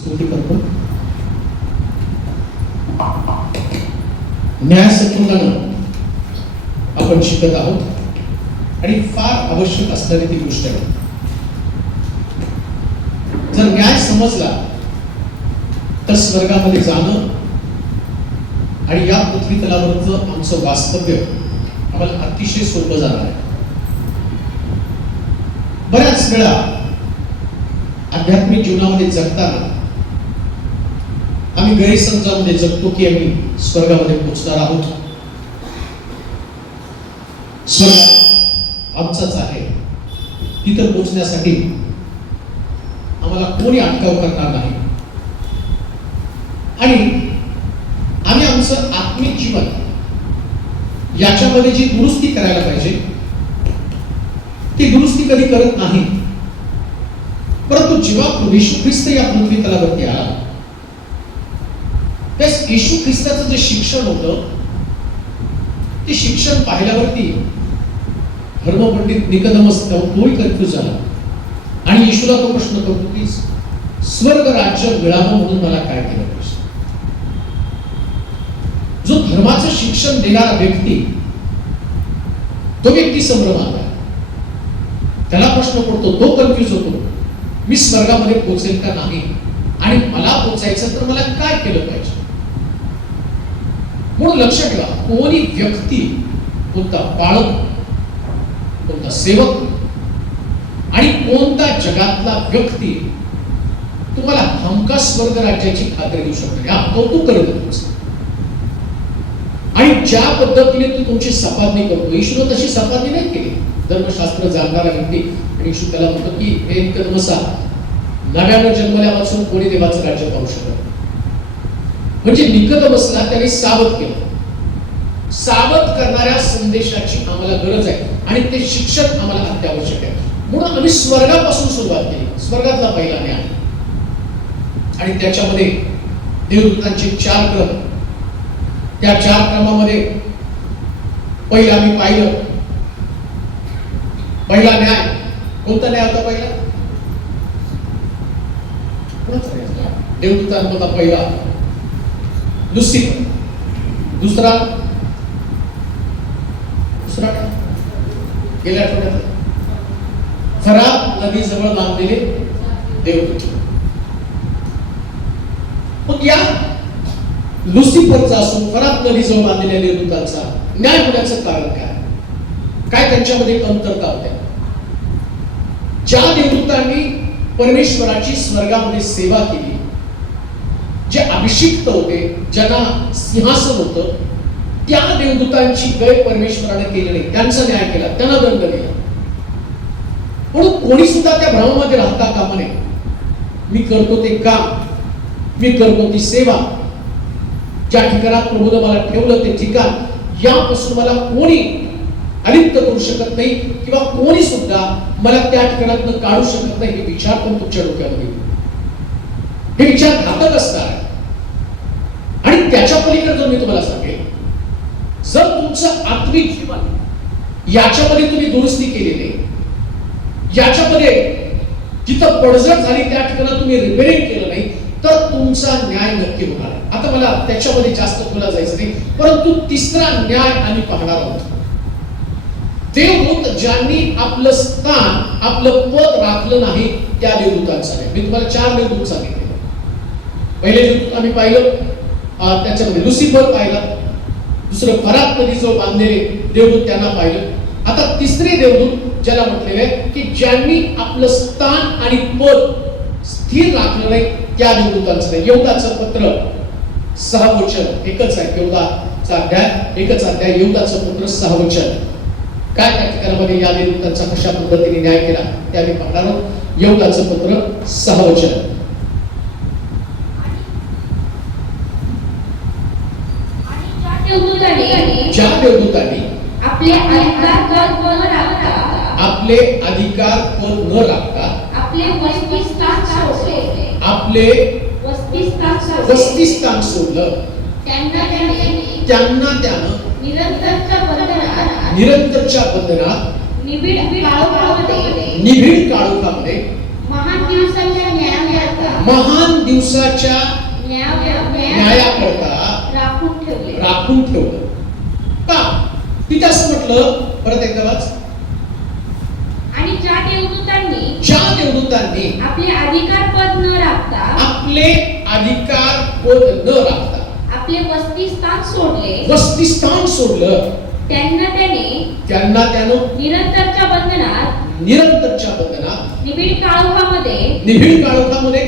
स्तुती करतो. न्यायसंकुलानं आपण शिकत आहोत आणि फार आवश्यक असणारी ती गोष्ट आहे. जर न्याय समजला तर स्वर्गामध्ये जाणं आणि या पृथ्वी तलावरचं आमचं वास्तव्य आम्हाला अतिशय सोपं जाणार आहे. बऱ्याच वेळा आध्यात्मिक जीवनामध्ये जगताना आम्ही गैरसमजामध्ये जगतो की आम्ही स्वर्गामध्ये पोहोचणार आहोत, स्वर्ग आमचाच आहे, तिथं पोहोचण्यासाठी आम्हाला कोणी अटकाव करणार नाही आणि आम्ही आमचं आत्मिक जीवन याच्यामध्ये जी दुरुस्ती करायला पाहिजे ती दुरुस्ती कधी करत नाही. परंतु जेव्हा येशू ख्रिस्त या पृथ्वी तलावरती आला, त्यास येशू ख्रिस्ताचं जे शिक्षण होतं ते शिक्षण पाहिल्यावरती धर्मपंडित निकोदेमस तोही कन्फ्यूज झाला आणि येशूला तो प्रश्न करतो की स्वर्ग राज्य मिळावं म्हणून मला काय केलं पाहिजे. जो धर्माचं शिक्षण देणारा व्यक्ती तो व्यक्ती संभ्रमात आहे. त्याला प्रश्न पडतो, तो कन्फ्यूज होतो, मी स्वर्गामध्ये पोहोचेल का नाही आणि मला पोहोचायचं तर मला काय केलं पाहिजे. म्हणून लक्षात ठेवा, कोणी व्यक्ती, कोणता बाळक, कोणता सेवक आणि कोणता जगातला व्यक्ती तुम्हाला हमखास स्वर्ग राज्याची खात्री देऊ शकतो. हा कौतुक करत तुमचं आणि ज्या पद्धतीने तू तुमची सपादनी करतो, येशूने तशी सपादनी नाही केली. धर्मशास्त्र जाणणारा व्यक्ती आणि येशू त्याला म्हणतो की हे निकोदेमसा, नव्यानं जन्मल्यापासून कोणी देवाचं राज्य पाहू शकत. म्हणजे निकोदेमसला त्याने सावध केलं. सावध करणाऱ्या संदेशाची आम्हाला गरज आहे आणि ते शिक्षण आम्हाला अत्यावश्यक आहे. म्हणून आम्ही स्वर्गापासून सुरुवात केली. स्वर्गातला पहिला न्याय आणि त्याच्यामध्ये देवदूतांचे 4 क्रम. त्या 4 क्रमामध्ये पहिला आम्ही पाहिलं, पहिला न्याय कोणता न्याय होता? पहिला देवदूतांचा पहिला लुसिफर. दुसरा गेल्या आठवड्यात फरात नदी जवळ बांधलेले देवदूत. मग या लुसिफरचा असून फरात नदी जवळ बांधलेल्या देवदूतांचा न्याय होण्याचं कारण काय? काय त्यांच्यामध्ये कमतरता होत्या? ज्या देवदूतांनी परमेश्वराची स्वर्गामध्ये सेवा केली, जे अभिषिक्त होते, ज्यांना सिंहासन होतं, त्या देवदूतांची गैर परमेश्वराने केली नाही. त्यांचा न्याय केला, त्यांना दंड दिला. म्हणून कोणी सुद्धा त्या भ्रमामध्ये राहता कामा नये. मी करतो ते काम, मी करतो ती सेवा, ज्या ठिकाणात प्रभूने मला ठेवलं ते ठिकाण, यापासून मला कोणी अलिप्त करू शकत नाही किंवा कोणी सुद्धा मला त्या ठिकाणातून काढू शकत नाही. हे विचार पण तुमच्या डोक्यामध्ये, हे विचार घातक असणार आहे. आणि त्याच्या पलीकडे जर मी तुम्हाला सांगेन, जर तुमचं आत्मिक जीवन याच्यामध्ये तुम्ही दुरुस्ती केली नाही, याच्यामध्ये जिथं पडझड झाली त्या ठिकाणी तुम्ही रिपेअरिंग केलं नाही, तर तुमचा न्याय नक्की होणार आहे. आता मला त्याच्यामध्ये जास्त खोला जायचं नाही, परंतु तिसरा न्याय आम्ही पाहणार आहोत. देवदूत ज्यांनी आपलं स्थान, आपलं पद राखलं नाही, त्या देवदूतांचा न्याय. मी तुम्हाला 4 देवदूत सांगितले. पहिले देवदूत आम्ही पाहिलं, त्याच्यामध्ये लुसिफर पाहिला. दुसरं फरात नदीजवळ बांधलेले देवदूत त्यांना पाहिलं. आता तिसरे देवदूत ज्याला म्हटलेले की ज्यांनी आपलं स्थान आणि पद स्थिर राखलं नाही, त्या देवदूतांचं नाही. यहूदाचं पत्र 6 वचन एकच आहे. यहूदाचा अध्याय एकच अध्याय, यहूदाचं पत्र 6 वचन. काय त्या ठिकाणामध्ये या देवदूतांचा कशा पद्धतीने न्याय केला ते आम्ही पाहणार आहोत. यहूदाचं पत्र 6 वचन. ज्या देवदूतांनी आपले अधिकार पद न राखता आपले वसतिस्थान सोडलं, त्यांना त्यानं निरंतरच्या बंधनात निबिड काळोखामध्ये महान दिवसाच्या न्यायाकरता न्यायाकरता राखून ठेवलं. का तिथे असं म्हटलं? परत एकदा वाच. आणि ज्या देवदूतांनी आपले अधिकार पद न राखता आपले वसतिस्थान सोडलं, त्यांना त्यानं निरंतरच्या बंधनात निबिड काळोखामध्ये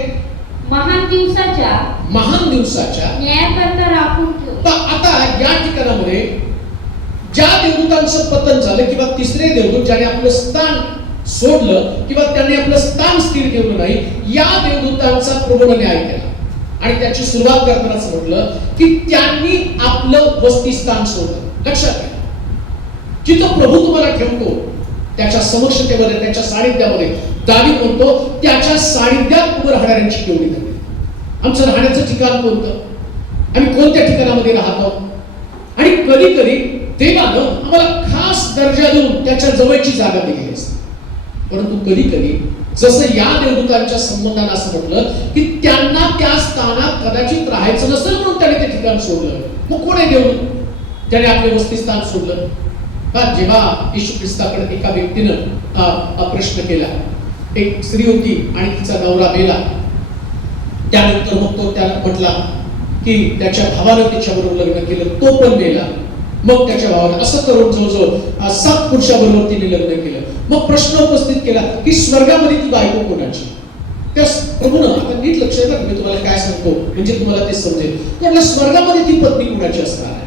महान दिवसाच्या न्यायाकरता राखून ठेवलं. आता या ठिकाणामध्ये ज्या देवदूतांचं पतन झालं किंवा तिसरे देवदूत ज्याने आपलं स्थान सोडलं किंवा त्यांनी आपलं स्थान स्थिर ठेवलं नाही, या देवदूतांचा प्रभूने न्याय केला. आणि त्याची सुरुवात करतानाच म्हटलं की त्यांनी आपलं वसतिस्थान सोडलं. लक्षात घ्या, जिथं प्रभू तुम्हाला ठेवतो त्याच्या समक्षतेमध्ये, त्याच्या सानिध्यामध्ये, दावीद म्हणतो त्याच्या सानिध्यात उभं राहणाऱ्यांची केवढी धन्य. आमचं राहण्याचं ठिकाण कोणतं? आम्ही कोणत्या ठिकाणामध्ये राहतो? आणि कधी कधी देवानं आम्हाला खास दर्जा देऊन त्याच्या जवळची जागा दिलेली असते. परंतु कधी कधी जसं या देवदूतांच्या संबंधानं असं म्हटलं की त्यांना त्या स्थानात कदाचित राहायचं नसेल म्हणून त्याने ते ठिकाण सोडलं. मग कोण आहे देवदूत? त्याने आपले वसतिस्थान सोडलं. जेव्हा येशू ख्रिस्ताकडे एका व्यक्तीनं प्रश्न केला, एक स्त्री होती आणि तिचा नवरा मेला, त्यानंतर मग तो त्याला म्हटला की त्याच्या भावानं तिच्याबरोबर लग्न केलं, तो पण मेला. मग त्याच्या भावानं असं करून जवळजवळ 7 पुरुषाबरोबर तिने लग्न केलं. मग प्रश्न उपस्थित केला की स्वर्गामध्ये ती बायको कोणाची? त्या प्रभूनं, आता नीट लक्ष द्या मी तुम्हाला काय सांगतो म्हणजे तुम्हाला ते समजेल. त्याला स्वर्गामध्ये ती पत्नी कोणाची असणार आहे?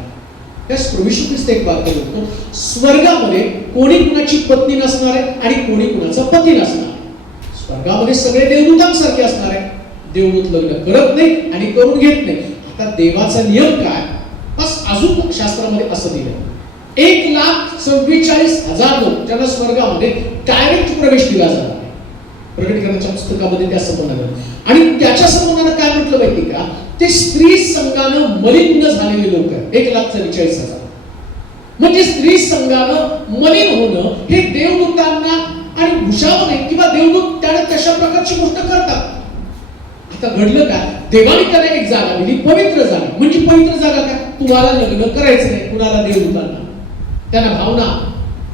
त्यास प्रभू येशू ख्रिस्त एक वाक्य बोलतो, स्वर्गामध्ये कोणी कुणाची पत्नी नसणार आहे आणि कोणी कुणाचा पती नसणार आहे. स्वर्गामध्ये सगळे देवदूतांसारखे असणार आहे. देवदूत लग्न करत नाही आणि करून घेत नाही. आता देवाचा नियम काय? बस अजून शास्त्रामध्ये असं दिलं, 1,44,000 लोक ज्यांना स्वर्गामध्ये डायरेक्ट प्रवेश दिला जाणार आहे. प्रकटीकरणाच्या पुस्तकामध्ये त्या संबंधानं आणि त्याच्या संबंधानं काय म्हटलं माहिती का? ते स्त्री संघानं मलिन झालेले लोक आहेत, 1,44,000. म्हणजे स्त्री संघानं मलिन होणं हे देवदूतांना आणि भूषावं नाही किंवा देवदूत त्याने तशा प्रकारची गोष्ट करतात. आता घडलं काय? देवाने त्याला एक जागा दिली, पवित्र जागा. म्हणजे पवित्र जागा काय? तुम्हाला लग्न करायचं नाही कुणाला, देवदूतांना. त्यांना भावना,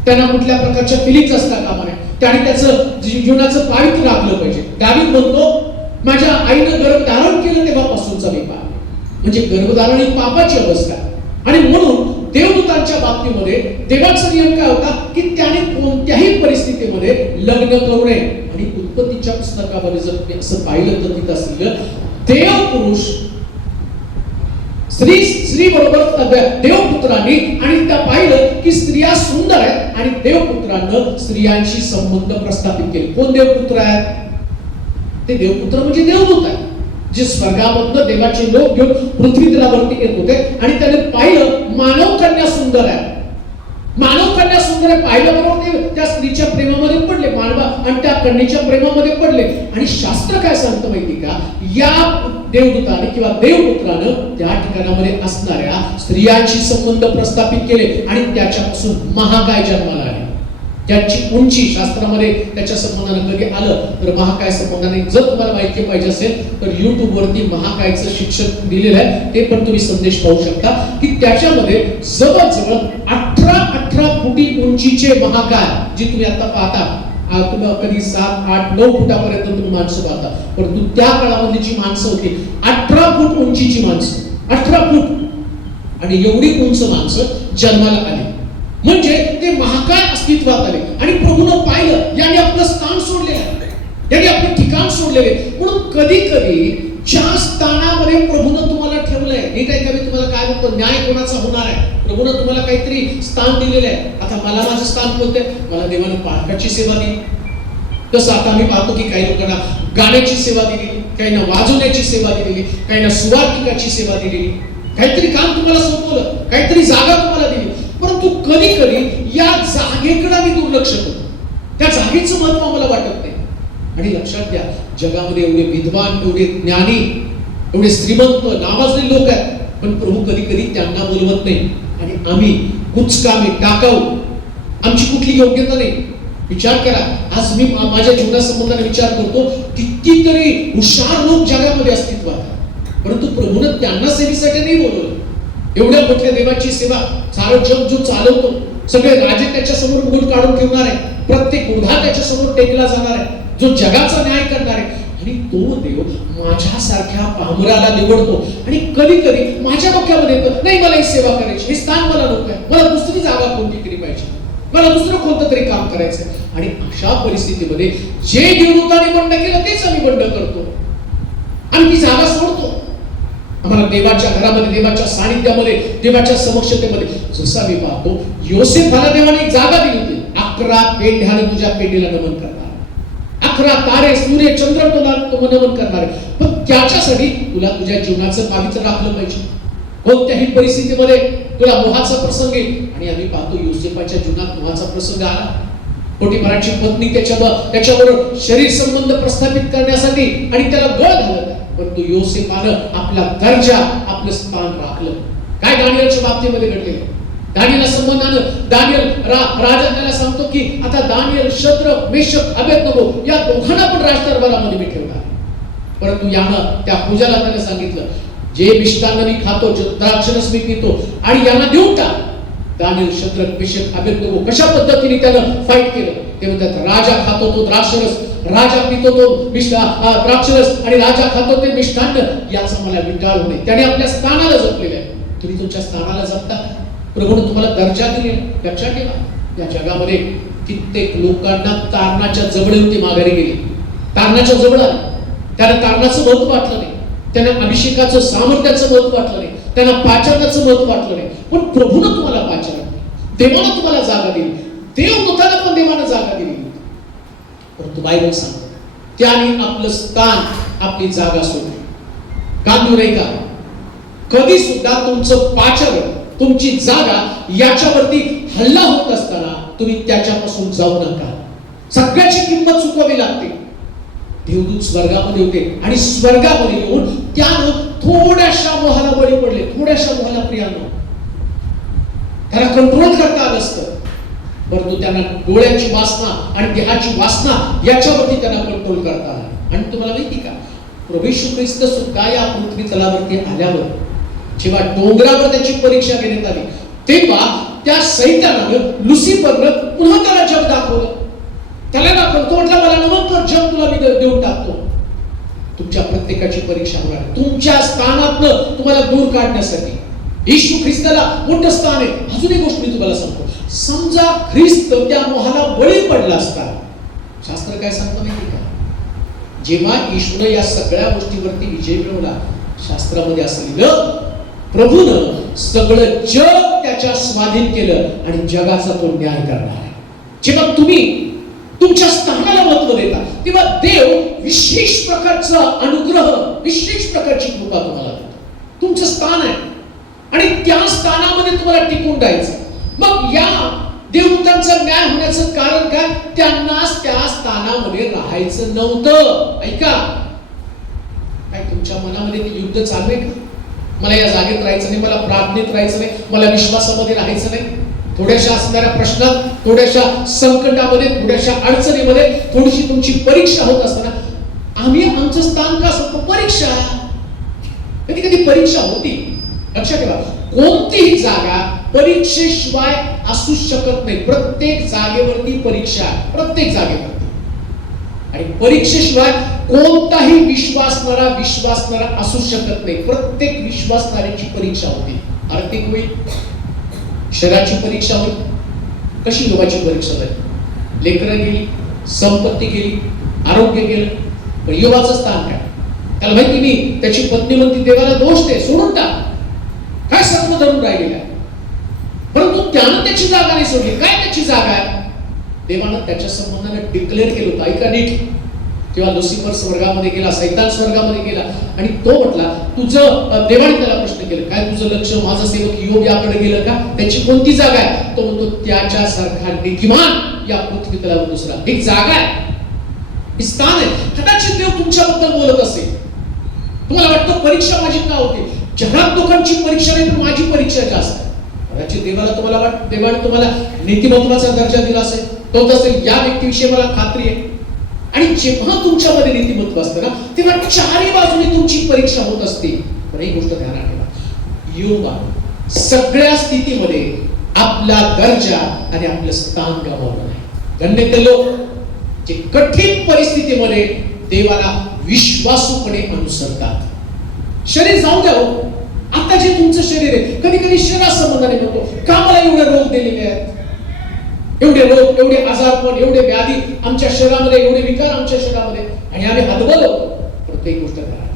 त्यांना कुठल्या प्रकारच्या फिलिंग्स असतात कामा नये. त्याने त्याचं जीवनाचं पावित्र्य राखलं पाहिजे. दावीद म्हणतो माझ्या आईनं गर्भधारण केलं तेव्हापासूनचा मी पाप. म्हणजे गर्भधारण ही पापाची अवस्था. आणि म्हणून देवदूतांच्या बाबतीमध्ये देवाचा नियम काय होता की त्याने कोणत्याही परिस्थितीमध्ये लग्न करू नये. आणि उत्पत्तीच्या पुस्तकामध्ये जर असं पाहिलं तर तिथं असलेलं देव पुरुष स्त्री बरोबर देवपुत्रांनी आणि त्या पाहिलं की स्त्रिया सुंदर आहेत आणि देवपुत्रांना स्त्रियांशी संबंध प्रस्थापित केले. कोण देवपुत्र आहेत? ते देवपुत्र म्हणजे देवदूत आहेत, जे स्वर्गामधनं देवाचे लोक घेऊन पृथ्वी तलावरती येत होते. आणि त्याने पाहिलं मानव कन्या सुंदर आहे, मानव कन्या सुंदर आहे. पाहिलं बरोबर ते त्या स्त्रीच्या प्रेमामध्ये पडले, मानवा आणि त्या कन्येच्या प्रेमामध्ये पडले. आणि शास्त्र काय सांगतं माहिती का? या देवदूताने किंवा देवपुत्रानं त्या ठिकाणामध्ये असणाऱ्या स्त्रियांशी संबंध प्रस्थापित केले आणि त्याच्यापासून महाकाय जन्माला आले. त्याची उंची शास्त्रामध्ये त्याच्या संबंधाने कधी आलं तर महाकाय संबंधाने जर तुम्हाला माहिती पाहिजे असेल तर YouTube वरती महाकायचं शिक्षण दिलेलं आहे, ते पण तुम्ही संदेश पाहू शकता की त्याच्यामध्ये जवळजवळ 18 फुटी उंचीचे महाकाय जी तुम्ही आता पाहता. तुम्ही कधी 7, 8, 9 फुटापर्यंत तुम्ही माणसं पाहता, परंतु त्या काळामधली जी माणसं होती 18 फूट उंचीची माणसं, 18 फूट. आणि एवढी उंच माणसं जन्माला आली. म्हणजे ते महाकाय अस्तित्वात आले. आणि प्रभूनं पाहिलं याने आपलं स्थान सोडलेलं आहे, याने आपलं ठिकाण सोडलेले. म्हणून कधी कधी ज्या स्थानामध्ये प्रभूनं तुम्हाला ठेवलंय, हे काही कधी तुम्हाला काय म्हणतो, न्याय कोणाचा होणार आहे? प्रभूनं तुम्हाला काहीतरी स्थान दिलेलं आहे. आता मला माझं स्थान कोणतं? मला देवानं पालकाची सेवा दिली. तसं आता आम्ही पाहतो की काही लोकांना गाण्याची सेवा दिलेली, काहींना वाजवण्याची सेवा दिलेली, काहींना सुवार्तिकाची सेवा दिलेली, काहीतरी काम तुम्हाला सोपवलं, काहीतरी जागा तुम्हाला दिली. परंतु कधी कधी या जागेकडे आम्ही दुर्लक्ष करतो. त्या जागेचं महत्व आम्हाला वाटत नाही. आणि लक्षात घ्या, जगामध्ये एवढे विद्वान, एवढे ज्ञानी, एवढे श्रीमंत, नावाजलेले लोक आहेत, पण प्रभू कधी कधी त्यांना बोलवत नाही. आणि आम्ही कुचकामी, टाकाऊ, आमची कुठली योग्यता नाही. विचार करा, आज मी माझ्या जीवनासंबंधाने विचार करतो, कितीतरी हुशार लोक जगामध्ये अस्तित्वात आहेत, परंतु प्रभूनं त्यांना सेवेसाठी नाही बोलवलं. एवढ्या मोठ्या देवाची सेवा सारं जग जो चालवतो, सगळे राजे त्याच्या समोर मुकुट काढून ठेवणार आहे, प्रत्येक गुन्हा त्याच्या समोर टेकला जाणार आहे, जो जगाचा न्याय करणार आहे, आणि तो देव माझ्यासारख्या पामराला निवडतो. आणि कधी कधी माझ्या डोक्यामध्ये येतं, नाही मला ही सेवा करायची, हे स्थान मला नको आहे, मला दुसरी जागा कोणती तरी पाहिजे, मला दुसरं कोणतं तरी काम करायचं. आणि अशा परिस्थितीमध्ये जे देवदूताने बंड केलं तेच आम्ही बंड करतो आणि ती जागा सोडतो. आम्हाला देवाच्या घरामध्ये, देवाच्या सानिध्यामध्ये, देवाच्या समक्षतेमध्ये, जसं आम्ही पाहतो योसेफाला देवाने एक जागा दिली होती. 11 पेंढ्याने तुझ्या पेंढीला नमन करणार, 11 तारे, सूर्य, चंद्र तुला नमन करणार. पण त्याच्यासाठी तुला तुझ्या जीवनाचं पावित्र्य राखलं पाहिजे. कोणत्याही परिस्थितीमध्ये तुला मोहाचा प्रसंग येईल, आणि आम्ही पाहतो योसेफाच्या जीवनात मोहाचा प्रसंग आला. पोटिफाराची पत्नी त्याच्यावर शरीर संबंध प्रस्थापित करण्यासाठी आणि त्याला गळ घालत, परंतु योसेफानं आपला दर्जा, आपलं स्थान राखलं. काय दानियलच्या बाबतीमध्ये घडलेलं, दानियला संबंधानं दानियल राजा त्याला सांगतो की आता दानियल, शद्रक, मेशक, अबेदनगो या दोघांना पण राजदरबारामध्ये मी ठेवणार. परंतु यानं त्या पूजाला त्याने सांगितलं, जे मिष्टान्न मी खातो, जे द्राक्षरस मी पितो, आणि यांना देऊन टाक. दानियल, शद्रक, मेशक, अबेदनगो कशा पद्धतीने त्यानं फाईट केलं ते म्हणतात, राजा खातो तो द्राक्षरस, राजा पितो तो द्राक्षरस, आणि राजा खातो ते मिष्टान्न, याचा मला विटाळ होणे. त्याने आपल्या स्थानाला जपलेलं आहे. तुम्ही तुमच्या स्थानाला जपता, प्रभूने तुम्हाला दर्जा दिले. लक्षात ठेवा, या जगामध्ये कित्येक लोकांना तारणाच्या जबड्यावरती माघारी गेली, तारणाच्या जबड आली, त्यांना तारणाचं महत्व वाटलं नाही, त्यांना अभिषेकाचं सामर्थ्याचं महत्व वाटलं नाही, त्यांना पाचारण्याचं महत्व वाटलं नाही. पण प्रभूनं तुम्हाला पाचारण, देवानं तुम्हाला जागा दिली, देवदूताला पण देवानं जागा दिली. परंतु बायबल सांगतो त्याने आपलं स्थान, आपली जागा सोडली. गांधू नाही का, कधी सुद्धा तुमचं पाचारण, तुमची जागा याच्यावरती हल्ला होत असताना तुम्ही त्याच्यापासून जाऊ नका. सगळ्याची किंमत चुकवावी लागते. देवदूत स्वर्गामध्ये होते आणि स्वर्गामध्ये येऊन त्यानं थोड्याशा मोहाला बळी पडले, थोड्याशा मोहाला प्रियानं त्याला कंट्रोल करता आलं असतं, परंतु त्यांना डोळ्याची वासना आणि देहाची वासना याच्यावरती त्यांना कंट्रोल करता आलं. आणि तुम्हाला माहिती का, प्रभू येशू ख्रिस्त सुद्धा या पृथ्वी तलावरती आल्यावर जेव्हा डोंगरावर त्याची परीक्षा घेण्यात आली, तेव्हा त्या सैतानानं, लुसिफरनं पुन्हा त्याला जग दाखवलं. त्याला दाखवलं, तो म्हटला मला नमन कर, जग तुला मी देऊन टाकतो. तुमच्या प्रत्येकाची परीक्षा होणार, तुमच्या स्थानातनं तुम्हाला दूर काढण्यासाठी. येशू ख्रिस्ताला मोठं स्थान आहे. अजून एक गोष्ट मी तुम्हाला सांगतो, समजा ख्रिस्त त्या मोहाला बळी पडला असता, शास्त्र काय सांगतं माहिती का, जेव्हा येशूनं या सगळ्या गोष्टीवरती विजय मिळवला, शास्त्रामध्ये असं लिहिलं, प्रभूनं सगळं जग त्याच्या स्वाधीन केलं आणि जगाचा तो न्याय करणार आहे. जेव्हा तुम्ही तुमच्या स्थानाला महत्व देता, तेव्हा देव विशेष प्रकारचा अनुग्रह, विशेष प्रकारची कृपा तुम्हाला देतो. तुमचं स्थान आहे आणि त्या स्थानामध्ये तुम्हाला टिकून राहायचं. मग या देवदूतांचा न्याय होण्याचं कारण काय, त्यांनाच त्या स्थानामध्ये राहायचं नव्हतं. ऐका, काय तुमच्या मनामध्ये ते युद्ध चालू आहे का, मला या जागेत राहायचं नाही, मला प्रार्थनेत राहायचं नाही, मला विश्वासामध्ये राहायचं नाही, थोड्याशा असणाऱ्या प्रश्नात, थोड्याशा संकटामध्ये, थोड्याशा अडचणीमध्ये, थोडीशी तुमची परीक्षा होत असताना आम्ही आमचं स्थान का सोडतो, परीक्षा. कधी कधी परीक्षा होती. लक्षात ठेवा, कोणतीही जागा परीक्षेशिवाय असू शकत नाही. प्रत्येक जागेवरती परीक्षा, प्रत्येक जागेवरती. आणि परीक्षेशिवाय कोणताही विश्वासणारा असू शकत नाही. प्रत्येक विश्वासणाऱ्याची परीक्षा होती. आर्थिक होईल, शरीराची परीक्षा होईल. कशी लोकांची परीक्षा झाली, लेकरं गेली, संपत्ती गेली, आरोग्य गेलं. पण योगाचं स्थान काय, त्याला माहिती नाही, त्याची पत्नी म्हणती देवाला दोष दे, सोडून टाक, काय सर्व धरून राहिलेला आहे. परंतु त्यानं त्याची जागा नाही सोडली. काय त्याची जागा आहे, देवानं त्याच्या संबंधाने डिक्लेअर केलं होतं. ऐका नीट, तेव्हा लुसिफर स्वर्गामध्ये गेला, सैतान स्वर्गामध्ये गेला आणि तो म्हटला, तुझं, देवाने त्याला प्रश्न केला, काय तुझं लक्ष माझा सेवक योब याकडे गेलं का, त्याची कोणती जागा आहे. तो म्हणतो, त्याच्यासारखा नीतिमान या पृथ्वी तलावर दुसरा. एक जागा आहे, स्थान आहे. कदाचित देव तुमच्याबद्दल बोलत असेल. तुम्हाला वाटतं परीक्षा माझी का होते, जगात लोकांची परीक्षा नाही पण माझी परीक्षा जास्त आहे. कदाचित देवाने तुम्हाला नीतिमत्वाचा दर्जा दिला असेल, तो असेल या व्यक्तीविषयी मला खात्री आहे. आणि जेव्हा तुमच्यामध्ये नीतिमत्व असतं ना, तेव्हा चारही बाजूने तुमची परीक्षा होत असते. पण एक गोष्ट ध्यानात ठेवा, योबा सगळ्या स्थितीमध्ये आपला दर्जा आणि आपलं स्थान गमावलं नाही. धन्य ते लोक जे कठीण परिस्थितीमध्ये देवाला विश्वासूपणे अनुसरतात. शरीर जाऊ द्या हो, आता जे तुमचं शरीर आहे, कधी कधी शरीरा संबंधाने म्हणतो का मला एवढे रोग दिलेले आहेत, एवढे रोग, एवढे आजारपण, एवढे व्याधी आमच्या शरीरामध्ये, एवढे विकार आमच्या शरीरामध्ये, आणि आम्ही हतबल होतो. प्रत्येक गोष्ट करा,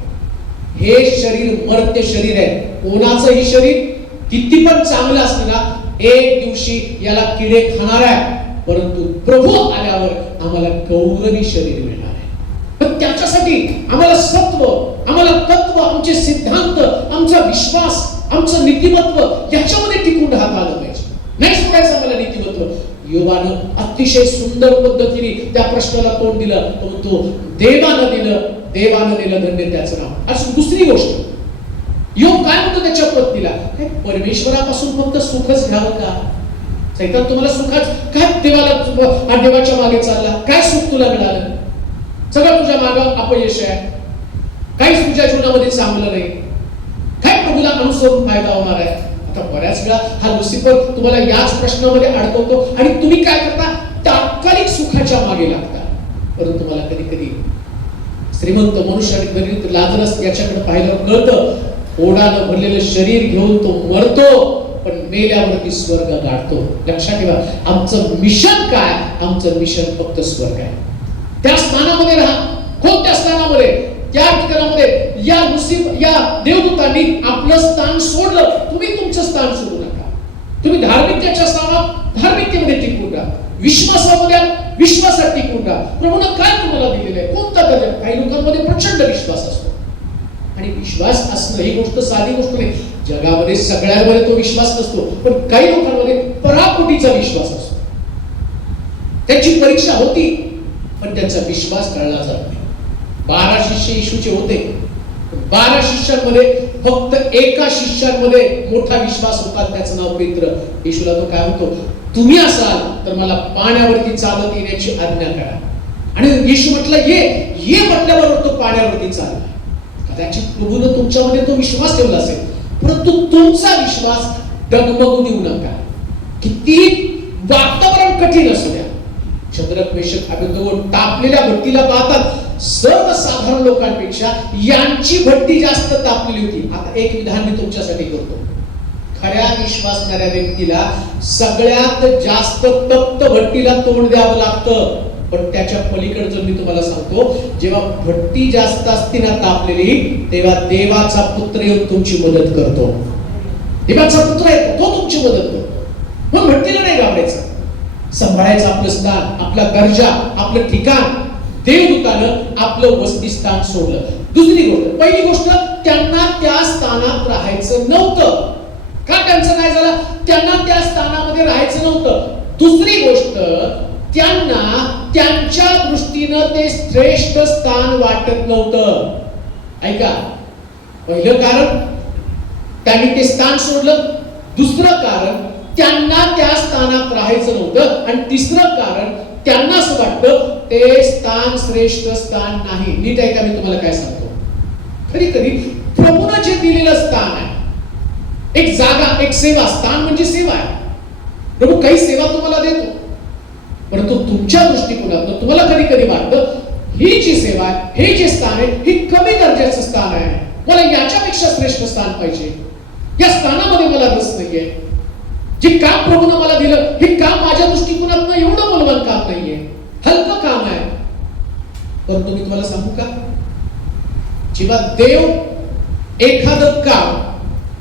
हे शरीर मर्त्य शरीर आहे. कोणाचंही शरीर किती पण चांगलं असलं ना, एक दिवशी याला किडे खाणार आहे. परंतु प्रभू आल्यावर आम्हाला गौरवी शरीर मिळणार आहे. पण त्याच्यासाठी आम्हाला सत्व, आम्हाला तत्व, आमचे सिद्धांत, आमचा विश्वास, आमचं नीतिमत्व याच्यामध्ये टिकून राहता आलं पाहिजे. नाही सोडायचं आम्हाला नीतिमत्व. योबानं अतिशय सुंदर पद्धतीने त्या प्रश्नाला तोंड दिलं. तो म्हणतो देवानं दिलं धन्य त्याचं नाव. अशी दुसरी गोष्ट, योग काय म्हणतो त्याच्या पत्नीला, परमेश्वरापासून फक्त सुखच घ्यावं का? सैतान तुम्हाला सुखाच काय, देवाच्या मागे चालला, काय सुख तुला मिळालं? सगळं तुझ्या मागं अपयश आहे, काहीच तुझ्या जीवनामध्ये चांगलं नाही, काय प्रभूला अनुसरून फायदा होणार आहे? आता बऱ्याच वेळा हा लुसिफर तुम्हाला याच प्रश्नामध्ये अडकवतो आणि तुम्ही काय करता, तात्कालिक सुखाच्या मागे लागता. परंतु मला कधी कधी श्रीमंत मनुष्य आणि गरीब लाजरस याच्याकडे पाहिलं कळतं, ओढानं भरलेलं शरीर घेऊन तो मरतो, पण मेल्यावरती स्वर्ग गाठतो. लक्षात ठेवा, आमचं मिशन काय? आमचं मिशन फक्त स्वर्ग आहे. त्या स्थानामध्ये राहा. कोणत्या स्थानामध्ये? त्या ठिकाणामध्ये या देवदूतांनी आपलं स्थान सोडलं. तुम्ही तुमचं स्थान सोडू नका. तुम्ही धार्मिकतेच्या स्थानात धार्मिकतेमध्ये टिकून राहा, विश्वासामध्ये विश्वासात टिकून राहा. प्रभूनं काय तुम्हाला दिलेलं आहे? कोणता दर्जा? काही लोकांमध्ये प्रचंड विश्वास असतो, आणि विश्वास असणं ही गोष्ट साधी गोष्ट नाही. जगामध्ये सगळ्यांमध्ये तो विश्वास नसतो, पण काही लोकांमध्ये पराकोटीचा विश्वास असतो. त्यांची परीक्षा होती, पण त्यांचा विश्वास कळला जात नाही. 12 शिष्य येशूचे होते. 12 शिष्यांमध्ये फक्त एका शिष्यांमध्ये मोठा विश्वास होता, त्याचं नाव पेत्र. येशूला तो काय म्हणतो, तुम्ही असाल तर मला पाण्यावरती चालत येण्याची आज्ञा करा. आणि येशू म्हटलं ये म्हटल्याबरोबर तो पाण्यावरती चालला. कदाचित प्रभूने तुमच्यामध्ये तो विश्वास ठेवला असेल, परंतु तुमचा विश्वास डगमगू देऊ नका. किती वातावरण कठीण असू द्या. शद्रक, मेशक, अबेदnego तापलेल्या भट्टीला पाहतात. सर्वसाधारण लोकांपेक्षा यांची भट्टी जास्त तापलेली होती. आता एक विधान मी तुमच्यासाठी करतो. खऱ्या विश्वासणाऱ्या व्यक्तीला सगळ्यात जास्त तप्त भट्टीला तोंड द्यावं लागतं. पण त्याच्या पलीकडे जर मी तुम्हाला सांगतो, जेव्हा भट्टी जास्त असते ना तापलेली, तेव्हा देवाचा पुत्र येऊन तुमची मदत करतो. देवाचा पुत्र येतो, तो तुमची मदत करतो. मग भट्टीला नाही घाबरायचं. सांभाळायचं आपलं स्थान, आपला दर्जा, आपलं ठिकाण. देवदूतानं आपलं वसतिस्थान सोडलं. दुसरी गोष्ट, पहिली गोष्ट, त्यांना त्या स्थानात राहायचं नव्हतं. का त्यांचं काय झालं? त्यांना त्या स्थानामध्ये राहायचं नव्हतं. दुसरी गोष्ट, त्यांना त्यांच्या दृष्टीनं ते श्रेष्ठ स्थान वाटत नव्हतं. ऐका, पहिलं कारण त्यांनी ते स्थान सोडलं. दुसरं कारण त्यांना त्या स्थानात राहायचं नव्हतं. आणि तिसरं कारण त्यांना असं वाटतं ते स्थान श्रेष्ठ स्थान नाही. नीट ऐका, मी तुम्हाला काय सांगतो. कधी कधी प्रभूने जे दिलेलं स्थान आहे, एक जागा, एक सेवा, स्थान म्हणजे सेवा आहे. प्रभू काही सेवा तुम्हाला देतो, परंतु तुमच्या दृष्टिकोनातून तुम्हाला कधी कधी वाटतं ही जी सेवा आहे, हे जे स्थान आहे, हे कमी दर्जाचं स्थान आहे. मला याच्यापेक्षा श्रेष्ठ स्थान पाहिजे. या स्थानामध्ये मला रस नाहीये. जे काम प्रभूने मला दिलं, हे काम माझ्या दृष्टिकोनातून एवढं मूल्यवान काम नाहीये, हलकं काम आहे. परंतु मी तुम्हाला सांगू का, जेव्हा देव एखादं काम,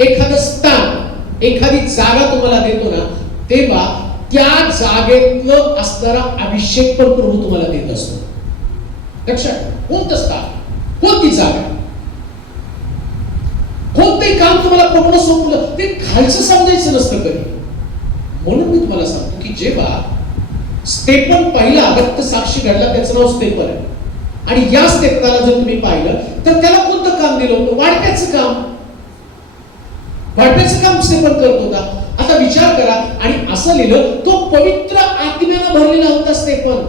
एखादं स्थान, एखादी जागा तुम्हाला देतो ना, तेव्हा त्या जागेतलं असणारा अभिषेक पण प्रभू तुम्हाला देत असतो. लक्षात, कोणतं स्थान, कोणती जागा, कोणते काम तुम्हाला प्रभूने सोपवलं, ते खालचं समजायचं नसतं कधी. म्हणून मी तुम्हाला सांगतो की जेव्हा स्टेफन पहिला रक्त साक्षी घडला, त्याचं नाव स्टेफन आहे. आणि या स्टेफनला जर तुम्ही पाहिलं तर त्याला कोणतं काम दिलं होतं? वाढप्याचं काम. वाढप्याचं काम स्टेफन करत होता. आता आता विचार करा, आणि असं लिहिलं, तो पवित्र आत्म्यानं भरलेला होता स्तेफन.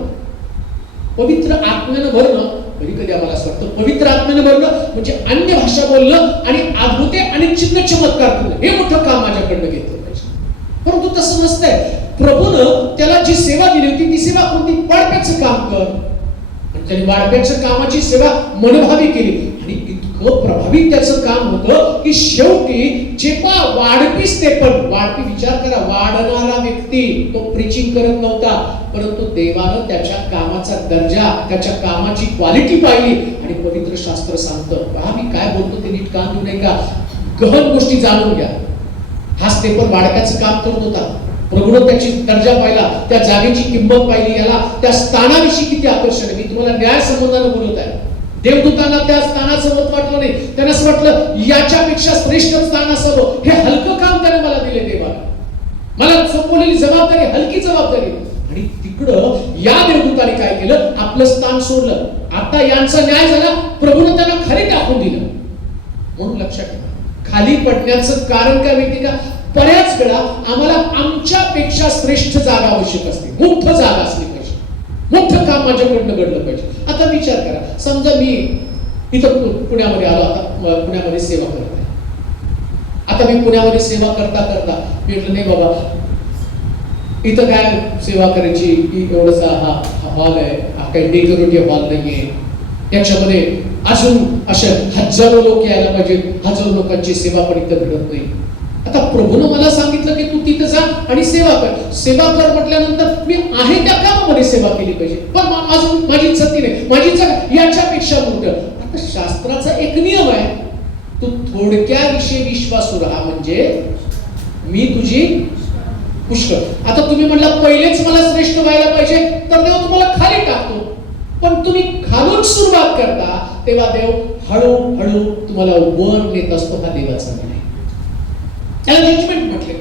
पवित्र आत्म्यानं भरणं, कधी कधी आम्हाला असं वाटतं पवित्र आत्म्यानं भरणं म्हणजे अन्य भाषा बोलणं आणि अद्भुते आणि चिन्ह चमत्कार करणं, हे मोठं काम माझ्याकडनं घेतलं पाहिजे. परंतु तसं नसतंय. प्रभूनं त्याला जी सेवा दिली होती ती सेवा कोणती? वाढप्याचं काम कर. आणि त्याने वाढप्याच्या कामाची सेवा मनभावी केली, आणि इतकं प्रभावित त्याचं काम होतं की शेवटी जेव्हा वाढपी स्तेफन, वाढपी विचार करा, वाढणारा व्यक्ती, तो प्रीचिंग करत नव्हता, परंतु देवानं त्याच्या कामाचा दर्जा, त्याच्या कामाची क्वालिटी पाहिली, आणि पवित्र शास्त्र सांगतं, पहा मी काय बोलतो ते नीट कान देऊ नये का, गहन गोष्टी जाणून घ्या. हा स्तेफन वाढप्याचं काम करत होता. प्रभूनं त्याची दर्जा पाहिला, त्या जागेची किंमत पाहिली, याला त्या स्थानाविषयी किती आकर्षण आहे. मी तुम्हाला न्याय संबंधानं बोलत आहे. देवदूतांना त्या स्थानाचं मत वाटलं नाही. त्यांना असं वाटलं याच्यापेक्षा श्रेष्ठ स्थान असावं, हे हलकं काम त्याने मला दिले देवाला, मला सोपवलेली जबाबदारी हलकी जबाबदारी. आणि तिकडं या देवदूताने काय केलं? आपलं स्थान सोडलं. आता यांचा न्याय झाला, प्रभूनं त्यांना खाली टाकून दिलं. म्हणून लक्षात ठेवा, खाली पडण्याचं कारण काय माहिती का? बऱ्याच वेळा आम्हाला आमच्यापेक्षा श्रेष्ठ जागा आवश्यक असते, मोठं जागा असली पाहिजे, मोठं काम माझ्याकडनं घडलं पाहिजे. आता विचार करा, समजा मी इथं पुण्यामध्ये आलो, आता पुण्यामध्ये सेवा करत आहे. आता मी पुण्यामध्ये सेवा करता करता म्हटलं नाही बाबा, इथं काय सेवा करायची, एवढासा हा हॉल आहे, हा काही डेकोरेटिव्ह हॉल नाहीये, त्याच्यामध्ये अजून अशा हजारो लोक यायला पाहिजेत, हजारो लोकांची सेवा पण इथं घडत नाही. आता प्रभूनं मला सांगितलं की तू तिथे जा आणि सेवा कर. सेवा कर म्हटल्यानंतर मी आहे त्या कामामध्ये सेवा केली पाहिजे, पण माझी इच्छा ती नाही, माझी इच्छा याच्यापेक्षा मोठं. आता शास्त्राचा एक नियम आहे, तू थोडक्या विषयी विश्वासू राहा, म्हणजे मी तुझी पुष्कळ. आता तुम्ही म्हटलं पहिलेच मला श्रेष्ठ व्हायला पाहिजे, तर देव तुम्हाला खाली टाकतो. पण तुम्ही खालून सुरुवात करता तेव्हा देव हळूहळू तुम्हाला वर नेत असतो. हा देवाचा निर्णय. त्याला जजमेंट म्हटले.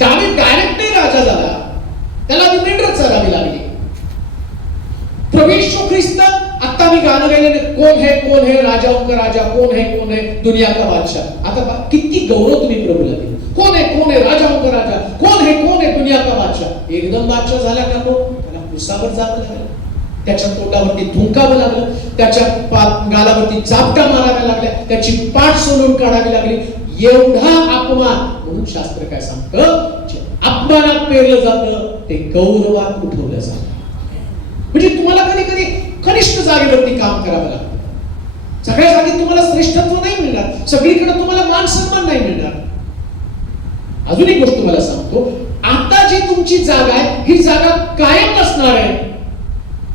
दावीद डायरेक्ट नाही राजा झाला, त्याला आधी मेंढरं चारावी लागली. प्रभू यीशु ख्रिस्त, आता मी गाणं गायलेले, कोण है राजाओं का राजा, कोण है दुनिया का बादशाह. आता किती गौरव तुम्ही प्रभूला दिले. कोण है राजाओं का राजा, कोण है दुनिया का बादशाह. एकदम बादशाह झाला का तो? त्याला कुसावर जावं लागलं, त्याच्या तोंडावरती थुंकावं लागलं, त्याच्या गालावरती चापटा माराव्या लागल्या, त्याची पाठ सोलून काढावी लागली. एवढा अपमान. म्हणून शास्त्र काय सांगतं? जे अपमानात पेरलं जातं ते गौरवात उठवलं जातं. म्हणजे तुम्हाला कधी कधी कनिष्ठ जागेवरती काम करावं लागतं. सगळ्या जागी तुम्हाला श्रेष्ठत्व नाही मिळणार, सगळीकडे तुम्हाला मान सन्मान नाही मिळणार. अजून एक गोष्ट तुम्हाला सांगतो, आता जी तुमची जागा आहे ही जागा कायम नसणार आहे.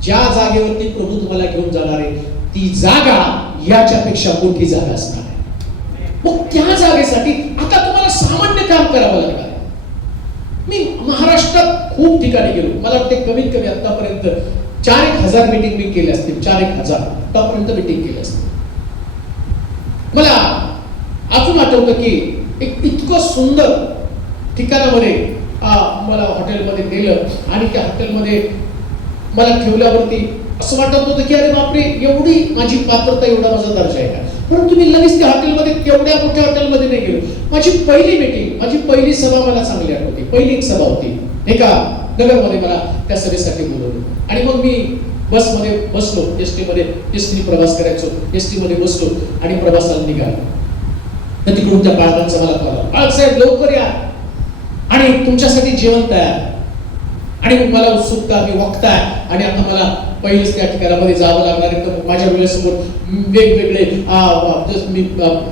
ज्या जागेवरती प्रभू तुम्हाला घेऊन जाणार आहे ती जागा याच्यापेक्षा मोठी जागा असणार आहे. मग त्या जागेसाठी आता तुम्हाला सामान्य काम करावं लागणार आहे. मी महाराष्ट्रात खूप ठिकाणी गेलो, मला वाटते कमीत कमी आतापर्यंत 4,000 मीटिंग मी केले असतील. 4,000 आतापर्यंत मीटिंग केली असतील. मला अजून आठवतं की एक इतकं सुंदर ठिकाणामध्ये मला हॉटेलमध्ये नेलं, आणि त्या हॉटेलमध्ये मला ठेवल्यावरती असं वाटत होतं की अरे बापरे, एवढी माझी पात्रता, एवढा माझा दर्जा आहे का. परंतु मी लगेच त्या हॉटेलमध्ये, तेवढ्या मोठ्या हॉटेलमध्ये नाही गेलो. माझी पहिली मीटिंग, माझी पहिली सभा मला चांगली आठवते. पहिली एक सभा होती एका नगरमध्ये, मला त्या सभेसाठी बोलवलं. आणि मग मी बसमध्ये बसलो, एसटीने प्रवास करायचो, एसटी मध्ये बसलो आणि प्रवासाला निघालो. तर तिकडून त्या बाळगांचा मला कॉल आला, बाळासाहेब लवकर या आणि तुमच्यासाठी जेवण तयार. आणि मला उत्सुकता, मी वक्ताय आणि आता मला पहिलेच त्या ठिकाणामध्ये जावं लागणार आहे. तर माझ्या वेळेसमोर वेगवेगळे मी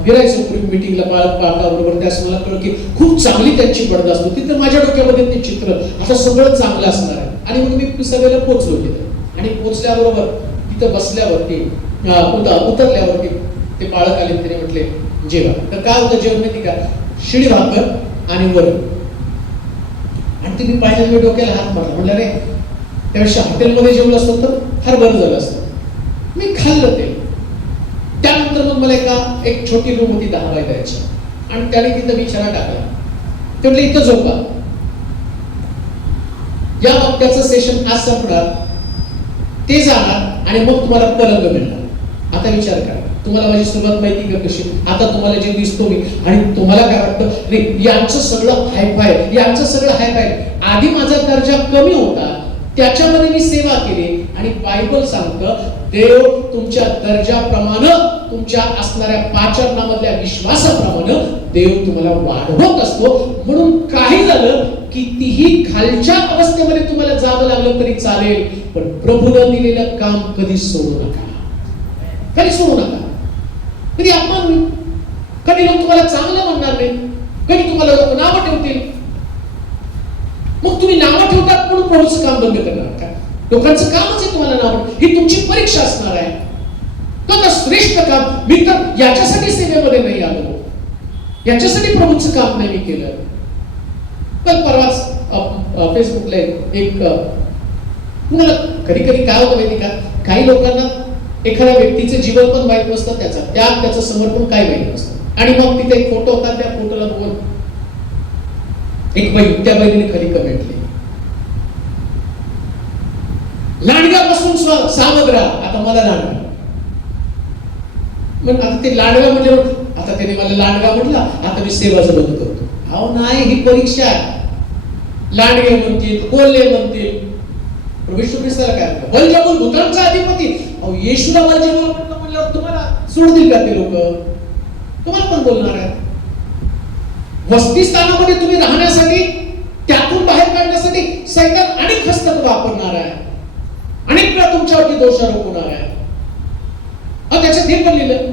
फिरायचो पूर्वी मीटिंगला बाळकाबरोबर. त्यास मला कळलं की खूप चांगली त्यांची बडदास्त होती. तर माझ्या डोक्यामध्ये ते चित्र आता सगळं चांगलं असणार आहे. आणि मग मी सभेला पोहोचलो तिथं, आणि पोहोचल्याबरोबर तिथं बसल्यावरती उतरल्यावरती ते बाळक आले, त्याने म्हटले जेवा. तर काय होतं जेवण माहिती का? शिळी भाकर आणि वरण. आणि ते मी पाहिलं, मी डोक्याला हात मारला, म्हणलं रे त्यापेक्षा हॉटेलमध्ये जेवलं असतं तर फार बरं झालं असतं. मी खाल्लं ते. त्यानंतर मग मला एक छोटी रूम होती 10 बाय 10ची, आणि त्याने तिथं बिछाना टाकला. ते म्हटलं इथं झोपा. या वक्त्याचं सेशन आज संपणार, ते जाणार आणि मग तुम्हाला पलंग मिळणार. आता विचार करा, तुम्हाला माझी सुरुवात माहिती का कशी? आता तुम्हाला जे दिसतो मी आणि तुम्हाला काय वाटतं, रे यांचं सगळं हायफाय, यांचं सगळं हायफाय. आधी माझा दर्जा कमी होता, त्याच्यामध्ये मी सेवा केली आणि बायबल सांगतं देव तुमच्या दर्जाप्रमाणे, तुमच्या असणाऱ्या पाचरणामधल्या विश्वासाप्रमाणे देव तुम्हाला वाढवत असतो. म्हणून काही झालं कितीही खालच्या अवस्थेमध्ये तुम्हाला जावं लागलं तरी चालेल, पण प्रभूने दिलेलं काम कधी सोडू नका, कधी सोडू नका. कधी अपमान होईल, कधी लोक तुम्हाला चांगलं म्हणणार नाही, कधी तुम्हाला लोक नावं ठेवतील. मग तुम्ही नावं ठेवतात म्हणून प्रभूचं काम बंद करणार का? लोकांचं कामच आहे तुम्हाला नाव, ही तुमची परीक्षा असणार आहे. तर श्रेष्ठ काम मी तर याच्यासाठी सेवेमध्ये नाही आलो, याच्यासाठी प्रभूचं काम नाही मी केलं. तर परवाच फेसबुकला एक तुम्हाला कधी कधी काय होतं माहिती का, काही लोकांना एखाद्या व्यक्तीचे जीवन पण माहित नसतं, त्याचं समर्पण काय माहित नसतं. आणि मग तिथे एक फोटो होता, त्या फोटोला बघून एक बाई, त्या बाईने खरी कमेंट केली, लांडग्यापासून सावध राहा. आता मला लांडगा, मग आता ते लांडगा म्हणजे आता त्याने मला लांडगा म्हटला, आता मी सेवाच बंद करतो. अहो नाही, ही परीक्षा आहे. लांडगे म्हणतील, बोलले म्हणतील. प्रभू येशू ख्रिस्ताला काय म्हणतात, बलजबूल भूतांचा अधिपती. अहो येशूला बलजबूल म्हटलं म्हणल्यावर तुम्हाला सोडतील का ते लोक? तुम्हाला पण बोलणार आहेत. वस्तीस्थानामध्ये तुम्ही राहण्यासाठी, त्यातून बाहेर काढण्यासाठी सैतान अनेक हस्तक वापरणार आहे, अनेक वेळा तुमच्यावरती दोषारोप होणार आहे. त्याच्यात हे पण लिहिलं,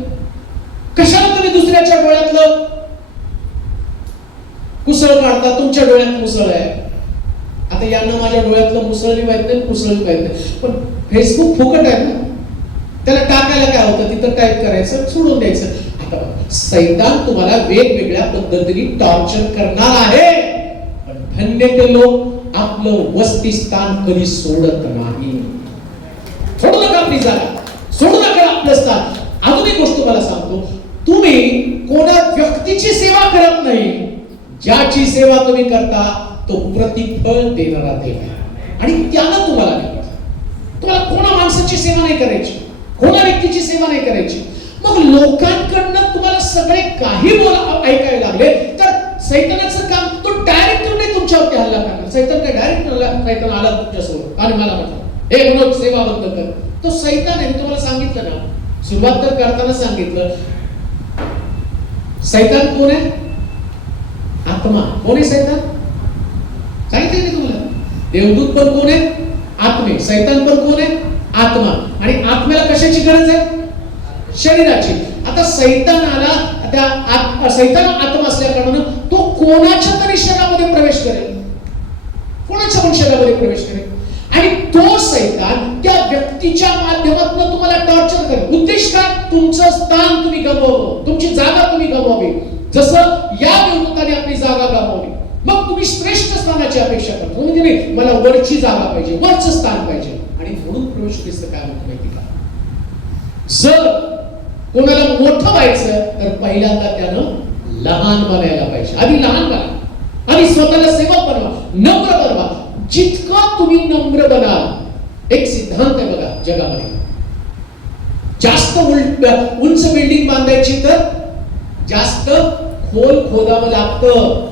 कशाला तुम्ही दुसऱ्याच्या डोळ्यातलं कुसळ काढता, तुमच्या डोळ्यात मुसळ आहे. आता यांना माझ्या डोळ्यातलं मुसळही माहित नाही, कुसळही माहित नाही, पण फेसबुक फुकट आहे ना, त्याला टाकायला काय होतं, तिथं टाईप करायचं, सोडून द्यायचं. आता सैतान तुम्हाला वेगवेगळ्या पद्धतीने टॉर्चर करणार आहे, पण धन्य ते लोक आपलं वस्तीस्थान कधी सोडत नाही. सोडू नका आपली जागा, सोडू नका आपलं स्थान. अजून एक गोष्ट मला सांगतो, तुम्ही कोणा व्यक्तीची सेवा करत नाही, ज्याची सेवा तुम्ही करता तो प्रतिफळ देणारा देव आहे आणि त्याला तुम्हाला देणार. तुम्हाला कोणा माणसाची सेवा नाही करायची, कोणा व्यक्तीची सेवा नाही करायची. मग लोकांकडनं तुम्हाला सगळे काही ऐकायला लागले तर सैतानाचं काम, तो डायरेक्ट तुमच्यावरती हल्ला करणार. सैतान काय डायरेक्ट सैतान आला तुमच्यासमोर आणि मला म्हटलं हे म्हणून सेवा बंद कर. तो सैतान आहे, तुम्हाला सांगितलं ना, सुरुवात तर करताना सांगितलं. सैतान कोण आहे? आत्मा. कोण आहे सैतान? सांगितलं नाही तुम्हाला. देवदूत पण कोण आहे? आत्मे. सैतान पण कोण आहे? आत्मा. आणि आत्म्याला कशाची गरज आहे? शरीराची. आता सैतानाला, सैतान आत्मा असल्या कारणानं तो कोणाच्या तरी शरीरामध्ये प्रवेश करेल, कोणाच्या पण शरीरामध्ये प्रवेश करेल आणि तो सैतान त्या व्यक्तीच्या माध्यमातून तुम्हाला टॉर्चर करेल. उद्देश काय? तुमचं स्थान तुम्ही गमवावं, तुमची जागा तुम्ही गमवावी. जसं या देवदूताने आपली जागा गमावली, मग तुम्ही श्रेष्ठ स्थानाची अपेक्षा करता. म्हणजे नाही, मला वरची जागा पाहिजे, वरचं स्थान पाहिजे. आणि म्हणून प्रभू ख्रिस्त काय म्हणतो माहिती का, जर कोणाला मोठं व्हायचं तर पहिल्यांदा त्यानं लहान बनायला पाहिजे. आधी लहान बना आणि स्वतःला सेवक बनवा, नम्र बनवा. जितकं तुम्ही नम्र बनाल, एक सिद्धांत आहे बघा जगामध्ये, जास्त उंच बिल्डिंग बांधायची तर जास्त खोल खोदावं लागतं.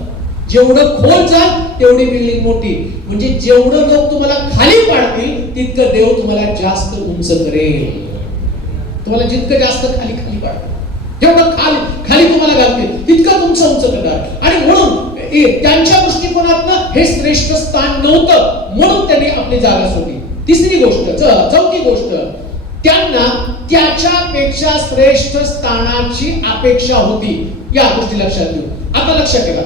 जेवढं खोल जाल तेवढी बिल्डिंग मोठी. म्हणजे जेवढं लोक तुम्हाला खाली पाडतील तितकं देव तुम्हाला जास्त उंच करेल. तुम्हाला जितकं जास्त खाली खाली पाडतील, जेवढं खाली तुम्हाला घालतील तितकं तुमचं उंच करणार. आणि म्हणून त्यांच्या दृष्टिकोनातनं हे श्रेष्ठ स्थान नव्हतं, म्हणून त्यांनी आपली जागा सोडली. तिसरी गोष्ट, चौथी गोष्ट, त्यांना त्याच्यापेक्षा श्रेष्ठ स्थानाची अपेक्षा होती. या गोष्टी लक्षात घेऊ. आता लक्षात ठेवा,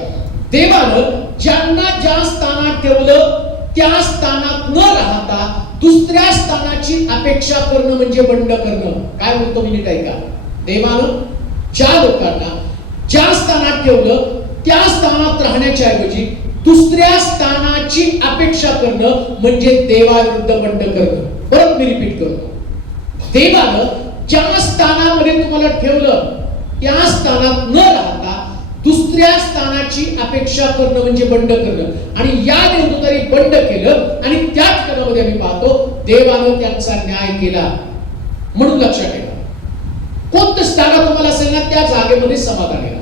देवानं ज्यांना ज्या स्थानात ठेवलं त्या स्थानात न राहता दुसऱ्या स्थानाची अपेक्षा करणं म्हणजे बंड करणं. काय बोलतो मी नीट ऐका. देवानं ज्या लोकांना ज्या स्थानात ठेवलं त्या स्थानात राहण्याच्या ऐवजी दुसऱ्या स्थानाची अपेक्षा करणं म्हणजे देवाविरुद्ध बंड करणं. परत मी रिपीट करतो, देवानं ज्या स्थानामध्ये तुम्हाला ठेवलं त्या स्थानात न राहता दुसऱ्या स्थानाची अपेक्षा करणं म्हणजे बंड करणं. आणि या देवदूतांनी बंड केलं आणि त्या ठिकाणामध्ये आम्ही पाहतो देवानं त्यांचा न्याय केला. म्हणून लक्षात ठेवा, कोणतं स्थान तुम्हाला असेल ना त्या जागेमध्ये समाधान येणार.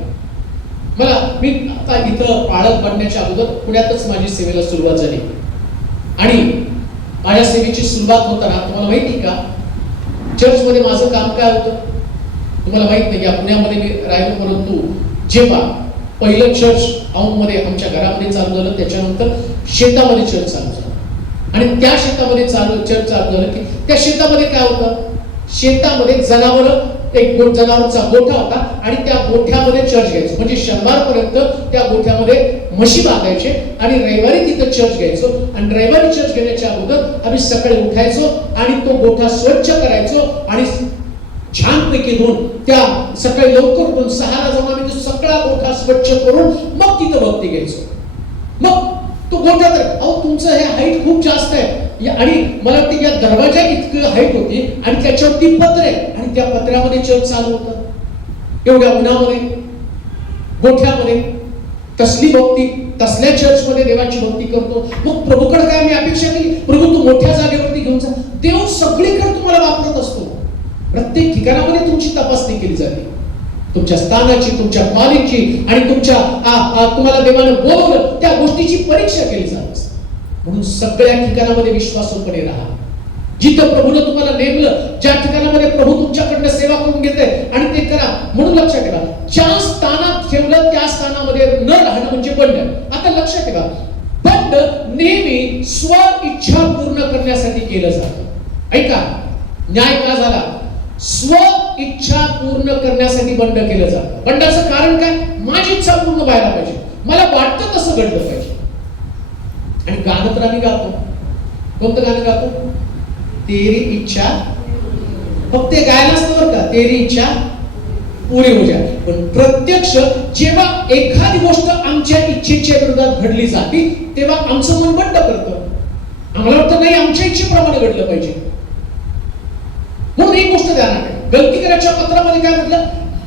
मी आता इथं पाळक बनण्याच्या अगोदर पुण्यातच माझी सेवेला सुरुवात झाली आणि माझ्या सेवेची सुरुवात होताना तुम्हाला माहिती का चर्चमध्ये माझं काम काय होतं तुम्हाला माहित नाही. या पुण्यामध्ये मी राहिलो, परंतु जेव्हा पहिलं चर्च औंधमध्ये आमच्या घरामध्ये चालू झालं त्याच्यानंतर शेतामध्ये चर्च चालू झालं आणि त्या शेतामध्ये चर्च चालू झालं की त्या शेतामध्ये काय होतं, शेतामध्ये जनावरं एक जनावरांचा गोठा होता आणि त्या गोठ्यामध्ये चर्च घ्यायचं. म्हणजे शनिवारपर्यंत त्या गोठ्यामध्ये म्हशी बांधायचे आणि रविवारी तिथं चर्च घ्यायचो आणि रविवारी चर्च घेण्याच्या अगोदर आम्ही सकाळी उठायचो आणि तो गोठा स्वच्छ करायचो आणि छानपैकी धुवून त्या सकाळी लवकर उठून 6ला जाऊन आम्ही तो सगळा गोठा स्वच्छ करून मग तिथं भक्ती घ्यायचो. मग तो गोठा तर तुमचं हे हाईट खूप जास्त आहे आणि मला वाटतं या दरवाजा इतकं हाईट होती आणि त्याच्यावरती पत्रे आणि त्या पत्र्यामध्ये चर्च चालू होतं. एवढ्या उन्हामध्ये गोठ्यामध्ये तसली भक्ती, तसल्या चर्चमध्ये देवाची भक्ती करतो. मग प्रभूकडे काय मी अपेक्षा केली, प्रभू तू मोठ्या जागेवरती घेऊन जा. देव सगळीकडे तुम्हाला वापरत असतो. प्रत्येक ठिकाणामध्ये तुमची तपासणी केली जाते, तुमच्या स्थानाची, तुमच्या कॉलेजची आणि तुमच्या तुम्हाला देवाने बोलवलं त्या गोष्टीची परीक्षा केली जात असते. म्हणून सगळ्या ठिकाणामध्ये विश्वासूपणे राहा. जिथं प्रभूने तुम्हाला नेमलं, ज्या ठिकाणामध्ये प्रभू तुमच्याकडनं सेवा करून घेते आणि ते करा. म्हणून लक्षात ठेवा, ज्या स्थानात ठेवलं त्या स्थानामध्ये न राहणं म्हणजे बंड. आता लक्षात ठेवा, बंड नेहमी स्व इच्छा पूर्ण करण्यासाठी केलं जातं. ऐका, न्याय का झाला? स्व इच्छा पूर्ण करण्यासाठी बंड केलं जातं. बंडाचं कारण काय? माझी इच्छा पूर्ण व्हायला पाहिजे, मला वाटतं तसं घडलं पाहिजे. आणि गाणं तर आम्ही गातो. कोणतं गाणं गातो? तेरी इच्छा. फक्त ते गायला असतं बरं का, तेरी इच्छा पुरी हो जाए. पण प्रत्यक्ष जेव्हा एखादी गोष्ट आमच्या इच्छेच्या विरोधात घडली जाते तेव्हा आमचं मन बंड करतं. आम्हाला वाटतं नाही आमच्या इच्छेप्रमाणे घडलं पाहिजे. म्हणून एक गोष्ट ध्यानात ठेवा, गलतीकराच्या पत्रामध्ये काय म्हटलं?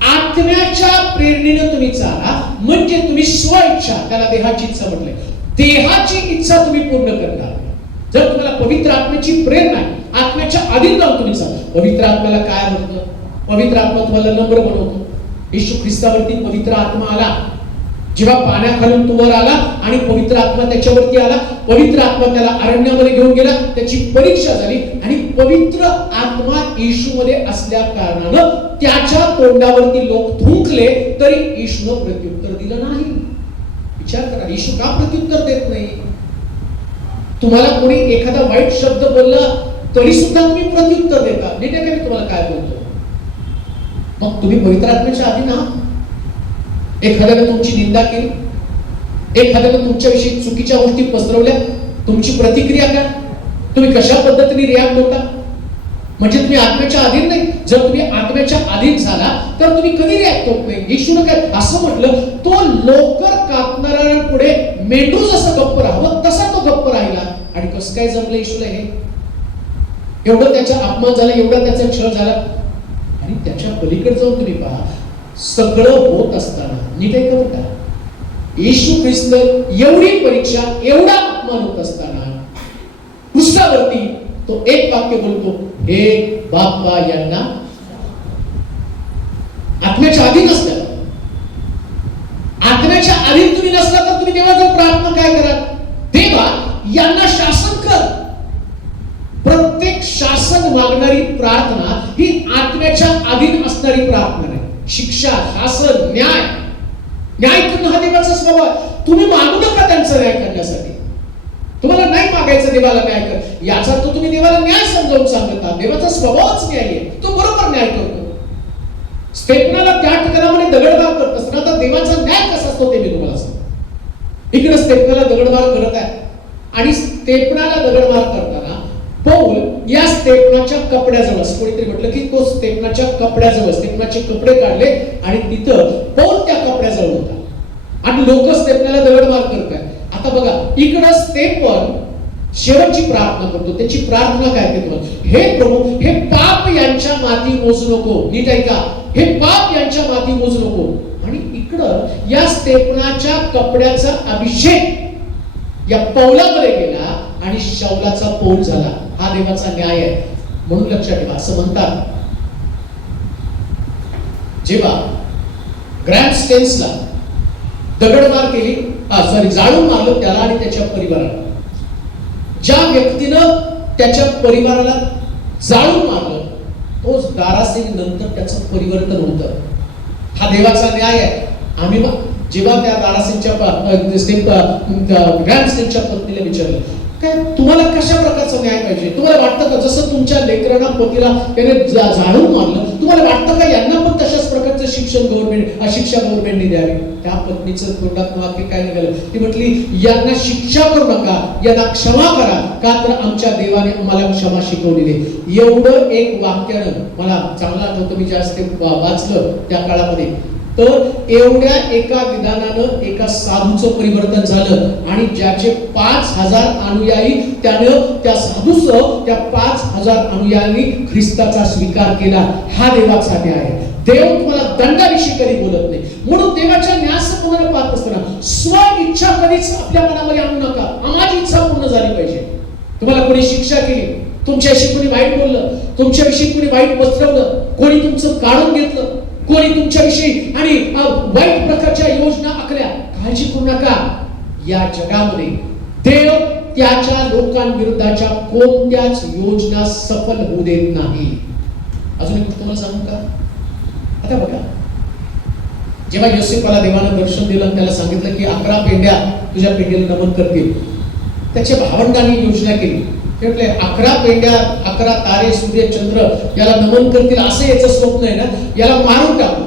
आत्म्याच्या प्रेरणेने तुम्ही चाला, म्हणजे तुम्ही स्व इच्छा, त्याला देहाची इच्छा म्हटलंय, देहाची इच्छा तुम्ही पूर्ण करणार. जर तुम्हाला पवित्र आत्म्याची प्रेरणा आहे, आत्म्याच्या अधीन राहून तुम्ही चाला. पवित्र आत्म्याला काय म्हणतं? पवित्र आत्मा तुम्हाला नम्र बनवतो. येशू ख्रिस्तावरती पवित्र आत्मा आला, जेव्हा पाण्याखालून तो वर आला आणि पवित्र आत्मा त्याच्यावरती आला, पवित्र आत्मा त्याला अरण्यामध्ये घेऊन गेला, त्याची परीक्षा झाली आणि पवित्र आत्मा येशूमध्ये असल्या कारणानं त्याच्या तोंडावरती लोक थुंकले तरी येशूनं प्रत्युत्तर दिलं नाही. विचार करा, येशू का प्रत्युत्तर देत नाही? तुम्हाला कोणी एखादा वाईट शब्द बोलला तरी सुद्धा तुम्ही प्रत्युत्तर देता. नीट आहे का मी तुम्हाला काय बोलतो? मग तुम्ही पवित्र आत्म्याच्या अधीन आहात. एखाद्याने तुमची निंदा केली, एखाद्याने तुमच्याविषयी चुकीच्या गोष्टी पसरवल्या, तुमची प्रतिक्रिया काय? तुम्ही कशा पद्धतीने रिॲक्ट होता? म्हणजे तुम्ही आत्म्याच्या अधीन नाही. जर तुम्ही आत्म्याच्या अधीन झाला तर तुम्ही कधी रिॲक्ट होत नाही. येशूने काय असं म्हटलं, तो लोकर कापणाऱ्यांपुढे मेंढरू जसं गप्प राहावं तसा तो गप्प राहिला. आणि कसं काय जमलं येशूला हे? एवढं त्याचा अपमान झाला, एवढा त्याचा छळ झाला. आणि त्याच्या पलीकडे जाऊन तुम्ही पहा, सगळं होत असताना, नीट आहे का? येशू ख्रिस्त एवढी परीक्षा, एवढा अपमान होत असताना क्रुसावरती तो एक वाक्य बोलतो, हे बाप्पा यांना. आत्म्याच्या अधीन असल्या, आत्म्याच्या अधीन तुम्ही नसला तर तुम्ही देवाजवळ प्रार्थना काय करा? देवा यांना शासन कर. प्रत्येक शासन मागणारी प्रार्थना ही आत्म्याच्या अधीन असणारी प्रार्थना नाही. शिक्षा, शासन, न्याय करणं हा देवाचा स्वभाव. तुम्ही मागू नका त्यांचा न्याय करण्यासाठी. तुम्हाला नाही मागायचं देवाला न्याय कर, याचा अर्थ तुम्ही देवाला न्याय समजावून सांगत आहात. देवाचा स्वभावच न्याय आहे, तो बरोबर न्याय करतो. स्टेफनाला त्या ठिकाणामध्ये दगडमार करत असताना तर देवाचा न्याय कसा असतो ते मी तुम्हाला सांगतो. इकडे स्टेफनाला दगडमार करत आहे आणि स्टेफनाला दगडमार करताना पौल या स्टेफनाच्या कपड्याजवळ, कोणीतरी म्हटलं की तो स्टेफनाच्या कपड्याजवळ, स्टेफनाचे कपडे काढले आणि तिथं पौल त्या कपड्याजवळ होता आणि लोक स्टेफनाला दगडमार करतात. आता बघा, इकडं स्टेफन शेवटची प्रार्थना करतो. त्याची प्रार्थना काय ते तुम्हाला, हे प्रभू, हे पाप यांच्या माथी मोजू नको. नीट ऐका, हे पाप यांच्या माथी मोजू नको. आणि इकडं या स्टेफनाच्या कपड्याचा अभिषेक या पौलामध्ये गेला आणि शौलाचा पौल झाला. हा देवाचा न्याय आहे. म्हणून लक्षात ठेवा, असं म्हणतात जेव्हा ग्रँड स्टेन्सला दगडमार केली, जाळून मारलं त्याला आणि त्याच्या परिवाराला, ज्या व्यक्तीनं त्याच्या परिवाराला जाळून मारलं तोच दारासिंग नंतर त्याचं परिवर्तन होतं. हा देवाचा न्याय आहे. आम्ही जेव्हा त्या दारासिंगच्या ग्रँड स्टेनच्या पत्नीला विचारलं, काय तुम्हाला कशा प्रकारचा न्याय पाहिजे? तुम्हाला वाटतं का जसं तुमच्या लेकरांना पतीला त्याने जाळून मारलं, तुम्हाला वाटतं का यांना पण तशाच प्रकारचं शिक्षा गव्हर्नमेंटने द्यावी? त्या पत्नीचं तोंडात वाक्य काय निघालं? ती म्हटली, यांना शिक्षा करू नका, यांना क्षमा करा, का तर आमच्या देवाने आम्हाला क्षमा शिकवलेली. एवढं एक वाक्यानं मला चांगलं आठवतं, मी जास्त वाचलं त्या काळामध्ये. तर एवढ्या एका विधानानं एका साधूचं परिवर्तन झालं आणि ज्याचे 5000 अनुयायी त्यानं त्या साधूचं त्या 5000 अनुयायांनी ख्रिस्ताचा स्वीकार केला. हा देवाचा न्याय आहे. देव तुम्हाला दंडाविषयी कधी बोलत नाही. म्हणून देवाच्या न्यास तुम्हाला पाहत असताना स्व इच्छा कधीच आपल्या मनामध्ये आणू नका. माझी इच्छा पूर्ण झाली पाहिजे. तुम्हाला कोणी शिक्षा केली, तुमच्याविषयी कोणी वाईट बोललं, तुमच्याविषयी कोणी वाईट पसरवलं, कोणी तुमचं काढून घेतलं, कोणी तुमच्याविषयी आणि वाईट प्रकारच्या योजना आखल्या, काळजी करू नका. या जगामध्ये देव त्याच्या लोकांविरुद्धच्या कोणत्याच योजना सफल होऊ देत नाही. अजून एक तुम्हाला सांगू का? आता बघा, जेव्हा योसेफाला देवानं दर्शन दिलं, त्याला सांगितलं की 11 पेंड्या तुझ्या पेंडीला नमन करतील, त्याच्या भावंडांनी योजना केली. म्हटले 11 पेंड्या, 11 तारे, सूर्य, चंद्र याला नमन करतील असं याचं स्वप्न आहे ना, याला मारून टाकू.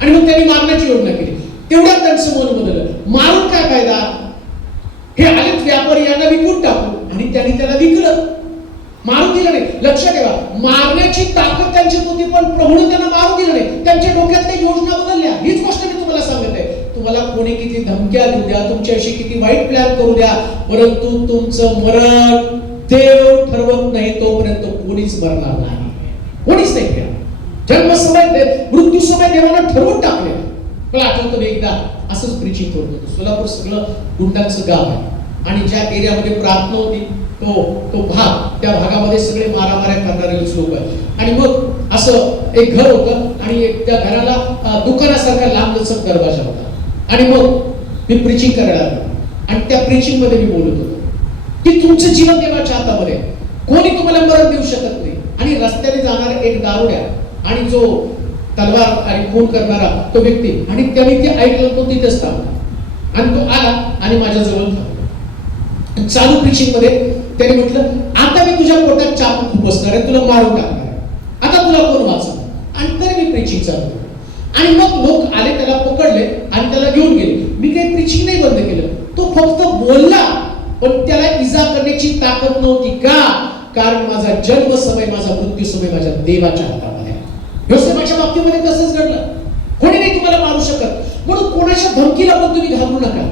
आणि मग त्यांनी मारण्याची योजना केली. तेवढ्यात त्यांचं मन बदललं. मारून काय फायदा? हे आलेच व्यापारी, यांना विकून टाकू. आणि त्यांनी त्याला विकलं, मारून दिलं नाही. लक्षात ठेवा, मारण्याची ताकद त्यांच्यात होती, पण प्रभूने त्यांना मारून दिलं नाही. त्यांच्या डोक्यातल्या योजना बदलल्या. हीच गोष्ट मी तुम्हाला सांगत आहे. तुम्हाला कोणी किती धमक्या देऊ द्या, तुमच्याविषयी किती वाईट प्लॅन करू द्या, परंतु तुमचं मरण देव ठरवत नाही तोपर्यंत कोणीच मरणार नाही. कोणीच नाही. जन्म समय, मृत्यू समय देवानं ठरवून टाकले. मला आठवतं मी एकदा असंच प्रीचिंग करत होतो. सोलापूर सगळं गुंडांचं गाव आहे आणि ज्या एरियामध्ये प्रार्थना होती तो भाग, त्या भागामध्ये सगळे मारामाऱ्या करणारे लोक आहेत. आणि मग असं एक घर होतं आणि त्या घराला दुकानासारखा लांब लचक दरवाजा होता. आणि मग मी प्रीचिंग करायला लागलो आणि त्या प्रीचिंग मध्ये मी बोलत होतो की तुमचं जीवन देवाच्या हातामध्ये, कोणी तुम्हाला मरण देऊ शकत नाही. आणि रस्त्याने जाणारा एक दारुड्या आणि जो तलवार आणि खून करणारा तो व्यक्ती, आणि त्याने ते ऐकलं, तो तिथेच थांबला आणि तो आला आणि माझ्या जवळ थांबला. चालू प्रीचिंग मध्ये त्याने म्हटलं, आता मी तुझ्या पोटात चाकू खुपसणार आहे, तुला मारून टाकणार आहे, आता तुला कोण वाचवणार? आणि तरी मी प्रीचिंग चालू. आणि मग लोक आले, त्याला पकडले आणि त्याला घेऊन गेले. मी काही प्रीचिंग नाही बंद केलं, तो फक्त बोलला, पण त्याला इजा करण्याची ताकद नव्हती. का? कारण माझा जन्म समय, माझा मृत्यू समय माझ्या देवाच्या हातामध्ये आहे. योसेफाच्या बाबतीमध्ये तसंच घडलं. कोणी नाही तुम्हाला मारू शकत. म्हणून कोणाच्या धमकीला पण तुम्ही घाबरू नका.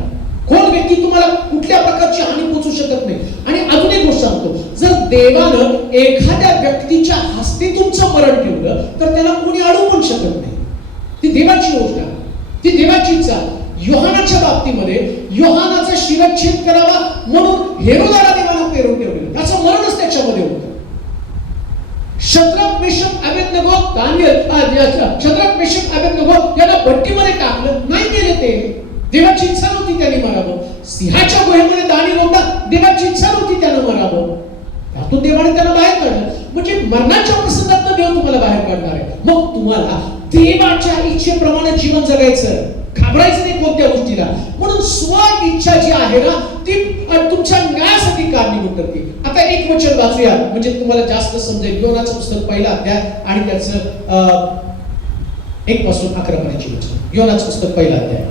कोण व्यक्ती तुम्हाला कुठल्या प्रकारची हानी पोचू शकत नाही. आणि अजून एक गोष्ट सांगतो, जर देवानं एखाद्या व्यक्तीच्या हस्ते तुमचं मरण ठेवलं तर त्याला कोणी अडवू पण शकत नाही. ती देवाची योजना, ती देवाची इच्छा. योहानाच्या बाबतीमध्ये योहानाचा शिरच्छेद करावा म्हणून हेरोदाला देवानं पेरून ठेवलं, त्याचं मरणच त्याच्यामध्ये होतं. Shadrach, Meshach, Abednego, Daniel, Shadrach, Meshach, Abednego यांना भट्टीमध्ये टाकलं, नाही गेले ते. देवाची इच्छा नव्हती त्यांनी मरावं. सिंहाच्या गुहेमध्ये दानियल होता, देवाची इच्छा नव्हती त्यानं मरावं, त्यातून देवाने त्याला बाहेर काढलं. म्हणजे मरणाच्या प्रसंगात देव तुम्हाला बाहेर काढणार आहे. मग तुम्हाला देवाच्या इच्छेप्रमाणे जीवन जगायचं, घाबरायचं नाही कोणत्या गोष्टीला. म्हणून स्व इच्छा जी आहे ना, ती तुमच्या न्यायासाठी कारणीभूत ठरते. आता एक वचन वाचूया म्हणजे तुम्हाला जास्त समजेल. योनाचं पुस्तक पहिला अध्याय आणि त्याचं 1 पासून 11 पर्यंतची वचन. योनाचं पुस्तक पहिला अध्याय.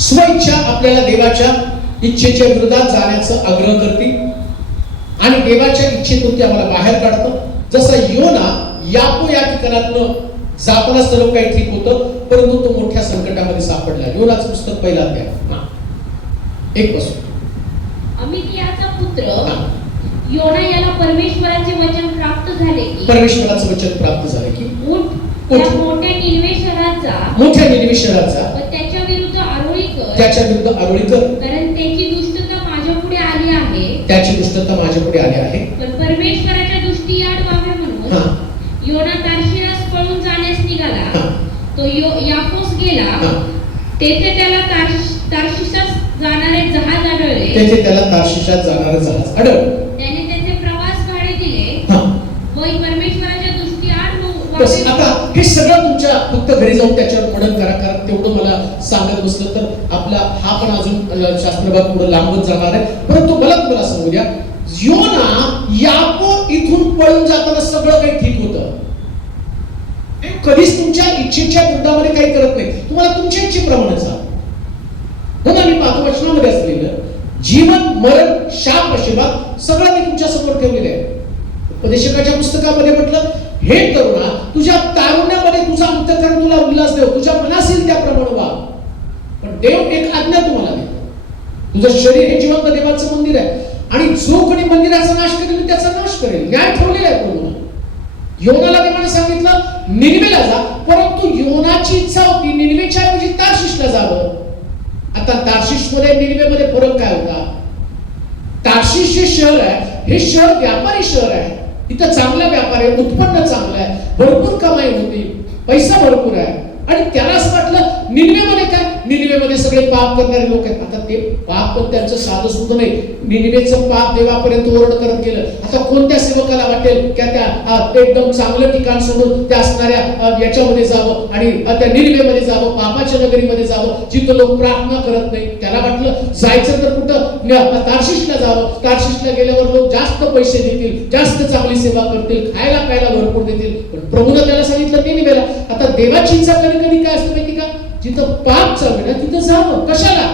स्वइच्छा आपल्याला देवाच्या इच्छेच्या विरोधात जाण्याचं आग्रह करते आणि देवाच्या इच्छेतून ते आम्हाला बाहेर काढतं. जसं योना यापो या ठिकाणातनं जाताना सर्व काही ठीक होतं, परंतु तो मोठ्या संकटामध्ये सापडला. योनाचं पुस्तक पहिला अध्याय 1 पासून. अमित्याचा पुत्र योना याला परमेश्वराचे वचन प्राप्त झाले की, परमेश्वराचं वचन प्राप्त झाले की मोठ्या निनिवे शहरात जा, मोठ्या निनिवे शहरात जा, त्याच्या विरुद्ध आरोळी कर, त्याच्या विरुद्ध आरोळी कर, कारण त्याची दुष्टता माझ्या पुढे आली आहे. त्याची दुष्टता माझ्या पुढे आली आहे. पण परमेश्वराच्या दृष्टी आड व्हावे म्हणून हा. योना तार्शियास पळून जाण्यास निघाला. हा. तो याफोस गेला. हा. तेथे त्याला तार्शिशास जाणारे जहाज आढळले. तेथे त्याला तार्शिशात जाणारं जहाज आढळलं. त्याने त्याचे प्रवास भाडे दिले हा. व परमेश्वराच्या दृष्टी आड बस व्हावे. आता हे सगळं तुमच्या फक्त घरी जाऊन त्याच्यावर मनन करा, कारण तेवढं मला सांगत बसलं तर आपला हा पण अजून शास्त्रभाग पुढे लांबत जाणार आहे. परंतु मला तुम्हाला सांगू द्या, योना यापो इथून पळून जाताना सगळं काही ठीक होतं. कधीच तुमच्या इच्छेच्या विरुद्धामध्ये काही करत नाही. तुम्हाला तुमच्या इच्छेप्रमाणे जा. म्हणून आम्ही पाहतो वचनामध्ये असलेलं जीवन मरण शाप आशीर्वाद सगळं मी तुमच्या समोर ठेवलेलं आहे. उपदेशकाच्या पुस्तकामध्ये म्हटलं, हे तरुणा, तुझ्या तारुण्यामध्ये तुझा अंतःकरण तुला उल्हास देव, तुझ्या मनास येईल त्याप्रमाणे वाग. पण देव एक आज्ञा तुम्हाला देतो. तुझं शरीर हे जिवंत देवाचं मंदिर आहे आणि जो कोणी मंदिराचा नाश करेल त्याचा नाश करेल. न्याय ठरलेला आहे पूर्ण. योनाला देवाने सांगितलं निनिवेला जा, परंतु योनाची इच्छा होती निनिवेच्या ऐवजी तार्शिशला जावं. आता तार्शिश मध्ये निनिवेमध्ये फरक काय होता? तार्शिश जे शहर आहे हे शहर व्यापारी शहर आहे. इथं चांगला व्यापार आहे, उत्पन्न चांगलं आहे, भरपूर कमाई होती, पैसा भरपूर आहे. आणि त्याला असं वाटलं निनिवेमध्ये काय, निनिवेमध्ये सगळे पाप करणारे लोक आहेत. आता ते पाप पण त्यांचं साधं सुद्धा नाही. निनिवेचं पाप देवापर्यंत ओरड करत गेलं. आता कोणत्या सेवकाला वाटेल की त्या एकदम चांगलं ठिकाण सोडून त्या असणाऱ्या याच्यामध्ये जावं आणि त्या निनिवेमध्ये जावं, पापाच्या नगरीमध्ये जावं जिथं लोक प्रार्थना करत नाही. त्याला वाटलं जायचं तर कुठं, तार्शिशला जावं. तार्शिशला गेल्यावर लोक जास्त पैसे देतील, जास्त चांगली सेवा करतील, खायला प्यायला भरपूर देतील. पण प्रभूने त्याला सांगितलं निनिवेला. आता देवाची इच्छा कधी कधी काय असतं माहिती का, जिथं पाप चालू आहे तिथं जावं. कशाला?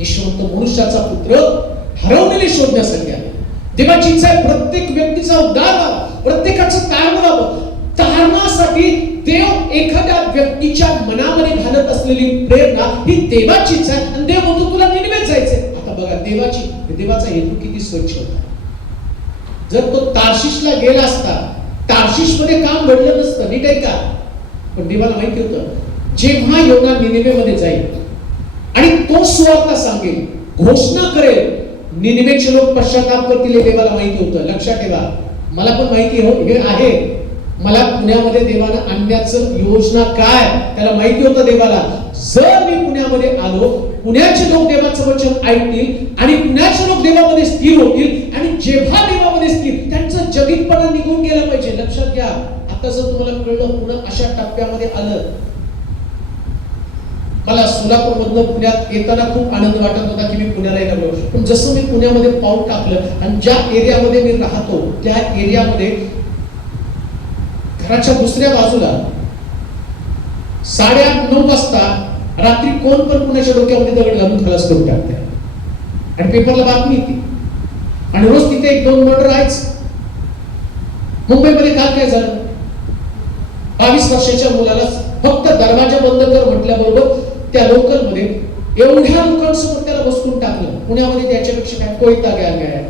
यशवंत मनुष्याचा पुत्र हरवलेले शोधण्यासाठी आहे. देवाची इच्छा आहे प्रत्येक व्यक्तीचा उद्धार व्हावा, प्रत्येकाचं तारणं व्हावं. तारणासाठी देव एखाद्या व्यक्तीच्या मनामध्ये घालत असलेली प्रेरणा ही देवाची इच्छा आहे. आणि देव म्हणतो तुला निनिवेत जायचंय. आता बघा देवाचा हेतू किती स्वच्छ होता. जर तो तार्शिशला गेला असता, तार्शिश मध्ये काम घडलं नसतं, नीट आहे का? पण देवाला माहिती होतं जेव्हा योना निनिवेमध्ये जाईल आणि तो सुवार्ता सांगेल, घोषणा करेल, निनिवेचे लोक पश्चाताप करतील हे देवाला माहिती होतं. लक्षात ठेवा, मला पण माहिती हे आहे. मला पुण्यामध्ये देवानं आणण्याचं योजना काय त्याला माहिती होतं देवाला. जर मी पुण्यामध्ये आलो, पुण्याचे लोक देवाचं वचन ऐकतील आणि पुण्याचे लोक देवामध्ये स्थिर होतील आणि जेव्हा देवामध्ये स्थिर, त्यांचं जगीतपणा निघून गेलं पाहिजे. लक्षात घ्या, आता जर तुम्हाला कळलं पुणे अशा टप्प्यामध्ये आलं. मला सोलापूरमधनं पुण्यात येताना खूप आनंद वाटत होता की मी पुण्याला येणार. पण जसं मी पुण्यामध्ये पाऊल टाकलं आणि ज्या एरियामध्ये मी राहतो त्या एरियामध्ये घराच्या दुसऱ्या बाजूला 8:30-9 वाजता रात्री कोण पण पुण्याच्या डोक्यामध्ये दगड घालून खलास करून टाकते आणि पेपरला बातमी येते आणि रोज तिथे 1-2 मर्डर आहेच. मुंबईमध्ये काल काय झालं, 22 वर्षाच्या मुलाला फक्त दरवाजा बंद कर म्हटल्याबरोबर त्या लोकल मध्ये एवढ्या लोकांसमोर त्याला बसवून टाकलं. पुण्यामध्ये त्याच्यापेक्षा काय कोयता गँग आहे,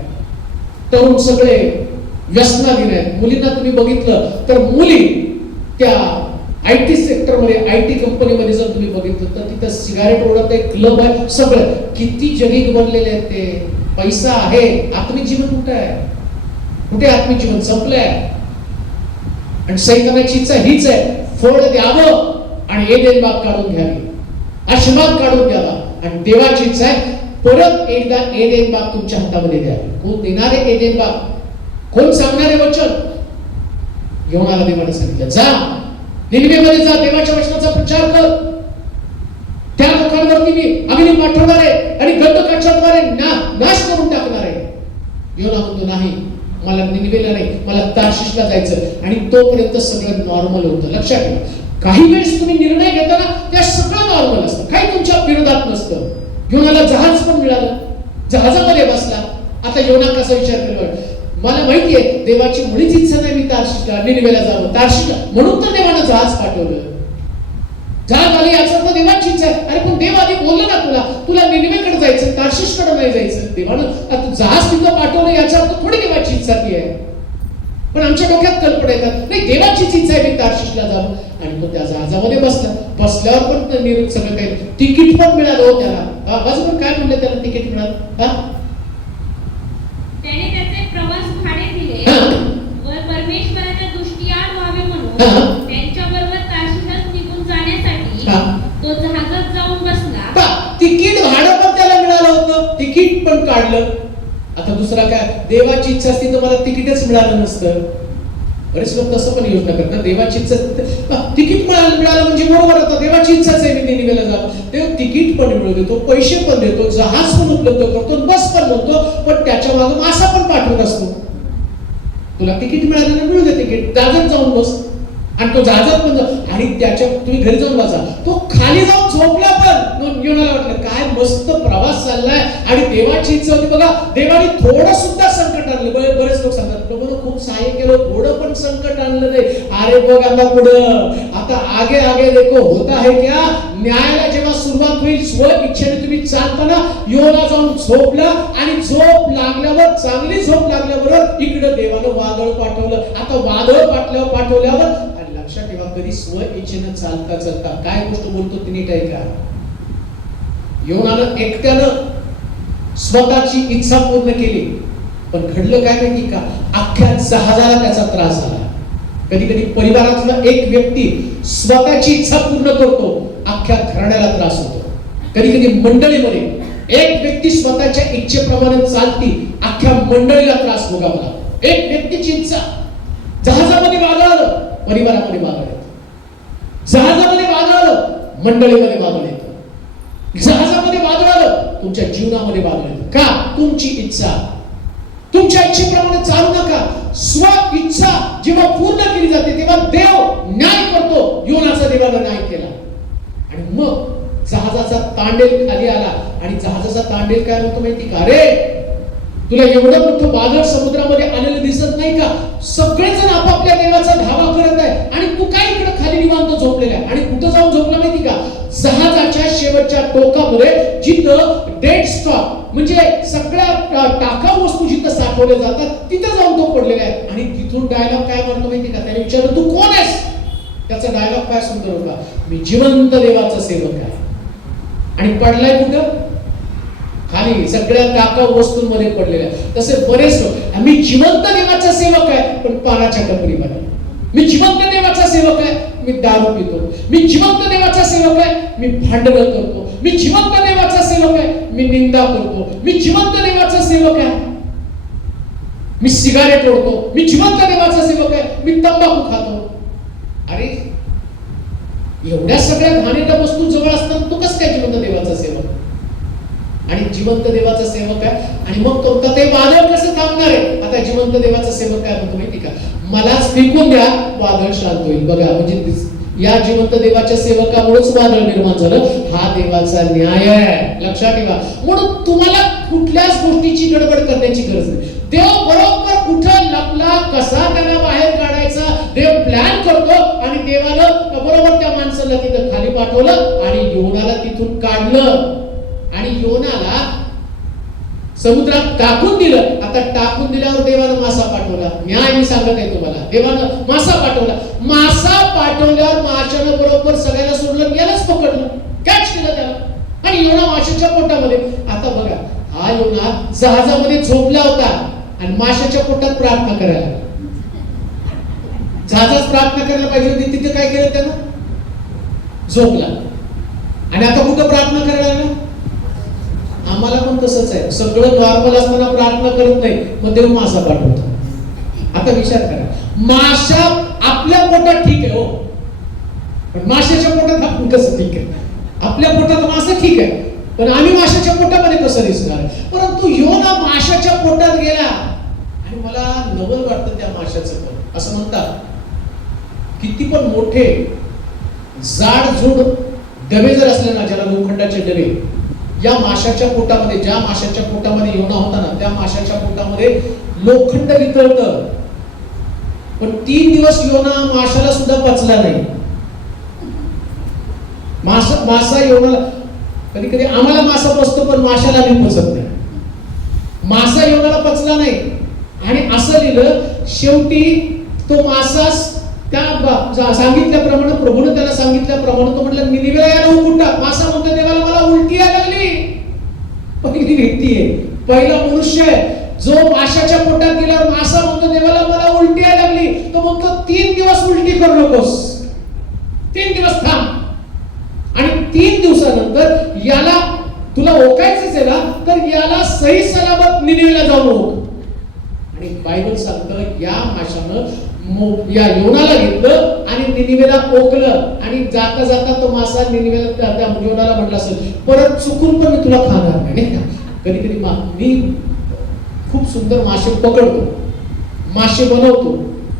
तरुण सगळे व्यसनाधीन आहेत. मुलींना तुम्ही बघितलं तर मुली त्या IT सेक्टरमध्ये, IT कंपनीमध्ये जर तुम्ही बघितलं तर तिथं सिगारेट ओढत आहे, क्लब आहे, सगळं. किती जगीक बनलेले आहेत ते. पैसा आहे, आत्मिक जीवन कुठे आहे? कुठे आत्मिक जीवन संपलंय. आणि सैतानाची इच्छा हीच आहे, फळ द्यावं आणि एदेन बाग काढून घ्यावी, आशीर्वाद काढून द्यावा. आणि देवाची इच्छा आहे परत एकदा एदेन बाग तुमच्या हातामध्ये द्यावी. कोण देणारे एदेन बाग? कोण सांगणारे वचन? योनाला देवाने सांगितलं जा निनिवेमध्ये जा, देवाच्या वचनाचा प्रचार कर. त्या लोकांवरती मी अग्नी पाठवणार आहे आणि गंधकाच्याद्वारे नाश करून टाकणार आहे. योना म्हणतो नाही, मला निनिवेला नाही, मला तार्शिशला जायचं. आणि तोपर्यंत सगळं नॉर्मल होतं. लक्षात ठेवा, काही वेळेस तुम्ही निर्णय घेताना त्या सगळं नॉर्मल असतं, काही तुमच्या विरोधात नसतं. योनाला जहाज पण मिळालं, जहाजामध्ये बसला. आता योना कसा विचार केला, मला माहिती आहे देवाची मुळीच इच्छा नाही मी तार्शिशला निनिवेला जावं, तार्शिशला, म्हणून तर देवानं जहाज पाठवलं. जहाज आले याचा अर्थ देवाची इच्छा आहे. अरे पण देव आधी बोललं ना तुला निनिवेकडे जायचं, तार्शिशकडे नाही जायचं. देवानं जहाज तिथं पाठवलं याचा अर्थ थोडी देवाची इच्छा ती आहे. पण आमच्या डोक्यात कल्पना येतात नाही देवाचीच इच्छा आहे मी तार्शिशला जावं. आणि तो त्या जहाजामध्ये बसला. बसल्यावर पण सगळं काही तिकीट पण मिळालं हो त्याला. अजून काय म्हणलं त्याला तिकीट मिळालं? त्याने त्याचे प्रवास भाडे दिले व परमेश्वराच्या दृष्टीआड व्हावे म्हणून त्यांच्याबरोबर तारशीलास निघून जाण्यासाठी तो जहाजात जाऊन बसला. तिकीट भाडं पण त्याला मिळालं होतं, तिकीट पण काढलं. आता दुसरा काय, देवाची इच्छा असती तर मला तिकीटच मिळालं नसतं. बरेच लोक तसं पण योजना करतात, देवाची इच्छा तिकीट मिळालं म्हणजे बरोबर होतं, देवाची इच्छाच आहे मी निनिवेला जातो. देव तिकीट पण मिळवून देतो, पैसे पण देतो, जहाज पण उपलब्ध करतो, बस पण बनतो, पण त्याच्या मागे मासा पण पाठवत असतो. तुला तिकीट मिळालं ना, मिळू दे तिकीट, जहाजात जाऊन बस. आणि तो जहाजात पण आणि त्याच्या तुम्ही घरी जाऊन वाचा, तो खाली जाऊन झोपला पण. योनाला वाटलं काय मस्त प्रवास चाललाय आणि देवाची इच्छा होती. बघा, देवाने थोडं सुद्धा संकट आणलं. बरेच लोक सांगतात प्रभूने खूप सहाय्य केलं, थोडं पण संकट आणलं नाही. अरे बघ आता पुढं, आता आगे आगे देखो होता है क्या. न्यायाला जेव्हा सुरुवात होईल, स्व इच्छेने तुम्ही चालताना योना जाऊन झोपला आणि झोप लागल्यावर, चांगली झोप लागल्याबरोबर इकडे देवानं वादळ पाठवलं. आता वादळ पाठवल्यावर लक्षात ठेवा, कधी स्व इच्छेनं चालता चालता काय गोष्ट बोलतो ती नीट ऐका. योनानं एकट्यानं स्वतःची इच्छा पूर्ण केली, पण घडलं काय माहिती का, अख्ख्या जहाजाला त्याचा त्रास झाला. कधी कधी परिवारातला एक व्यक्ती स्वतःची इच्छा पूर्ण करतो, अख्ख्या घराण्याला त्रास होतो. कधी कधी मंडळीमध्ये एक व्यक्ती स्वतःच्या इच्छेप्रमाणे चालती, अख्ख्या मंडळीला त्रास भोगावा लागतो. एक व्यक्तीची इच्छा, जहाजामध्ये वादळ आलं, परिवारामध्ये वादळ येतं. जहाजामध्ये वादळ आलं, मंडळीमध्ये वादळ येतं. जहाजामध्ये वादळ आलं, तुमच्या जीवनामध्ये वादळ येतं. का? तुमची इच्छा. तुमच्या इच्छेप्रमाणे चालू नका. स्व इच्छा जेव्हा पूर्ण केली जाते तेव्हा देव न्याय करतो. योनाचा देवाला न्याय केला आणि मग जहाजाचा तांडेल खाली आला आणि जहाजाचा तांडेल काय म्हणतो माहिती का, अरे तुला एवढं मोठं वादळ समुद्रामध्ये आलेलं दिसत नाही का? सगळेजण आपापल्या देवाचा धावा करत आहे आणि तू काय इकडे खाली निवांत झोपलेला आहे. आणि कुठं जाऊन झोपला माहिती का? जहाजाच्या शेवटच्या टोकामध्ये, जिथं डेड स्टॉक म्हणजे सगळ्या टाकाऊ वस्तू जिथं साठवल्या जातात, तिथं जाऊन तो पडलेला आहे. आणि तिथून डायलॉग काय म्हणतो माहिती का? त्याने विचारलं तू कोण आहेस? त्याचा डायलॉग काय सुंदर होता, मी जिवंत देवाचा सेवक आहे. आणि पडलाय कुठं? खाली सगळ्या टाकाऊ वस्तूंमध्ये पडलेल्या. तसे बरेच लोक, मी जिवंत देवाचा सेवक आहे पण पानाच्या टपरीमध्ये. मी जिवंत देवाचा सेवक आहे, मी दारू पितो. मी जिवंत देवाचा सेवक आहे, मी भांडण करतो. मी जिवंत देवाचा सेवक आहे, मी निंदा करतो. मी जिवंत देवाचा सेवक आहे, मी सिगारेट ओढतो. मी जिवंत देवाचा सेवक आहे, मी तंबाखू खातो. अरे एवढ्या सगळ्या घाणेरड्या वस्तू जवळ असताना तू कसं काय जिवंत देवाचा सेवक? आणि जिवंत देवाचा सेवक आहे. आणि मग तो ते वादळ कसं थांबणार आहे? आता जिवंत देवाचा सेवक काय म्हणतो माहिती का? मलाच फेकून द्या, वादळ शांत होईल. बघा, म्हणजे या जिवंत देवाच्या सेवकामुळेच वादळ निर्माण झालं. हा देवाचा न्याय आहे, लक्षात ठेवा. म्हणून तुम्हाला कुठल्याच गोष्टीची गडबड करण्याची गरज नाही. देव बरोबर कुठं लपला, कसा त्याला बाहेर काढायचा देव प्लॅन करतो. आणि देवानं बरोबर त्या माणसाला तिथं खाली पाठवलं आणि योनाला तिथून काढलं आणि योनाला समुद्रात टाकून दिलं. आता टाकून दिल्यावर देवानं मासा पाठवला. न्याय मी सांगत आहे तुम्हाला, देवानं मासा पाठवला. मासा पाठवल्यावर माशानं बरोबर सगळ्याला सोडलं, यालाच पकडलं, कॅच केलं त्याला आणि योना माशाच्या पोटामध्ये. आता बघा, हा योना जहाजामध्ये झोपला होता आणि माशाच्या पोटात प्रार्थना करायला. जहाजात प्रार्थना करायला पाहिजे होती, तिथे काय केलं त्यानं? झोपला. आणि आता कुठं प्रार्थना करायला लागला? आम्हाला पण तसंच आहे, सगळं नॉर्मल असताना प्रार्थना करत नाही, मग देव मासा पाठवतो. आता विचार करा, माशा आपल्या पोटात ठीक आहे हो, पण माशाच्या पोटात आपण कसं ठीक आहे? आपल्या पोटात मासा ठीक आहे, पण आम्ही माशाच्या पोटामध्ये कसं दिसणार? परंतु योना माशाच्या पोटात गेला आणि मला नवल वाटतं त्या माशाचं पण. असं म्हणतात, किती पण मोठे जाडजूड डबे जर असले ना, ज्याला लोखंडाचे डबे, या माशाच्या पोटामध्ये, ज्या माशाच्या पोटामध्ये योना होता ना, त्या माशाच्या पोटामध्ये लोखंड वितळतं. पण 3 दिवस योना माशाला सुद्धा पचला नाही. मासा योनाला, कधी कधी आम्हाला मासा पचतो पण माशाला नाही पचत नाही. मासा योनाला पचला नाही आणि असं लिहिलं, शेवटी तो मासा सांगितल्याप्रमाणे प्रभूने त्याला सांगितल्याप्रमाणे तो म्हटलं निनिवेला यायला उठून टाक. मासा म्हणतो देवाला मला उलटी यायला लागली. पहिली व्यक्ती आहे, पहिला मनुष्य आहे जो माशाच्या पोटात गेल्यावर मासा म्हणतो देवाला मला उलटी यायला लागली. तो म्हणतो 3 दिवस उलटी करू नकोस, 3 दिवस थांब आणि 3 दिवसानंतर याला तुला ओकायचंच आहे ना तर याला सही सलामत निनिवेला जाऊन ओक. आणि बायबल सांगतं या माशानं या योनाला घेतलं आणि निनिवेला ओकलं आणि जाता जाता तो मासा निनिवेला त्या योनाला म्हटला असेल परत चुकून पण मी तुला खाणार नाही. कधी कधी मी खूप सुंदर मासे पकडतो, मासे बनवतो,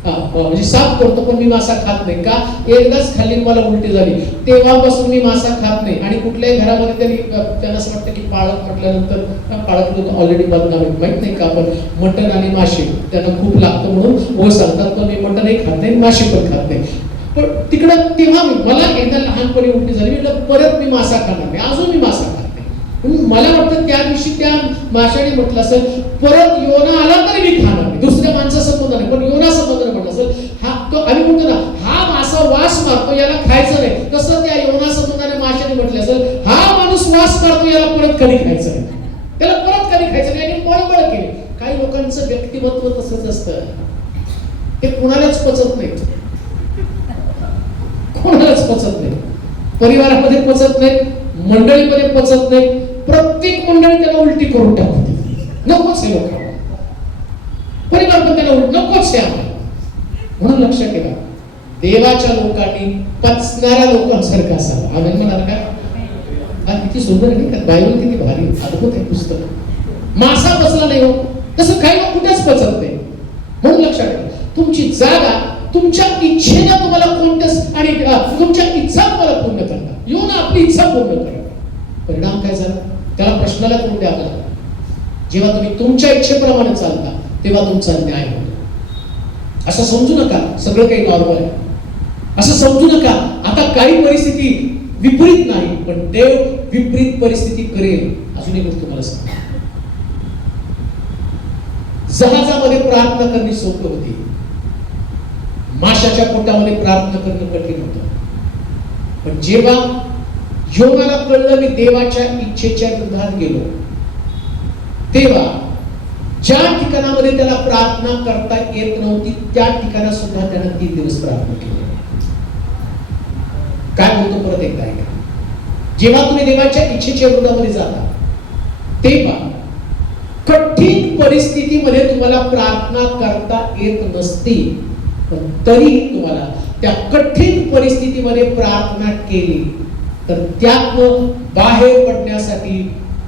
म्हणजे साफ करतो, पण मी मासा खात नाही. का? एकदाच खाल्ली मला उलटी झाली, तेव्हापासून मी मासा खात नाही. आणि कुठल्याही घरामध्ये त्यांना असं वाटतं की पाळत म्हटल्यानंतर पाळत ऑलरेडी बदनाम आहेत, माहित नाही का? आपण मटण आणि मासे त्यांना खूप लागतं म्हणून हो सांगतात, पण मी मटणही खात नाही, मासे पण खात नाही. पण तिकडं तेव्हा मला एकदा लहानपणी उलटी झाली, मी परत मी मासा खाणार नाही, अजून मी मासा खात नाही. मला वाटतं त्या दिवशी त्या माशाने म्हटलं असेल परत योना आला तरी मी खाणार नाही, दुसऱ्या माणसा संबंध नाही पण योना संबंध म्हटलं असेल. हा तो आम्ही म्हणतो ना हा मासा वास मारतो याला खायचं नाही, तसं त्या योना संबंधाने माशाने म्हटलं असेल हा माणूस वास मारतो याला परत कधी खायचं नाही, त्याला परत कधी खायचं नाही. आणि बळबळ केली. काही लोकांचं व्यक्तिमत्व तसंच असतं, ते कुणालाच पचत नाही, कोणालाच पचत नाही, परिवारामध्ये पचत नाही, मंडळीमध्ये पचत नाही, प्रत्येक मंडळी त्याला उलटी करून टाकते. नकोच हे लोक, परिवार पण त्याला नकोच हे आम्हाला. म्हणून लक्षात ठेवा देवाच्या लोकांनी पचणाऱ्या लोकांसारखं असावं. आम्ही म्हणाल काय किती सुंदर नाही का? बायबल किती भारी अद्भुत आहे पुस्तक. मासा पचला नाही हो, तसं काही लोक कुठेच पचत नाही. म्हणून लक्षात ठेवा तुमची जागा तुमच्या इच्छेने तुम्हाला कोणत्याच आणि तुमच्या इच्छा तुम्हाला पूर्ण करणार, येऊन आपली इच्छा पूर्ण करणार. परिणाम काय झाला? त्याला प्रश्नाला कोण द्यावं लागलं? जेव्हा तुम्ही तुमच्या इच्छेप्रमाणे चालता तेव्हा तुमचा न्याय होतो. असं समजू नका सगळं काही नॉर्मल आहे, असं समजू नका आता काही परिस्थिती विपरीत नाही, पण देव विपरीत परिस्थिती करेल. अजून एक गोष्ट तुम्हाला सांगतो, जहाजामध्ये प्रार्थना करणे सोपं होती, माशाच्या पोटामध्ये प्रार्थना करणं कठीण होतं. पण जेव्हा योनाला कळलं मी देवाच्या इच्छेच्या विरोधात गेलो, तेव्हा ज्या ठिकाणामध्ये त्याला प्रार्थना करता येत नव्हती त्या ठिकाणात सुद्धा त्यानं 3 दिवस प्रार्थना केली. काय बोलतो परत एकदा ऐका. जेव्हा तुम्ही देवाच्या इच्छेच्या विरोधामध्ये जाता तेव्हा कठीण परिस्थितीमध्ये तुम्हाला प्रार्थना करता येत नसती, पण तरी तुम्हाला त्या कठीण परिस्थितीमध्ये प्रार्थना केली तर त्यातून बाहेर पडण्यासाठी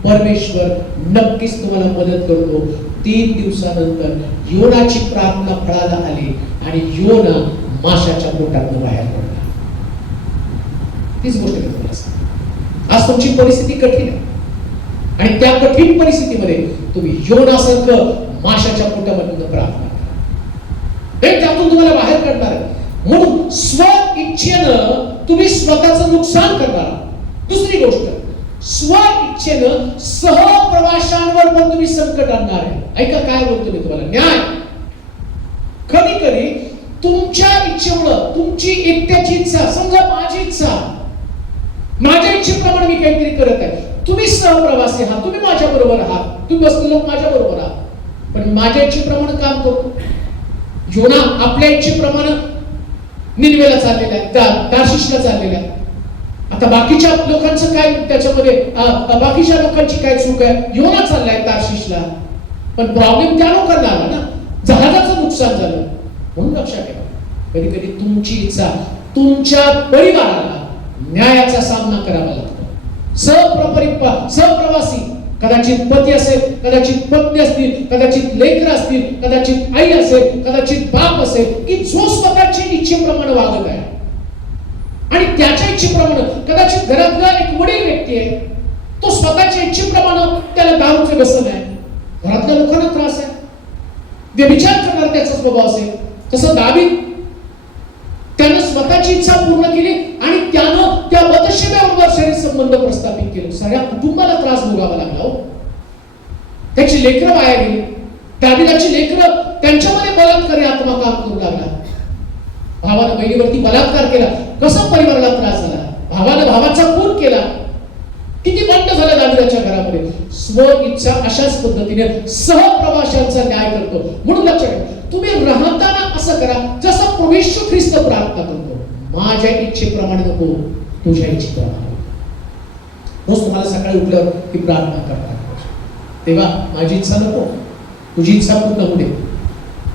परमेश्वर नक्कीच तुम्हाला मदत करतो. 3 दिवसानंतर योनाची प्रार्थना फळाला आली आणि योना माशाच्या पोटातून बाहेर पडला. तीच गोष्ट मी तुम्हाला सांगतो. आज तुमची परिस्थिती कठीण आहे आणि त्या कठीण परिस्थितीमध्ये तुम्ही योनासारखं माशाच्या पोटामधून प्रार्थना करा, त्यातून तुम्हाला बाहेर काढणार आहे. म्हणून स्व इच्छेनं तुम्ही स्वतःचं नुकसान करणार. दुसरी गोष्ट, स्व इच्छेनं सहप्रवाशांवर पण तुम्ही संकट आणणार आहे. ऐका काय बोलतो मी तुम्हाला, न्याय. कधी कधी तुमच्या इच्छेमुळं, तुमची एकट्याची इच्छा, समजा माझी इच्छा, माझ्या इच्छेप्रमाणे मी काहीतरी करत आहे, तुम्ही सहप्रवासी आहात, तुम्ही माझ्या बरोबर आहात, तुम्ही बसलेले लोक माझ्या बरोबर आहात, पण माझ्या इच्छेप्रमाणे काम करतो. योना आपल्या इच्छेप्रमाणे निनिवेला चाललेला आहे, तार्शिशला चाललेला आहे. आता बाकीच्या लोकांचं काय त्याच्यामध्ये, बाकीच्या लोकांची काय चूक आहे? योना चाललाय तार्शिशला, पण प्रॉब्लेम त्या लोकांना आला ना, जहाजाचं नुकसान झालं. म्हणून लक्षात ठेवा कधी कधी तुमची इच्छा तुमच्या परिवाराला न्यायाचा सामना करावा लागतो. सहप्रवासी, कदाचित पती असेल, कदाचित पत्नी असतील, कदाचित लेकरं असतील, कदाचित आई असेल, कदाचित बाप असेल, की जो स्वतःच्या इच्छेप्रमाणे वागत आहे आणि त्याच्या इच्छेप्रमाणे, कदाचित घरातला एक वडील व्यक्ती आहे, तो स्वतःच्या इच्छेप्रमाणे त्याला दारूचे व्यसन आहे, घरातल्या लोकांना त्रास आहे, व्यभिचार करणार त्याचा स्वभाव असेल. तसं दावीद त्यानं स्वतःची इच्छा पूर्ण केली आणि त्यानं त्या बतशेबेबरोबर शरीर संबंध प्रस्थापित केले. सगळ्या कुटुंबाला त्रास भोगावा लागला हो. त्याची लेकरं वाया गेली. दावीदाची लेकरं, त्यांच्यामध्ये बलात्कारी आत्मा काम करू लागला. भावानं बहिणीवरती बलात्कार केला, कसा परिवाराला त्रास झाला, भावानं भावाचा खून केला, किती बंड झालं दाविदाच्या घरामध्ये. स्व इच्छा अशाच पद्धतीने सहप्रवाशांचा न्याय करतो. म्हणून लक्षात ठेवा, तुम्ही राहताना असं करा जसं प्रभू येशू ख्रिस्त प्रार्थना करतो, माझ्या इच्छेप्रमाणे नको, तुझ्या इच्छेप्रमाणे. रोज तुम्हाला सकाळी उठल्यावर ही प्रार्थना करतात, तेव्हा माझी इच्छा नको, तुझी इच्छा पूर्ण होऊ दे,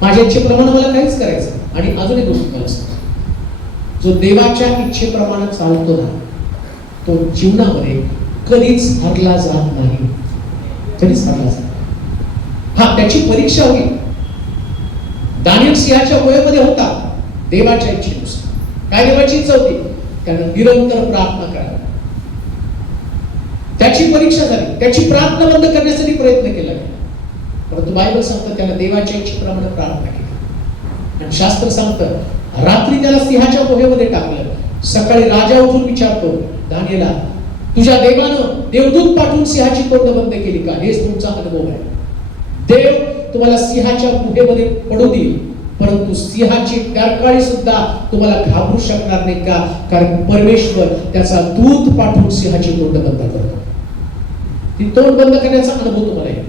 माझ्या इच्छेप्रमाणे मला काहीच करायचं. आणि अजून एक गोष्ट मला सांगा, जो देवाच्या इच्छेप्रमाणे चालतो ना, तो जीवनामध्ये कधीच हरला जात नाही, कधीच हरला जात नाही. हा, त्याची परीक्षा होईल. दानियल सिंहाच्या गुहेमध्ये होता देवाच्या इच्छेनुसार. काय देवाची इच्छा होती? त्यानं निरंतर प्रार्थना करावी. त्याची परीक्षा झाली, त्याची प्रार्थना बंद करण्यासाठी प्रयत्न केला, परंतु बायबल सांगतं त्याला देवाच्या इच्छेप्रमाणे प्रार्थना केली. आणि शास्त्र सांगतं रात्री त्याला सिंहाच्या गुहेमध्ये टाकलं. सकाळी राजा उठून विचारतो दानियेला, तुझ्या देवानं देवदूत पाठवून सिंहाची तोंड बंद केली का? हेच तुमचा अनुभव आहे. देव तुम्हाला सिंहाच्या गुहेमध्ये पडू देईल, परंतु सिंहाची डरकाळी सुद्धा तुम्हाला घाबरू शकणार नाही का? कारण परमेश्वर त्याचा दूत पाठवून सिंहाची तोंड बंद करतो. ती तोंड बंद करण्याचा अनुभव तुम्हाला येईल.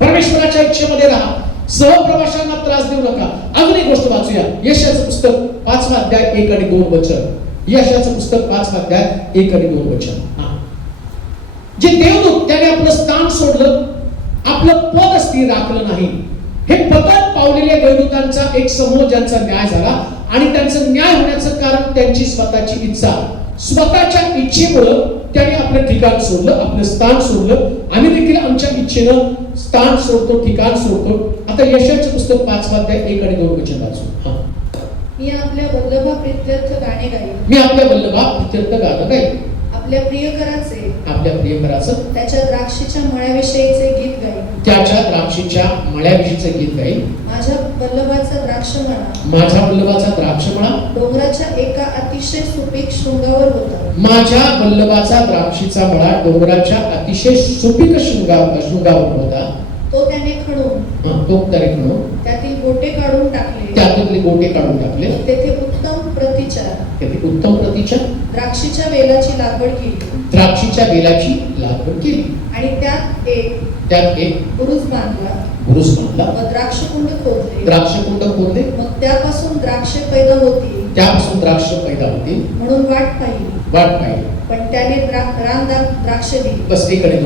परमेश्वराच्या इच्छेमध्ये राहा, सहप्रवाशांना त्रास देऊ नका. अजून एक गोष्ट वाचूया, यशाचं पुस्तक 5 अध्याय 1 आणि 2 वचन. यशाचं पुस्तक 5 अध्याय 1 आणि 2 वचन. जे देवदूत त्याने आपलं स्थान सोडलं, आपलं पद स्थिर राखलं नाही. हे पदात पावलेल्या देवदूतांचा एक समूह ज्यांचा न्याय झाला, आणि त्यांचं न्याय होण्याचं कारण त्यांची स्वतःची इच्छा. स्वतःच्या इच्छेमुळे त्याने आपलं ठिकाण सोडलं, आपलं स्थान सोडलं. आम्ही देखील आमच्या इच्छेनं स्थान सोडतो, ठिकाण सोडतो. आता यशाचं पुस्तक 5 अध्याय 1 आणि 2 वचन वाचू. मी आपल्या वल्लभा प्रित्यर्थ गाणे गाईन. मी आपल्या वल्लभा प्रित्यर्थ गाणं गाईन. आपल्या प्रियकराचे, आपल्या प्रियकराचं, त्याच्या द्राक्षीच्या मळ्याविषयीचे गीत गाईन. त्याच्या द्राक्षीच्या मळ्याविषयीचे गीत गाईन. माझ्या वल्लभाचा द्राक्षमळा, माझ्या वल्लभाचा द्राक्षमळा डोंगराच्या एका अतिशय सुपीक शृंगावर होता. माझ्या वल्लभाचा द्राक्षीचा मळा डोंगराच्या अतिशय सुपीक शृंगावर होता. तो त्याने खणून, त्यातील गोटे काढून टाकले. त्यातले गोटे काढून टाकले. तेथे उत्तम प्रतीच्या द्राक्षीच्या वेलाची लागवड केली. द्राक्षीच्या वेलाची लागवड केली. आणि त्यात एक बुरुज बांधला व द्राक्षकुंड खोदले. मग त्यापासून द्राक्षे पैदा होतील म्हणून वाट पाहिली. पण त्याने रान द्राक्ष दिली. बस इकडे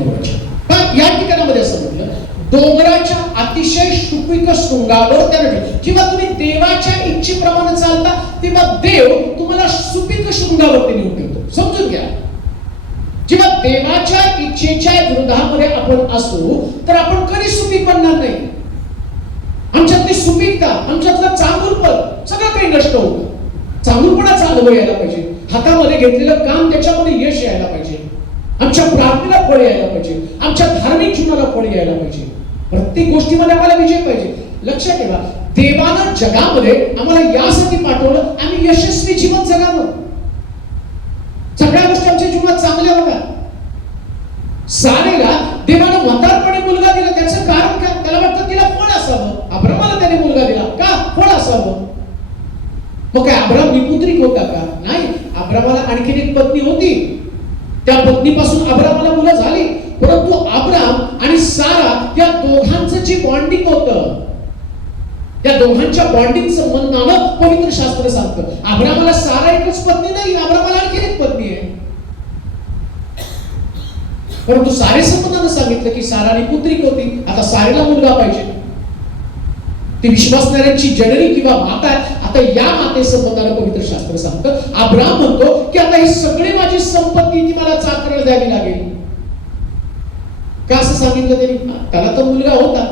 पण या ठिकाणामध्ये असं म्हटलं, डोंगराच्या अतिशय सुपीक शृंगावर त्याने, जेव्हा तुम्ही देवाच्या इच्छेप्रमाणे चालता तेव्हा देव तुम्हाला सुपीक शृंगावरती नेऊन ठेवतो. समजून घ्या, जेव्हा देवाच्या इच्छेच्या विरोधामध्ये आपण असू तर आपण कधी सुपीक बनणार नाही. आमच्यातली सुपीकता, आमच्यातलं चांगुलपण सगळं काही नष्ट होतं. चांगुलपणाचा अनुभव यायला पाहिजे. हातामध्ये घेतलेलं काम त्याच्यामध्ये यश यायला पाहिजे. आमच्या प्रार्थनेला फळ यायला पाहिजे. आमच्या धार्मिक जीवनाला फळ यायला पाहिजे. प्रत्येक गोष्टीमध्ये आम्हाला विजय पाहिजे. लक्षात ठेवा, देवानं जगामध्ये आम्हाला यासाठी पाठवलं आम्ही यशस्वी जीवन जगावं. सगळ्या गोष्टी आमच्या जीवनात चांगल्या बघा. सारेला देवानं म्हातारपणी मुलगा दिला, त्याचं कारण काय? त्याला वाटतं तिला फळ असावं. अब्रामाला त्याने मुलगा दिला का? फळ असावं. मग काय अब्राम निपुत्रिक होता का? नाही. अब्रामाला आणखीन एक पत्नी होती, त्या पत्नीपासून अब्रामाला मुलं झाली. परंतु अब्राम आणि सारा या दोघांचं जे बॉन्डिंग होतं, त्या दोघांच्या बॉन्डिंग संबंधानं पवित्र शास्त्र सांगतं अब्रामाला सारा एकच पत्नी नाही, अब्रामाला आणखी एक पत्नी आहे. परंतु सारे संबंधानं सांगितलं की साराने पुत्रिक होती, आता सारेला मुलगा पाहिजे. ती विश्वासणाऱ्यांची जननी किंवा माता आहे. आता या माते संबंधानं पवित्र शास्त्र सांगतं, अब्राम म्हणतो की आता ही सगळी माझी संपत्ती ती मला चाकराला द्यावी लागेल. का असं सांगितलं त्यांनी? त्याला तर मुलगा होता,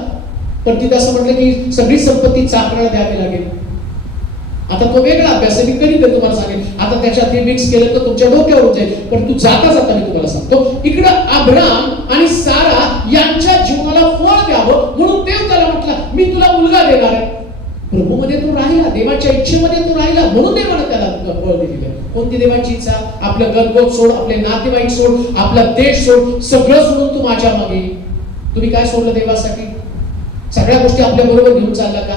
पण तिथे असं म्हटलं की सगळी संपत्ती चाकराला द्यावी लागेल. आता तो वेगळा अभ्यास आहे, मी कधी तुम्हाला सांगेन. आता त्याच्यात हे मिक्स केलं तर तुमच्या डोक्यावर जाईल. पण तू जाता जाता मी तुम्हाला सांगतो, इकडं अब्राम आणि सारा यांच्या जीवनाला फळ द्यावं म्हणून देव त्याला म्हटला मी तुला मुलगा देणार आहे. प्रभूमध्ये तो राहिला, देवाच्या इच्छेमध्ये तो राहिला, म्हणून देवाने त्याला फळ दिलेलं. कोणती देवाची इच्छा? आपलं गणगोत सोड, आपले नातेवाईक सोड, आपला देश सोड, सगळं सोडून तू माझ्या मागे. तुम्ही काय सोडलं देवासाठी? सगळ्या गोष्टी आपल्या बरोबर घेऊन चालला का?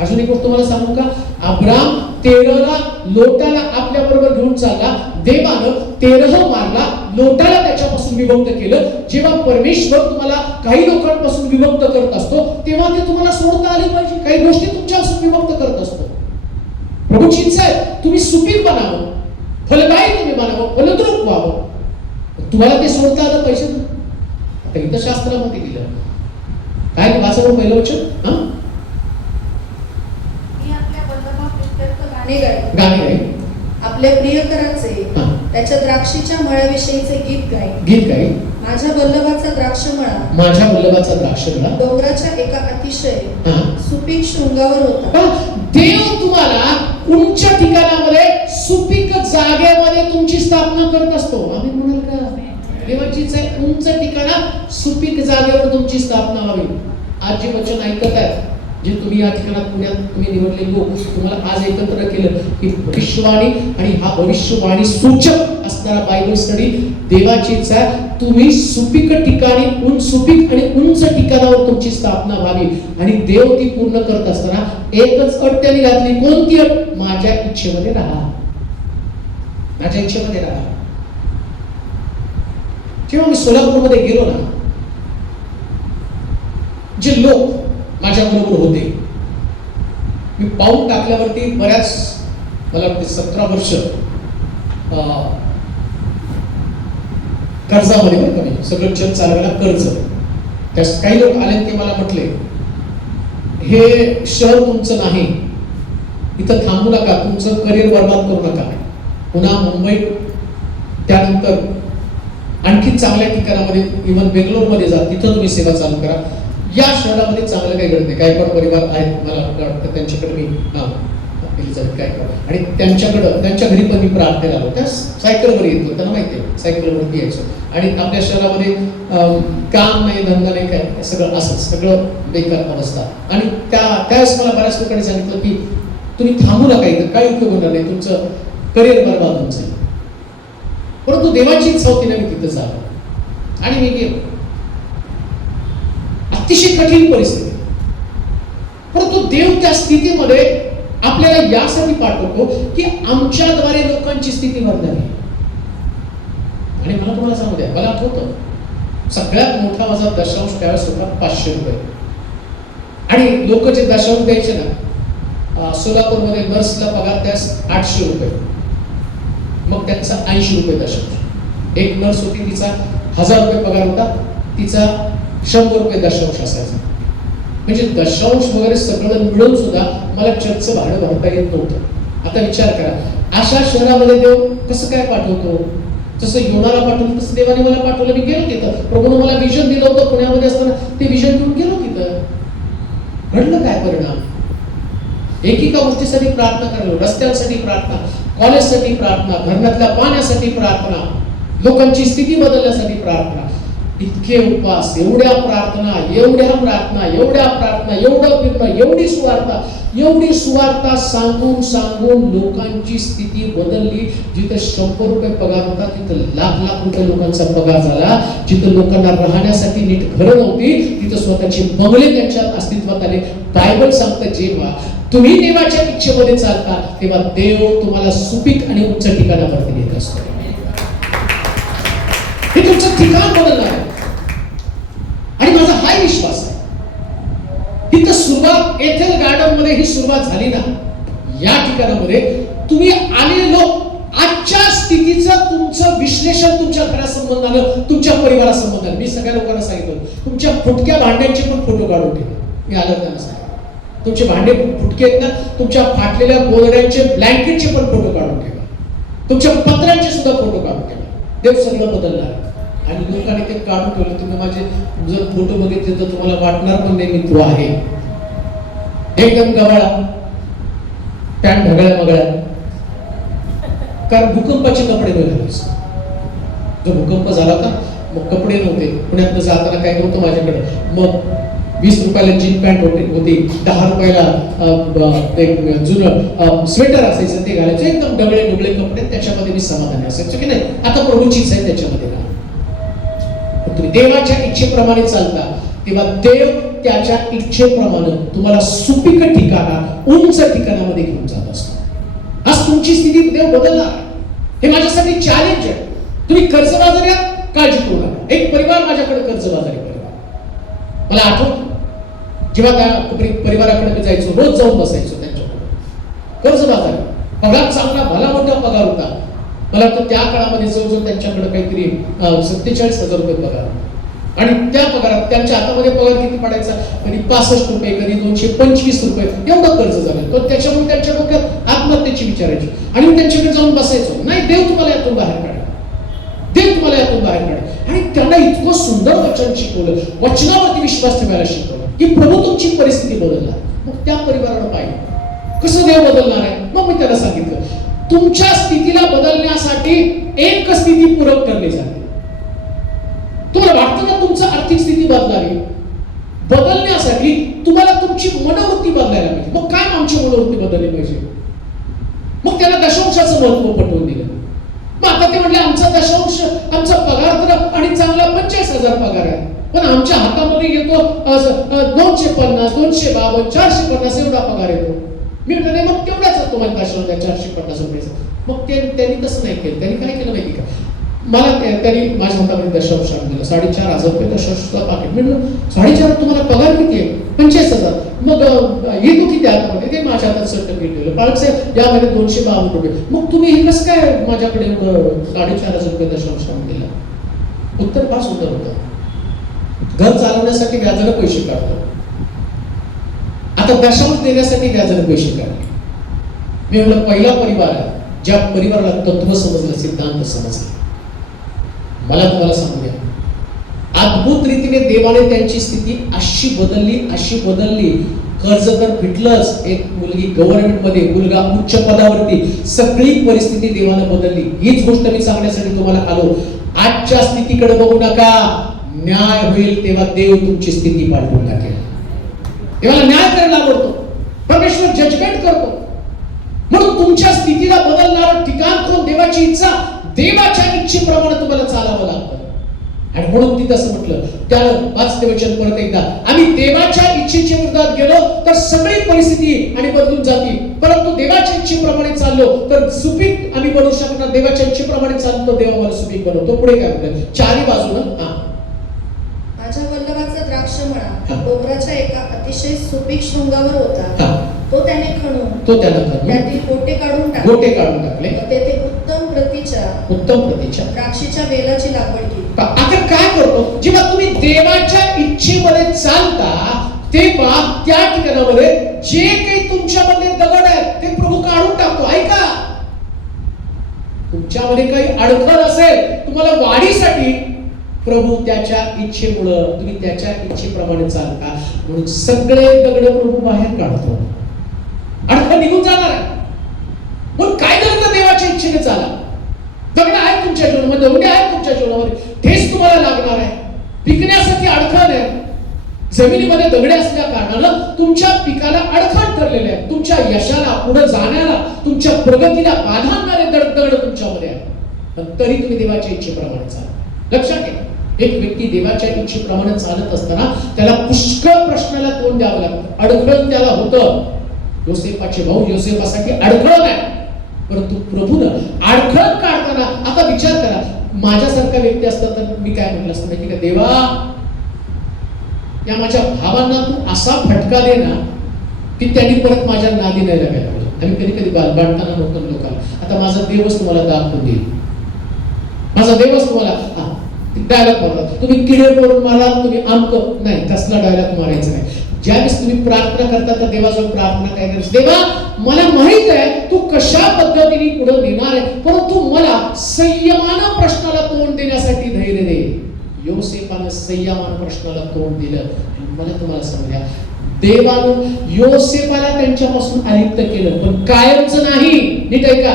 अजून एक गोष्ट तुम्हाला सांगू का? अब्राम तेरहला लोटाला आपल्या बरोबर घेऊन चालला. देवानं तेरह मारला, लोटाला त्याच्यापासून विभक्त केलं. जेव्हा परमेश्वर तुम्हाला काही लोकांपासून विभक्त करत असतो तेव्हा ते तुम्हाला सोडता आले पाहिजे. काही गोष्टी तुमच्यापासून विभक्त करत असतो. प्रभूची इच्छा आहे तुम्ही सुपीक बनावं, फलदायी तुम्ही बनावं, फलद्रूप व्हावं. तुम्हाला ते सोडता आलं पाहिजे ना. आता इथं शास्त्रामध्ये दिलं काय वाचलं पहिलं वचन. मी आपल्या बल्लभाप्रित्यर्थ गाणे गाईन. गाणे गाईन. आपल्या प्रियकराचे हा. त्याच्या द्राक्षीच्या मळ्याविषयीचे गीत गाईन. गीत गाईन. माझ्या बल्लभाचा द्राक्षमळा माझ्या वल्लभाचा द्राक्षमळा डोंगराच्या एका अतिशय हा. सुपीक शृंगावर होता. पण देव तुम्हाला उंच ठिकाणामध्ये सुपीक जागेमध्ये तुमची स्थापना करत असतो. आम्ही म्हणाल का देवाची इच्छा आहे उंच ठिकाणात सुपीक जागेवर तुमची स्थापना व्हावी. आज जे वचन ऐकत आहे, जे तुम्ही या ठिकाणात पुण्यात तुम्ही निवडले लोक, तुम्हाला आज एकत्र केलं की भविष्यवाणी आणि हा भविष्यवाणी सूचक असणारा बायबल स्टडी. देवाची इच्छा आहे तुम्ही सुपीक ठिकाणी सुपीक आणि उंच ठिकाणावर तुमची स्थापना व्हावी. आणि देव ती पूर्ण करत असताना एकच अट त्यांनी घातली. कोणती अट? माझ्या इच्छेमध्ये राहा, माझ्या इच्छेमध्ये राहा. जेव्हा मी सोलापूरमध्ये गेलो ना, जे लोक माझ्या बरोबर होते, मी पाऊल टाकल्यावरती बऱ्याच मला वाटते 17 वर्ष कर्जामध्ये बरं कमी सगळं जग चालवायला कर्ज. त्यास काही लोक आले ते मला म्हटले हे शहर तुमचं नाही, इथं थांबू नका, तुमचं करिअर बर्बाद करू नका, पुन्हा मुंबई त्यानंतर आणखी चांगल्या ठिकाणामध्ये इव्हन बेंगलोरमध्ये जा, तिथं तुम्ही सेवा चालू करा. या शहरामध्ये चांगलं काही घडते. गायकवाड परिवार आहेत, मला वाटतं त्यांच्याकडे मी गायकवाड आणि त्यांच्या घरी पण मी प्रार्थनेला आलो. त्या सायकलवर येतो, त्यांना माहिती आहे सायकलवरती यायचं. आणि आपल्या शहरामध्ये काम नाही, धंदा नाही, काय सगळं असं सगळं बेकार अवस्था. आणि त्यावेळेस मला बऱ्याच लोकांनी सांगितलं की तुम्ही थांबू नका, इथं काय उपयोग होणार नाही, तुमचं करिअर बर्बाद होऊन जाईल. परंतु देवाची इच्छा होती ना मी तिथं जावं आणि मी गेलो. अतिशय कठीण परिस्थिती, परंतु देव त्या स्थितीमध्ये आपल्याला यासाठी पाठवतो की आमच्याद्वारे लोकांची स्थिती बदलावी. आणि मला तुम्हाला सांगू द्या, मला आठवतं सगळ्यात मोठा माझा दशांश त्यावेळेस होता 500 रुपये. आणि लोक जे दशांश द्यायचे ना, सोलापूरमध्ये नर्सला पगार त्यास 800 रुपये, मग त्यांचा 80 रुपये दशांश. एक नर्स होती, तिचा 1000 रुपये पगार होता, तिचा 100 रुपये दशांश असायचा. म्हणजे दशांश वगैरे सगळं मिळून सुद्धा मला चर्चचं भाडं भरता येत नव्हतं. आता विचार करा, अशा शहरामध्ये देव कसं काय पाठवतो? जसं योनाला पाठवलं तसं देवाने मला पाठवलं. मी गेलो तिथं, प्रभूने मला विजन दिलं होतं पुण्यामध्ये असताना, ते विजन घेऊन गेलो तिथं. घडलं काय परिणाम? एकेका गोष्टीसाठी प्रार्थना करायला, रस्त्यांसाठी प्रार्थना, कॉलेजसाठी प्रार्थना, धरणातल्या पाण्यासाठी प्रार्थना, लोकांची स्थिती बदलण्यासाठी प्रार्थना, इतके उपवास, एवढ्या प्रार्थना, एवढं फिरणं, एवढी सुवार्ता सांगून सांगून लोकांची स्थिती बदलली. जिथं 100 रुपये पगार होता तिथं लाख रुपये लोकांचा पगार झाला. जिथं लोकांना राहण्यासाठी नीट घरं नव्हती तिथं स्वतःचे बंगले त्यांच्या अस्तित्वात आले. बायबल सांगतं जेव्हा तुम्ही देवाच्या इच्छेमध्ये चालता तेव्हा देव तुम्हाला सुपीक आणि उच्च ठिकाणावरती नेत असतो. हे तुमचं ठिकाण बदलणार आहे. आणि माझा हाही विश्वास आहे, इथं सुरुवात एथेल गार्डन मध्ये ही सुरुवात झाली ना, या ठिकाणामध्ये तुम्ही आलेले लोक आजच्या स्थितीचं तुमचं विश्लेषण तुमच्या घरासंबंधानं, तुमच्या परिवारासंबंधानं. मी सगळ्या लोकांना सांगितलं तुमच्या फुटक्या भांड्यांचे पण फोटो काढून ठेवा. मी आलं त्यांना सांगितलं तुमचे भांडे फुटके आहेत ना, तुमच्या फाटलेल्या गोदड्यांचे ब्लँकेटचे पण फोटो काढून ठेवा, तुमच्या पत्रांचे सुद्धा फोटो काढून ठेवा. देव सगळं बदलणार. आणि लोकांनी ते काढून ठेवलं. तुम्ही माझे जर फोटो बघितले तर तुम्हाला वाटणार पण नाही मी तो आहे. एकदम गवाळा, पॅन्ट ढगळ्या मगळ्या, कारण भूकंपाचे कपडे घालायचे. जो भूकंप झाला होता मग कपडे नव्हते, पुण्यात जाताना काय नव्हतं माझ्याकडे. मग 20 रुपयाला जीन पॅन्ट होती, 10 रुपयाला एक जुनं स्वेटर असायचं ते घालायचं. एकदम डगळे कपडे, त्याच्यामध्ये मी समाधानी असायचं की नाही. आता प्रभूचीच आहे त्याच्यामध्ये का तुम्ही देवाच्या इच्छेप्रमाणे चालता तेव्हा देव त्याच्या इच्छेप्रमाणे तुम्हाला सुपीक ठिकाणा, उंच ठिकाणामध्ये घेऊन जात असतो. तुमची स्थिती देव बदलणार आहे. हे माझ्यासाठी चॅलेंज आहे. तुम्ही कर्जबाजारी आहात, काळजी करू नका. एक परिवार माझ्याकडे कर्जबाजारी परिवार, मला आठवत जेव्हा त्या परिवाराकडे मी जायचो, रोज जाऊन बसायचो त्यांच्याकडे. कर्जबाजारी, पगार चांगला, भला मोठा पगार होता. मला वाटतं त्या काळामध्ये जवळजवळ त्यांच्याकडे काहीतरी 47,000 रुपये पगार, आणि त्या पगारात त्यांच्या हातामध्ये पगार किती पडायचा, कधी 65 रुपये, कधी 225 रुपये, एवढं कर्ज झालं. तर त्याच्यामुळे त्यांच्या डोक्यात आत्महत्येची विचारायची, आणि मी त्यांच्याकडे जाऊन बसायचो. नाही, देव तुम्हाला यातून बाहेर काढा, देव तुम्हाला यातून बाहेर काढा. आणि त्यांना इतकं सुंदर वचन शिकवलं, वचनावरती विश्वास ठेवायला शिकवलं की प्रभू तुमची परिस्थिती बदलणार. मग त्या परिवाराला पाहिजे कसं देव बदलणार आहे. मग मी त्याला सांगितलं, तुमच्या स्थितीला बदलण्यासाठी एक स्थिती पूरक ठरली जाते. तुम्हाला वाटतं ना तुमचं आर्थिक स्थिती बदलावी, बदलण्यासाठी तुम्हाला तुमची मनोवृत्ती बदलायला पाहिजे. मग काय आमची मनोवृत्ती बदलली पाहिजे? मग त्याला दशांशाचं महत्व पटवून दिलं. मग आता ते म्हणले, आमचा दशांश, आमचा पगार तर आणि चांगला 45,000 पगार आहे, पण आमच्या हातामध्ये येतो 250, 252, 450 एवढा पगार येतो. मी म्हटलं, मग तेवढाच तुम्हाला दशांश 450 रुपयाचा. मग त्यांनी तसं नाही केलं. त्यांनी काय केलं माहिती का, मला त्यांनी माझ्या हातामध्ये दशांश दिलं, 4,500 रुपये दशांशचा पाकिट. मी म्हणलं, 4,500 तुम्हाला पगार किती आहे? 45,000. मग येतो किती हातामध्ये? ते माझ्या हातात सर्टिफिकेट दिलं, पालक साहेब यामध्ये 252 रुपये. मग तुम्ही हे कसं काय माझ्याकडे 4,500 रुपये दशांश दिला? उत्तर फार सुंदर होतं. घर चालवण्यासाठी व्याजाने पैसे काढतो, आता दशांश देण्यासाठी व्याजाने पैसे काढले. मी म्हणलं, पहिला परिवार आहे ज्या परिवाराला तत्व समजलं, सिद्धांत समजला. मला तुम्हाला सांगू द्या, अद्भुत रीतीने देवाने त्यांची स्थिती अशी बदलली. कर्ज तर फिटलंच, एक मुलगी गव्हर्नमेंट मध्ये, मुलगा उच्च पदावरती, सगळी परिस्थिती देवाने बदलली. हीच गोष्ट मी सांगण्यासाठी तुम्हाला आलो. आजच्या स्थितीकडे बघू नका, न्याय होईल तेव्हा देव तुमची स्थिती पालटून टाकेल. देवाला न्याय करायला आवडतो, परमेश्वर जजमेंट करतो. म्हणून तुमच्या स्थितीला बदलणारं ठिकाण कोण? देवाची इच्छा. देवाच्या इच्छेप्रमाणे तुम्हाला चालावं लागतं. आणि म्हणून ती तसं म्हटलं, त्यानं वाचते वचन परत एकदा, आम्ही देवाच्या इच्छेच्या विरोधात गेलो तर सगळी परिस्थिती आणि बदलून जाते, परंतु देवाच्या इच्छेप्रमाणे चाललो तर सुपीक आम्ही बनवू शकणार. देवाच्या इच्छेप्रमाणे चालतो, देव आम्हाला सुपीक बनवतो. पुढे काय म्हणतात, चारी बाजूनं, माझ्या वल्लभाचा द्राक्षमळा डोंगराच्या एका अतिशय सुपीक शृंगावर होता. तो त्याने खणून त्यातील गोटे काढून टाकले. तेथे उत्तम प्रतीच्या द्राक्षीच्या वेलाची लागवड केली. आता काय करतो, जेव्हा तुम्ही देवाच्या इच्छेमध्ये चालता तेव्हा त्या ठिकाणामध्ये जे काही तुमच्यामध्ये दगड आहेत ते प्रभू काढून टाकतो. ऐका, तुमच्यामध्ये काही अडखळ असेल तुम्हाला वाढीसाठी, प्रभू त्याच्या इच्छेमुळे तुम्ही त्याच्या इच्छेप्रमाणे चालता, म्हणून सगळे दगड प्रभू बाहेर काढतो. अडखळ निघून जाणार आहे. म्हणून काय करतं, देवाच्या इच्छेने चाला. दगड आहेत तुमच्या जीवनामध्ये, दगडे आहेत तुमच्या जीवनामध्ये, ठेस तुम्हाला लागणार आहे. पिकण्यासाठी अडखळ आहे. जमिनीमध्ये दगडे असल्या कारणानं तुमच्या पिकाला अडखळ ठरलेले आहे. तुमच्या यशाला, पुढे जाण्याला, तुमच्या प्रगतीला बाधा आणणारे दगड तुमच्यामध्ये आहेत. पण तरी तुम्ही देवाच्या इच्छेप्रमाणे चाला. लक्षात घ्या, एक व्यक्ती देवाच्या इच्छेप्रमाणे चालत असताना त्याला पुष्कळ प्रश्नाला तोंड द्यावं लागतं. अडखळ त्याला होतं. योसेफाचे भाऊ योसेफासाठी अडखळ नाही, परंतु प्रभूनं अडखळ काढताना, आता विचार करा, माझ्यासारखा व्यक्ती असता तर मी काय म्हटलं असतं माहिती का, देवा या माझ्या भावांना तू असा फटका दे ना की त्यांनी परत माझ्या नादी नाही लागायला पाहिजे. आम्ही कधी कधी बांधताना म्हणतो लोकांना, आता माझा देवच तुम्हाला दाखवून देईल, माझा देवच तुम्हाला डायलॉग मारला, तुम्ही किडे मारून मारा, तुम्ही आमक नाही, कसला डायलॉग मारायचा नाही. ज्यावेळेस तुम्ही प्रार्थना करता तर देवाजवळ प्रार्थना काय करायची, देवा मला माहित आहे तू कशा पद्धतीने पुढे नेणार आहे, परंतु मला संयमानं प्रश्नाला तोंड देण्यासाठी धैर्य दे. योसेफानं संयमानं प्रश्नाला तोंड दिलं. मला तुम्हाला सांगूया, देवानं योसेफाला त्यांच्यापासून अलिप्त केलं, पण कायमचं नाही. नीट ऐका,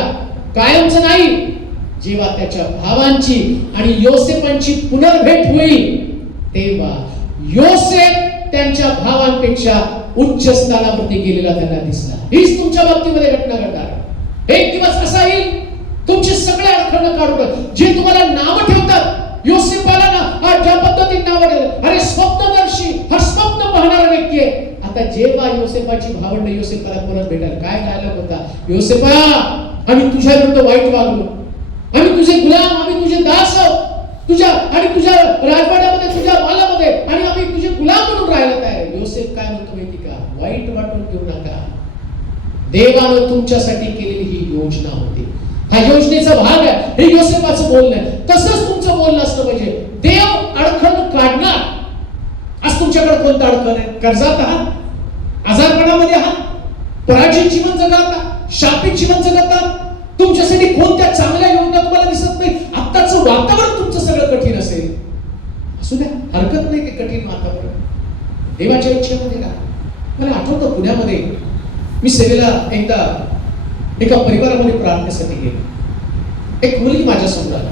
कायमचं नाही. जेव्हा त्याच्या भावांची आणि योसेफांची पुनर्भेट होईल तेव्हा योसेफ त्यांच्या भावांपेक्षा उच्च स्थानावरती गेलेला त्यांना दिसला. हीच तुमच्या बाबतीमध्ये घटना घडणार. एक दिवस असा येईल, तुमचे सगळे अडखळ काढून जे तुम्हाला नाव ठेवतात, योसेफाला ना ज्या पद्धतीने नाव ठेवलं, अरे स्वप्नदर्शी, हा स्वप्न पाहणारा व्यक्ती आहे. आता जेव्हा योसेफाची भावंड योसेफाला परत भेटाल, काय डायलॉग होता, योसेफा आम्ही तुझ्या विरुद्ध वाईट वागलो, आम्ही तुझे गुलाम, आम्ही तुझे दास आहोत, तुझ्या राजवाड्यामध्ये, तुझ्या मालामध्ये, आणि आम्ही तुझे गुलाम म्हणून राहायला तयार आहे. योसेफ काय म्हणतो माहिती का? वाईट वाटून घेऊ नका, देवानं तुमच्यासाठी केलेली ही योजना होती, हा योजनेचा भाग आहे. हे योसेफाचं बोलणं आहे. तसंच तुमचं बोलणं असलं पाहिजे. देव अडखळ काढणार. आज तुमच्याकडे कोणतं अडखळ आहे? कर्जात आहात, आजारपणामध्ये आहात, पराजित जीवन जगत आहात, शापित जीवन जगत आहात, तुमच्यासाठी कोणत्या चांगल्या योजना तुम्हाला दिसत नाही, आत्ताचं वातावरण तुमचं सगळं कठीण असेल, असू द्या, हरकत नाही ते कठीण वातावरण. देवाच्या इच्छेमध्ये का? मला आठवतं पुण्यामध्ये मी सेवेला एकदा एका परिवारामध्ये प्रार्थनेसाठी गेलो. एक मुलगी माझ्या समोर आली.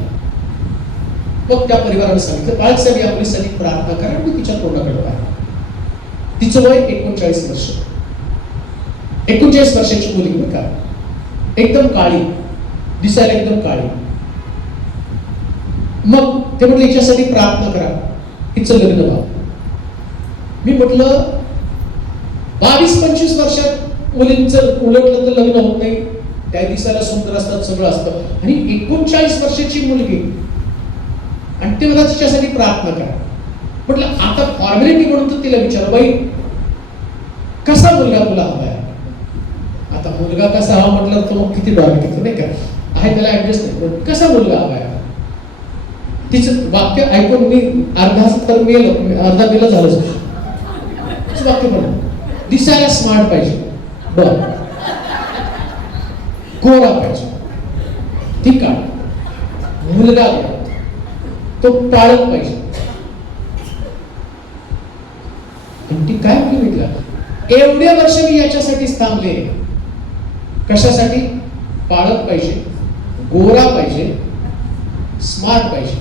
मग त्या परिवाराने सांगितलं, बाळासाहेब या मुलीसाठी प्रार्थना करा. मी तिच्या तोंडाकडे पाहिलं. तिचं वय 39 वर्ष. 39 वर्षाची मुलगी बघा, एकदम काळी, दिसायला एकदम काळी. मग ते म्हटलं हिच्यासाठी प्रार्थना करा, हिचं लग्न व्हावं. मी म्हटलं 22-25 वर्षात मुलींचं उलटलं तर लग्न होत नाही, त्या दिसायला सुंदर असतात, सगळं असतं, आणि 39 वर्षाची मुलगी, आणि ते मला तिच्यासाठी प्रार्थना करा. म्हटलं आता फॉर्मॅलिटी म्हणून तर तिला विचार, बाई कसा मुलगा तुला हवा आहे? आता मुलगा कसा हवा म्हटलं तर मग किती ड्रॉबॅक नाही का, आहे त्याला ऍडजस्ट नाही, पण कसा मुलगा हवा आहे? तिचं वाक्य ऐकून मी अर्धा मेला झालं. वाक्य पण दिसायला स्मार्ट पाहिजे, बर, गोरा पाहिजे, ठीक आहे, मुलगा तो पाळत पाहिजे. ती काय म्हटलं, एवढे वर्ष मी याच्यासाठीच थांबले. कशासाठी? पाळत पाहिजे, गोरा पाहिजे, स्मार्ट पाहिजे.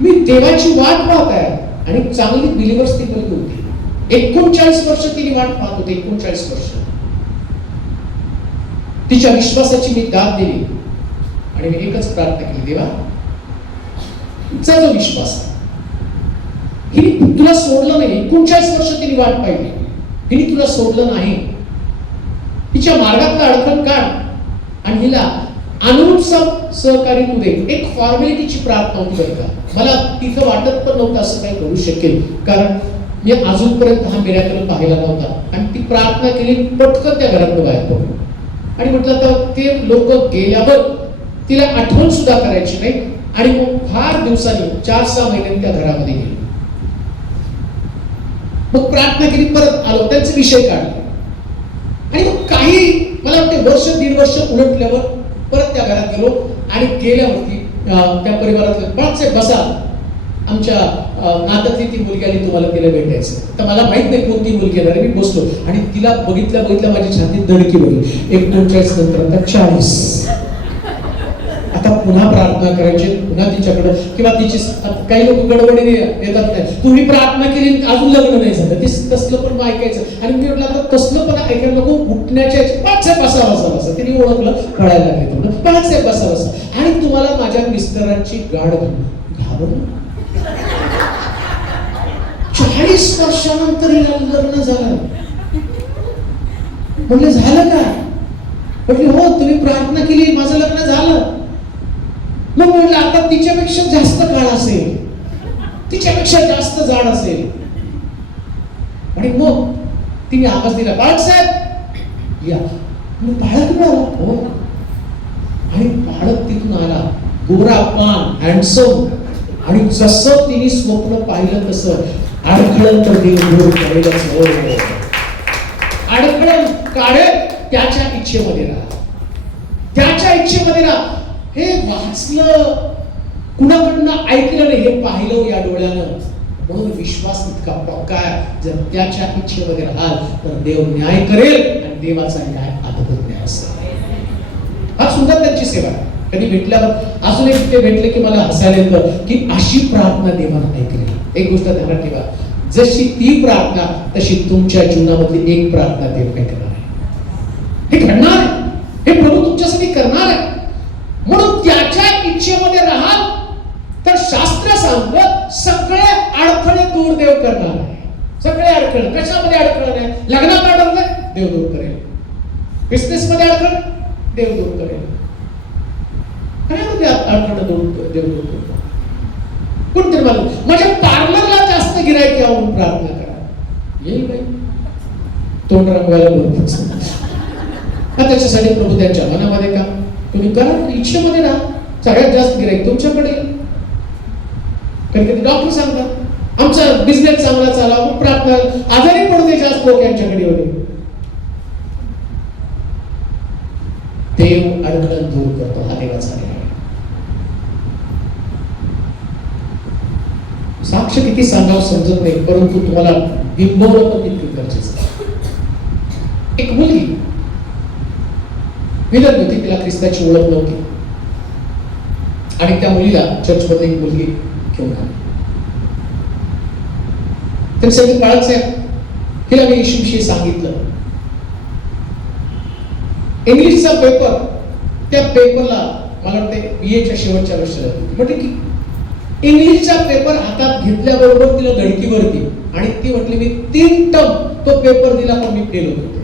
मी देवाची वाट पाहत आहे, आणि चांगली बिलीवर्स ती मुलगी होती. 39 वर्ष तिने वाट पाहत होते. 39 वर्ष तिच्या विश्वासाची मी दाद दिली, आणि मी एकच प्रार्थना केली, देवा तिचा जो विश्वास आहे, हिने तुला सोडलं नाही. 39 वर्ष तिने वाट पाहिली, हिने तुला सोडलं नाही. तिच्या मार्गातला अडखळ काढ, आणि हिला अनुरूप सहकारी तू दे. एक फॉर्मॅलिटीची प्रार्थना होती बरं का. मला तिथं वाटत पण नव्हतं असं काही करू शकेल, कारण मी अजूनपर्यंत हा मिराकल पाहिला नव्हता. आणि ती प्रार्थना केली, पटकन त्या घरातून बाहेर पडलो, आणि म्हटलं तर ते लोक गेल्यावर तिला आठवण सुद्धा करायची नाही. आणि मग फार दिवसांनी 4-6 महिन्यांनी त्या घरामध्ये गेलो. मग प्रार्थना केली, परत आलो, त्यांचे विषय काढले, आणि मग काही मला वाटते 1-1.5 वर्ष उलटल्यावर परत त्या घरात गेलो. आणि गेल्यावरती त्या परिवारातले बाळासाहेब बसा, आमच्या नात्यातली ती मुलगी आली, तुम्हाला तिला भेटायचं. तर मला माहित नाही कोणती मुलगी येणार. मी बसलो आणि तिला बघितल्या माझी छातीत धडकी बघली. 39 नंतर आता 40. आता पुन्हा प्रार्थना करायची, पुन्हा तिच्याकडे, किंवा तिची काही लोक गडबडीने येतात नाही, तुम्ही प्रार्थना केली अजून लग्न नाही झालं, ते तसलं पण ऐकायचं. आणि मी म्हटलं आता तसलं पण ऐकायला नको, उठण्याच्या बाळासाहेब बसा बसा बसा. तिने ओळखलं, कळायला लागले तुम्हाला, बाळासाहेब बसा बसा. आणि तुम्हाला माझ्या मिस्टरांची गाड घाबरली. 40 वर्षानंतर लग्न झालं. म्हटलं झालं का? म्हटले हो, तुम्ही प्रार्थना केली, माझं लग्न झालं. मग म्हटलं आता तिच्यापेक्षा जास्त काळ असेल, तिच्यापेक्षा जास्त जाड असेल. आणि मग तिने आवाज दिला, बाळासाहेब या. बाळक मिळाला हो, आणि बाळक तिथून आला, गोरा पान, हँडसम. आणि जसं तिने स्वप्न पाहिलं तसं अडखळत अडखळ काढत त्याच्या इच्छेमध्ये राहा, त्याच्या इच्छेमध्ये राहा. हे वाचलं, कुणाकडनं ऐकलं नाही, हे पाहिलं या डोळ्यानं. म्हणून विश्वास इतका पक्का आहे, जर त्याच्या इच्छेमध्ये राहाल तर देव न्याय करेल, आणि देवाचा न्याय अद्भुत न्याय असेल. हा सुंदर त्यांची सेवा आहे. कधी भेटल्यावर अजून एक ते भेटले की मला हसायला येतं की अशी प्रार्थना देवानं ऐकली. एक गोष्ट ध्यानात ठेवा, जशी ती प्रार्थना तशी तुमच्या जीवनामधली एक प्रार्थना देव ऐकणार आहे. हे घडणार आहे, हे प्रभू तुमच्यासाठी करणार आहे. म्हणून त्याच्या इच्छेमध्ये राहाल तर शास्त्र सांगतं सगळे अडथळे दूर देव करणार आहे. सगळे अडथळे. कशामध्ये अडथळे नाही? लग्नात अडथळे देव दूर करेल, बिझनेस मध्ये अडथळे देव दूर करेल. अडथळा देव दूर करतो. कोणतरी मला माझ्या पार्लरला जास्त गिरायक यावं म्हणून प्रार्थना करा. येईल बाई तोंड रंगवायला भरपूर. त्याच्यासाठी प्रभू त्यांच्या मनामध्ये का तुम्ही करा, इच्छेमध्ये राहा. सगळ्यात जास्त गिरायक तुमच्याकडे. कधी डॉक्टर सांगतात आमचा बिझनेस चांगला चालावा, प्रार्थना आजारी पडू दे जास्त लोक यांच्याकडे होते. देव अडथळा दूर करतो. हा देवाचा आहे. साक्ष किती सांगावं समजत नाही, परंतु तुम्हाला बिंबवणं पण तितकं गरजेचं आहे. एक मुलगी विधर्मी होती, तिला ख्रिस्ताची ओळख नव्हती आणि त्या मुलीला चर्चमध्ये एक मुलगी घेऊन आली. त्यांनी सांगितलं बाळासाहेब हिला मी येशूविषयी सांगितलं. इंग्लिशचा पेपर, त्या पेपरला मला वाटते बीएच्या शेवटच्या वर्षाला म्हटलं की इंग्लिशचा पेपर हातात घेतल्याबरोबर तिला धडकीवरती आणि ती म्हटली मी 3 टर्म तो पेपर दिला पण मी फेल होत होते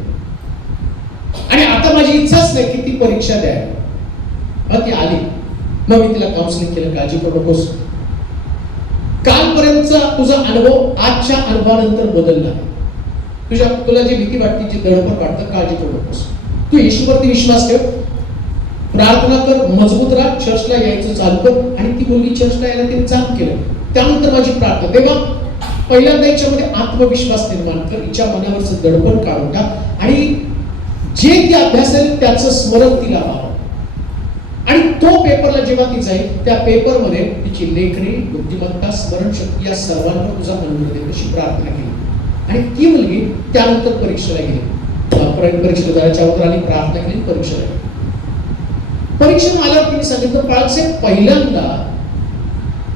आणि आता माझी इच्छाच नाही की ती परीक्षा द्यायला. ती आली. मग मी तिला काउन्सिलिंग केलं. काळजी करू नकोस, कालपर्यंतचा तुझा अनुभव आजच्या अनुभवानंतर बदलला. तुला जी भीती वाटते, जी दडपण वाटतं, काळजी करू नकोस. तू येशूवरती विश्वास ठेव, प्रार्थना कर, मजबूत राहा, चर्चला यायचं चालू कर. आणि ती मुलगी चर्चला यायला तिने चालू केलं. त्यानंतर माझी प्रार्थना, तेव्हा पहिल्यांदा याच्यामध्ये आत्मविश्वास निर्माण कर, हिच्या मनावरचं दडपण काढून टाक आणि जे ती अभ्यासेल त्याचं स्मरण तिला व्हावं. आणि तो पेपरला जेव्हा ती जाईल त्या पेपरमध्ये तिची लेखणी, बुद्धिमत्ता, स्मरणशक्ती या सर्वांवर तुझा अनुभव दे अशी प्रार्थना केली. आणि ती मुलगी त्यानंतर परीक्षेला गेली. परीक्षेला जायच्या अगोदर आणि प्रार्थना केली, परीक्षेला गेली. परीक्षेला आल्यावर तिने सांगितलं बाळासाहेब पहिल्यांदा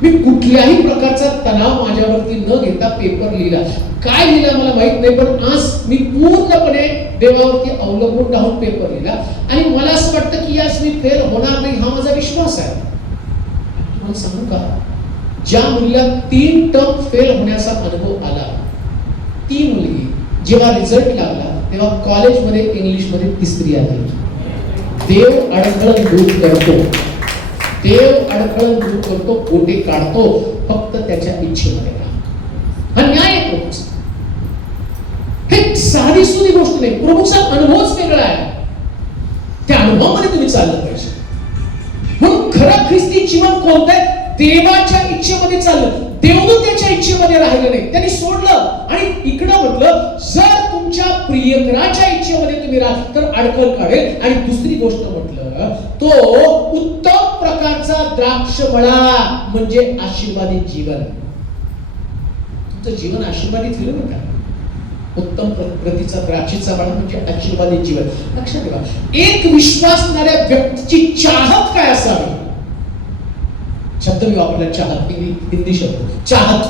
मी कुठल्याही प्रकारचा तणाव माझ्यावरती न घेता पेपर लिहिला. काय लिहिला मला माहित नाही, पण आज मी पूर्णपणे देवावरती अवलंबून राहून पेपर लिहिला आणि मला असं वाटतं की आज मी फेल होणार नाही, हा माझा विश्वास आहे. तुम्हाला सांगू का, ज्या मुलीला 3 टर्म फेल होण्याचा अनुभव आला, ती मुलगी जेव्हा रिझल्ट लागला तेव्हा कॉलेजमध्ये इंग्लिशमध्ये 3री आली. देव अडथळा दूर करतो. देव अडथळा दूर करतो, गोटे काढतो, फक्त त्याच्या इच्छेमध्ये राहा. हा न्याय आहे प्रभूचा. हे साधी सुधी गोष्ट नाही, प्रभूचा अनुभवच वेगळा आहे. त्या अनुभवामध्ये तुम्ही चाललं पाहिजे. म्हणून खरं ख्रिस्ती जीवन कोणतं आहे? देवाच्या इच्छेमध्ये चाललं. देवदूत त्याच्या इच्छेमध्ये राहिले नाही, त्यांनी सोडलं आणि इकडं म्हटलं जर तुमच्या प्रियकराच्या इच्छेमध्ये तुम्ही राहा तर अडकल काढेल. आणि दुसरी गोष्ट म्हटलं तो उत्तम प्रकारचा द्राक्षमळा म्हणजे आशीर्वादित जीवन. तुमचं जीवन आशीर्वादित होईल बरं का. उत्तम प्रतीचा द्राक्षीचा मळा म्हणजे आशीर्वादित जीवन. लक्षात ठेवा, एक विश्वासणाऱ्या व्यक्तीची चाहत काय असावी. शब्द मी वापरला चाहत, हिंदी शब्द चाहत.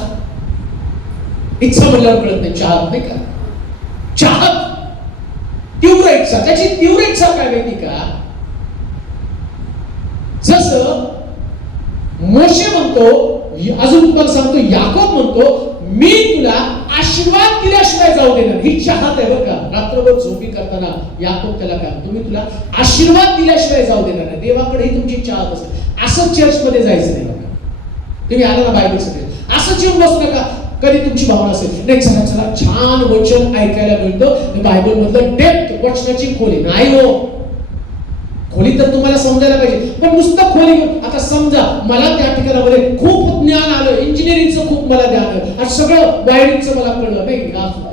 इच्छा म्हणल्यावर कळत नाही, चाहत नाही का. चाहत तीव्र इच्छा. त्याची तीव्र इच्छा काय माहिती का, जसं मोशे म्हणतो, अजून तुम्हाला सांगतो याकोब म्हणतो मी तुला आशीर्वाद दिल्याशिवाय जाऊ देणार. ही चाहत आहे बरं का. रात्रभर झोपी करताना याकोब त्याला काय म्हणतो, मी तुला आशीर्वाद दिल्याशिवाय जाऊ देणार नाही. देवाकडे ही तुमची चाहत असेल. असं चर्चमध्ये जायचं नाही बघा. तुम्ही आला ना बायबल सगळे असं जेवून बसू नका. कधी तुमची भावना असेल नाही चला चला छान वचन ऐकायला मिळतं, बायबल मधलं डेप्थ, वचनाची खोली नाही हो. खोली तर तुम्हाला समजायला पाहिजे, पण नुसतं खोली. आता समजा मला त्या ठिकाणामध्ये खूप ज्ञान आलं, इंजिनिअरिंगचं खूप मला ज्ञान आलं आणि सगळं वायरिंगचं मला कळलं नाही.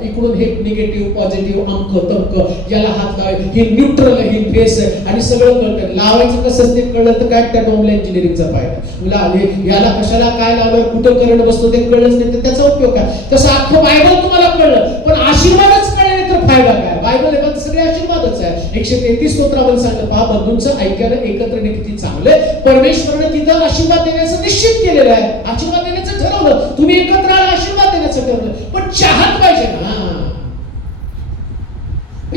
इकडून हे निगेटिव्ह पॉझिटिव्ह अंक तंक, याला हात लावायचे, हे न्यूट्रल आहे, हे फेस आहे आणि सगळं कळतं. लावायचं कसं ते कळलं तर काय त्या डोमला इंजिनिअरिंगचा फायदा. याला कशाला काय लावलं, कुठं करंट बसतो ते कळलंच नाही तर त्याचा उपयोग काय. तसं अख्खं बायबल तुम्हाला कळलं पण आशीर्वादच कळले नाही तर फायदा काय. बायबल हे पण सगळे आशीर्वादच आहे. 133 स्तोत्रामध्ये सांगितलं पहा बंधूंचं ऐक्यानं एकत्र किती चांगले. परमेश्वराने तिथं आशीर्वाद देण्याचं निश्चित केलेलं आहे. आशीर्वाद देण्याचं ठरवलं, तुम्ही एकत्र आशीर्वाद देण्याचं ठरवलं, पण चाहत पाहिजे ना.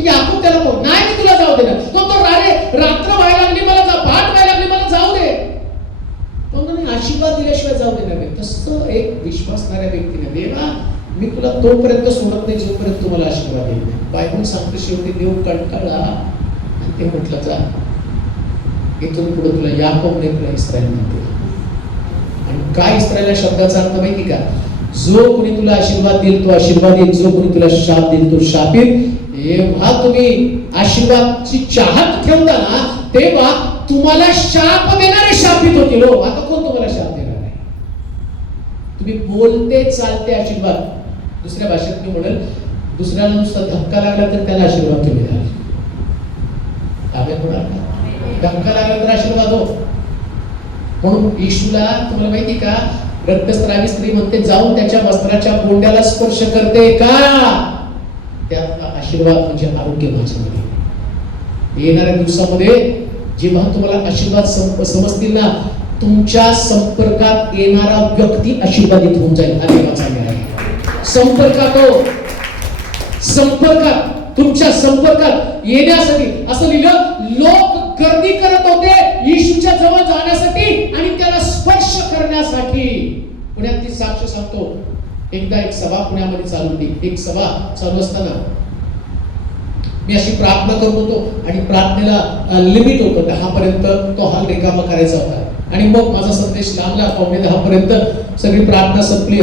याकूब त्याला नाही मी तुला जाऊ देणार. तो रात्र व्हायला लागली मला पहाट व्हायला लागली मला जाऊ दे. तो नाही आशीर्वाद दिल्याशिवाय जाऊ देणार नाही. तसं एक विश्वासणाऱ्या व्यक्तीने देवा मी तुला तोपर्यंत सोडत नाही जोपर्यंत तुम्हाला आशीर्वाद देईल. बायबल सांगते शेवटी देव कंटाळला आणि ते म्हटलं जा इथून पुढे तुला याकोब नाही, तुला इस्रायल म्हणते. आणि काय इस्रायल या शब्दाचा अर्थ माहिती का? जो कोणी तुला आशीर्वाद देईल तो आशीर्वाद देईल, जो कोणी तुला शाप देईल तो शाप येईल. जेव्हा तुम्ही आशीर्वादची चाहत ठेवता ना, तेव्हा तुम्हाला शाप देणारे शापित होतील. आता कोण तुम्हाला शाप देणार आहे? तुम्ही बोलते चालते आशीर्वाद. दुसऱ्या भाषेत मी म्हणेल, दुसऱ्याला नुसता धक्का लागला तर त्याला आशीर्वाद तुम्ही द्याल. धक्का लागला तर आशीर्वाद हो. म्हणून येशूला तुम्हाला माहिती का, रक्तस्रावी स्त्री म्हणते जाऊन त्याच्या वस्त्राच्या कोंड्याला स्पर्श करते का, त्याचा आशीर्वाद म्हणजे आरोग्य माझ्यामध्ये. येणाऱ्या दिवसामध्ये जेव्हा तुम्हाला आशीर्वाद समजतील ना, तुमच्या संपर्कात येणारा व्यक्ती आशीर्वादित होऊन जाईल. हा देवाचा न्याय आहे. संपर्कात तुमच्या संपर्कात येण्यासाठी असं लिहिलं, लोक गर्दी करत होते येशूच्या जवळ जाण्यासाठी आणि त्याला स्पर्श करण्यासाठी. पुण्यात ती साक्ष सांगतो, एकदा एक सभा पुण्यामध्ये चालू होती. एक सभा चालू असताना मी अशी प्रार्थना करत होतो आणि प्रार्थनेला लिमिट होतं 10 पर्यंत तो हॉल रिकामा करायचा होता. आणि मग माझा संदेश लांबला, 9:45 पर्यंत सगळी प्रार्थना संपली,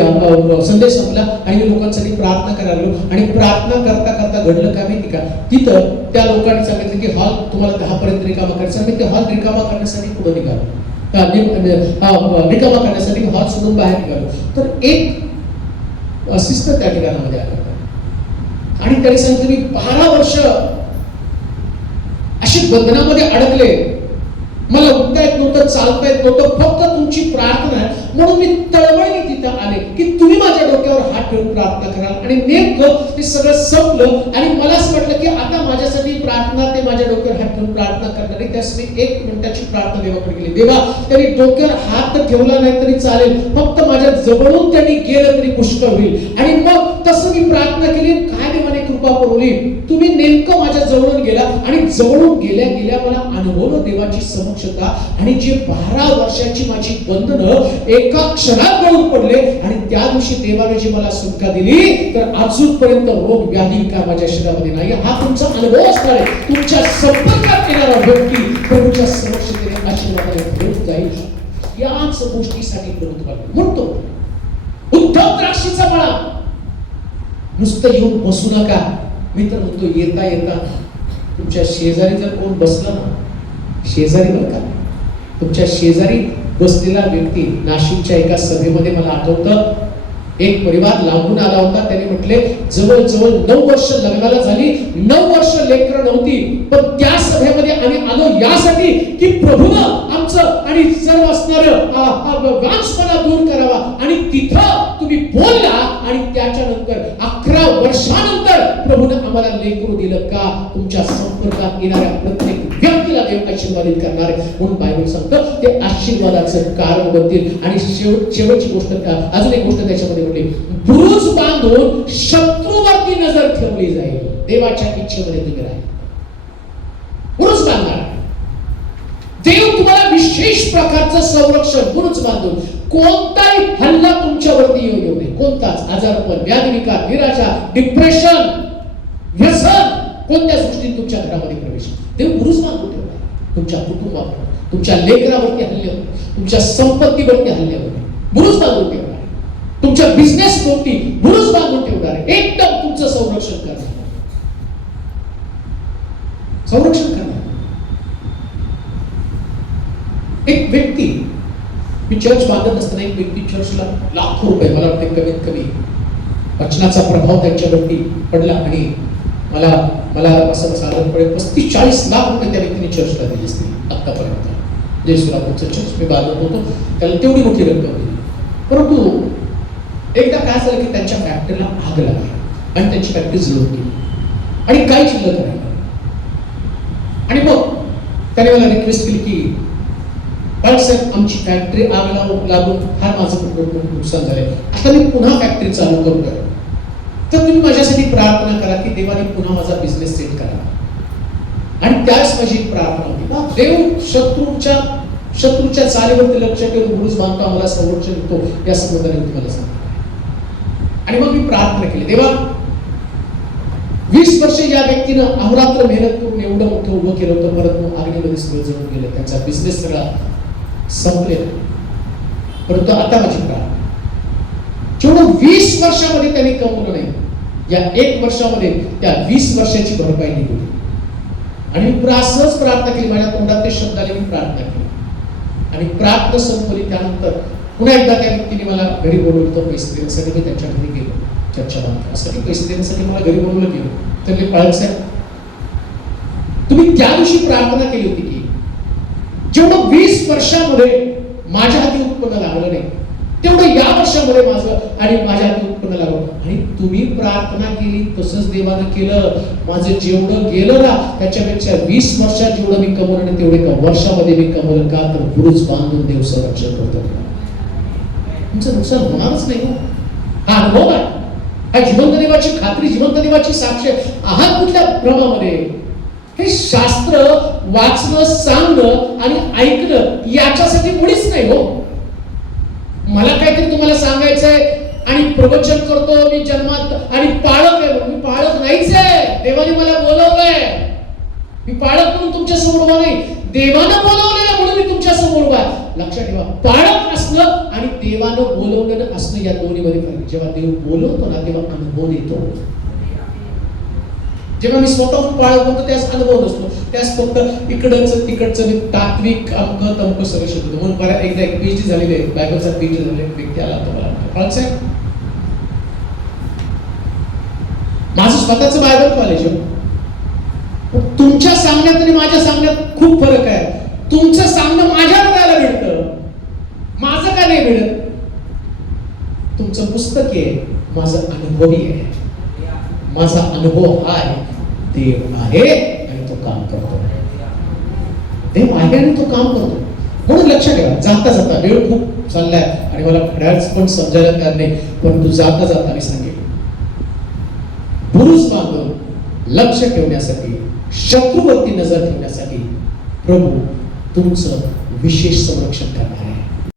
संदेश संपला आणि मी लोकांसाठी प्रार्थना करायला लागलो. आणि प्रार्थना करता करता घडलं काय माहिती का, तिथं त्या लोकांनी सांगितलं की हॉल तुम्हाला 10 पर्यंत रिकामा करायचा. मी ते हॉल रिकामा करण्यासाठी पुढे निघालो, रिकामा करण्यासाठी हॉल सोडून बाहेर निघालो. तर एक सिस्टर त्या ठिकाणामध्ये आला आणि त्यांनी सांगितलं मी 12 वर्ष अशी बंधनामध्ये अडकले, मला उठता येत नव्हतं, चालता येत नव्हतं, फक्त तुमची प्रार्थना आहे. म्हणून मी तळमळीने तिथं आले की तुम्ही माझ्या डोक्यावर हात ठेवून प्रार्थना कराल. आणि नेमकं ते सगळं संपलं आणि मला असं वाटलं की आता माझ्यासाठी प्रार्थना, ते माझ्या डोक्यावर हात ठेवून प्रार्थना करणारी. त्यास मी 1 मिनिटाची प्रार्थना देवाकडे केली. देवा, त्यांनी डोक्यावर हात ठेवला नाही तरी चालेल, फक्त माझ्या जवळून त्यांनी गेलं तरी पुष्कळ होईल. आणि मग तसं मी प्रार्थना केली. काय देवाने कृपा पुरवली, तुम्ही नेमकं माझ्या जवळून गेला आणि जवळून गेल्या गेल्या मला अनुभवलं देवाची समक्षता. आणि जे 12 वर्षाची माझी बंधनं एका क्षणात गळून पडले. आणि त्या दिवशी देवाने जी मला सुटका दिली, तर अजूनपर्यंत रोग व्याधी काय माझ्या शरीरामध्ये नाही. हा तुमचा अनुभव असणार आहे. तुमच्या संपर्कात येणारा व्यक्ती प्रभूच्या समक्षतेने आशीर्वादाने भरून जाईल. याच गोष्टीसाठी प्रभू म्हणतो, उद्धव द्राक्षीचा मळा नुसतं येऊन बसू नका. मी तर म्हणतो, येता येता तुमच्या शेजारी जर कोण बसला ना, शेजारी बरं का, तुमच्या शेजारी बसलेला व्यक्ती, नाशिकच्या एका सभेमध्ये मला आठवतं, एक परिवार लांबून आला होता. त्याने म्हटले जवळजवळ 9 वर्ष लग्नाला झाली, 9 वर्ष लेकरं नव्हती, पण त्या सभेमध्ये आम्ही आलो यासाठी की प्रभूनं आमचं आणि सर्व असणारं वांछपणा दूर करावा. आणि तिथं तुम्ही बोलला आणि त्याच्यानंतर 11 वर्षानंतर प्रभूनं आम्हाला लेकरू दिलं. का? तुमच्या संपर्कात येणाऱ्या प्रत्येक व्यक्तीला देव आशीर्वादित करणार आहे. म्हणून बायबल सांगतं ते आशीर्वादाचं कारण बनतील. आणि शेवटची गोष्ट, अजून एक गोष्ट त्याच्यामध्ये म्हटली, बुरुज बांधून शत्रूवरती नजर ठेवली जाईल. देवाच्या इच्छेमध्ये तुम्ही राहा. बुरुज बांधणार देव तुम्हाला विशेष प्रकारचं संरक्षण, बुरुज बांधून कोणताही हल्ला तुमच्यावरती येऊ नये. कोणताच आजारपण, व्याधिविकार, निराशा, डिप्रेशन, व्यसन, कोणत्याच गोष्टी तुमच्या घरामध्ये प्रवेश देव बुरुज बांधून ठेवला. तुमच्या कुटुंबावर, तुमच्या लेकरावरती हल्ले होते, तुमच्या संपत्तीवरती हल्ले होते, बुरुज बांधून ठेवणार. तुमच्या बिझनेस वरती बुरुज बांधून ठेवणार आहे. एकदम तुमचं संरक्षण करणार, संरक्षण करणार. एक व्यक्ती, मी चर्च बांधत असताना एक व्यक्ती चर्चला लाखो रुपये, मला वाटते कमीत कमी वचनाचा प्रभाव त्यांच्यावरती पडला. आणि मला असं साधारणपणे 35-40 लाख रुपये त्या व्यक्तीने चर्चला दिले असतील आतापर्यंत. जय सुरापूरचं चर्च मी बांधत होतो, त्याला तेवढी मोठी रक्कम दिली. परंतु एकदा काय झालं की त्यांच्या फॅक्टरीला आग लागली आणि त्यांची फॅक्टरी जळून गेली आणि काही शिल्लक नाही. आणि मग त्याने मला रिक्वेस्ट केली की साहेब, आमची फॅक्टरी आग लागून फार माझं नुकसान झालंय, आता मी पुन्हा फॅक्टरी चालू करतोय, तर तुम्ही माझ्यासाठी प्रार्थना करा की देवाने पुन्हा माझा बिझनेस सेट करा. आणि त्याच माझी प्रार्थना होती. देव शत्रूच्या चालीवरती लक्ष ठेवून बुरुज बांधतो, आम्हाला संरक्षण देतो या संबंधाने तुम्हाला सांगतो. आणि मग मी प्रार्थना केली, देवा 20 वर्ष या व्यक्तीनं अहोरात्र मेहनत करून एवढं मोठं उभं केलं होतं, परंतु अग्नीमध्ये सगळं जळून गेलं, त्यांचा बिझनेस सगळा संपलेला. परंतु आता माझी प्रार्थना, जेवढं 20 वर्षामध्ये त्यांनी कमवलं नाही, या 1 वर्षामध्ये त्या 20 वर्षाची भरपाई निघून. आणि मी असंच प्रार्थना केली, माझ्या तोंडात ते शब्द आले, मी प्रार्थना केली. आणि प्रार्थना संपली त्यानंतर पुन्हा एकदा त्या व्यक्तीने मला घरी बोलवलं होतं पैसे देण्यासाठी. मी त्यांच्या घरी गेलो चर्चा बांधण्यासाठी, पैसे देण्यासाठी मला घरी बोलवलं गेलो. तर मी पाळक साहेब, तुम्ही त्या दिवशी प्रार्थना केली होती की जेवढं 20 वर्षामध्ये माझ्या हाती उत्पन्न लागलं नाही, तेवढं या वर्षामध्ये माझं आणि माझ्या हाती उत्पन्न लागलं. आणि तुम्ही प्रार्थना केली तसंच देवानं केलं. माझं जेवढं गेलं ना त्याच्यापेक्षा 20 वर्षात जेवढं मी कमवलं नाही तेवढे का वर्षामध्ये मी कमवलं. का तर बुरुज बांधून देव संरक्षण करतो. तुमचं नुकसान होणारच नाही. हा अनुभव आहे, हा जिवंत देवाची खात्री, जिवंत देवाची साक्ष आहात. कुठल्या भ्रमामध्ये हे शास्त्र वाचणं, सांगणं आणि ऐकणं याच्यासाठी मुळीच नाही हो. मला काहीतरी तुम्हाला सांगायचंय आणि प्रवचन करतो मी जन्मात आणि पाळक आहे. मी पाळक नाहीच आहे, देवाने मला बोलवलंय. मी पाळक म्हणून तुमच्या समोर उभा नाही, देवानं बोलवलेलं म्हणून मी तुमच्या समोर उभा. लक्षात ठेवा, पाळक असणं आणि देवानं बोलवलेलं असणं या दोन्हीमध्ये फरक. जेव्हा देव बोलवतो ना तेव्हा अनुभव येतो. जेव्हा मी स्वतःहून पाळत होतो त्यास अनुभव नसतो, त्यास फक्त इकडचं तिकडचं मी तात्विक अमक तमक सगळं शिकतो. म्हणून बऱ्याच एकदा एक पीएचडी झालेली आहे, बायबलचा पीएचडी झालेला व्यक्ती आला होता मला, पाळक साहेब माझं स्वतःचं बायबल कॉलेज आहे. तुमच्या सांगण्यात आणि माझ्या सांगण्यात खूप फरक आहे. तुमचं सांगणं माझ्या हृदयाला मिळतं, माझं का नाही मिळत? तुमचं पुस्तक आहे, माझं अनुभवी आहे. माझा अनुभव हा आहे, देव आहे आणि तो काम करतो. देव आहे आणि तो काम करतो. म्हणून लक्षात ठेवा, जाता जाता वेळ खूप चाललाय आणि मला घड्याळच पण समजायला तयार नाही, परंतु जाता जाता मी सांगेन, बुरुज बांधून लक्ष ठेवण्यासाठी, शत्रूवरती नजर ठेवण्यासाठी प्रभू तुमचं विशेष संरक्षण करणार आहे.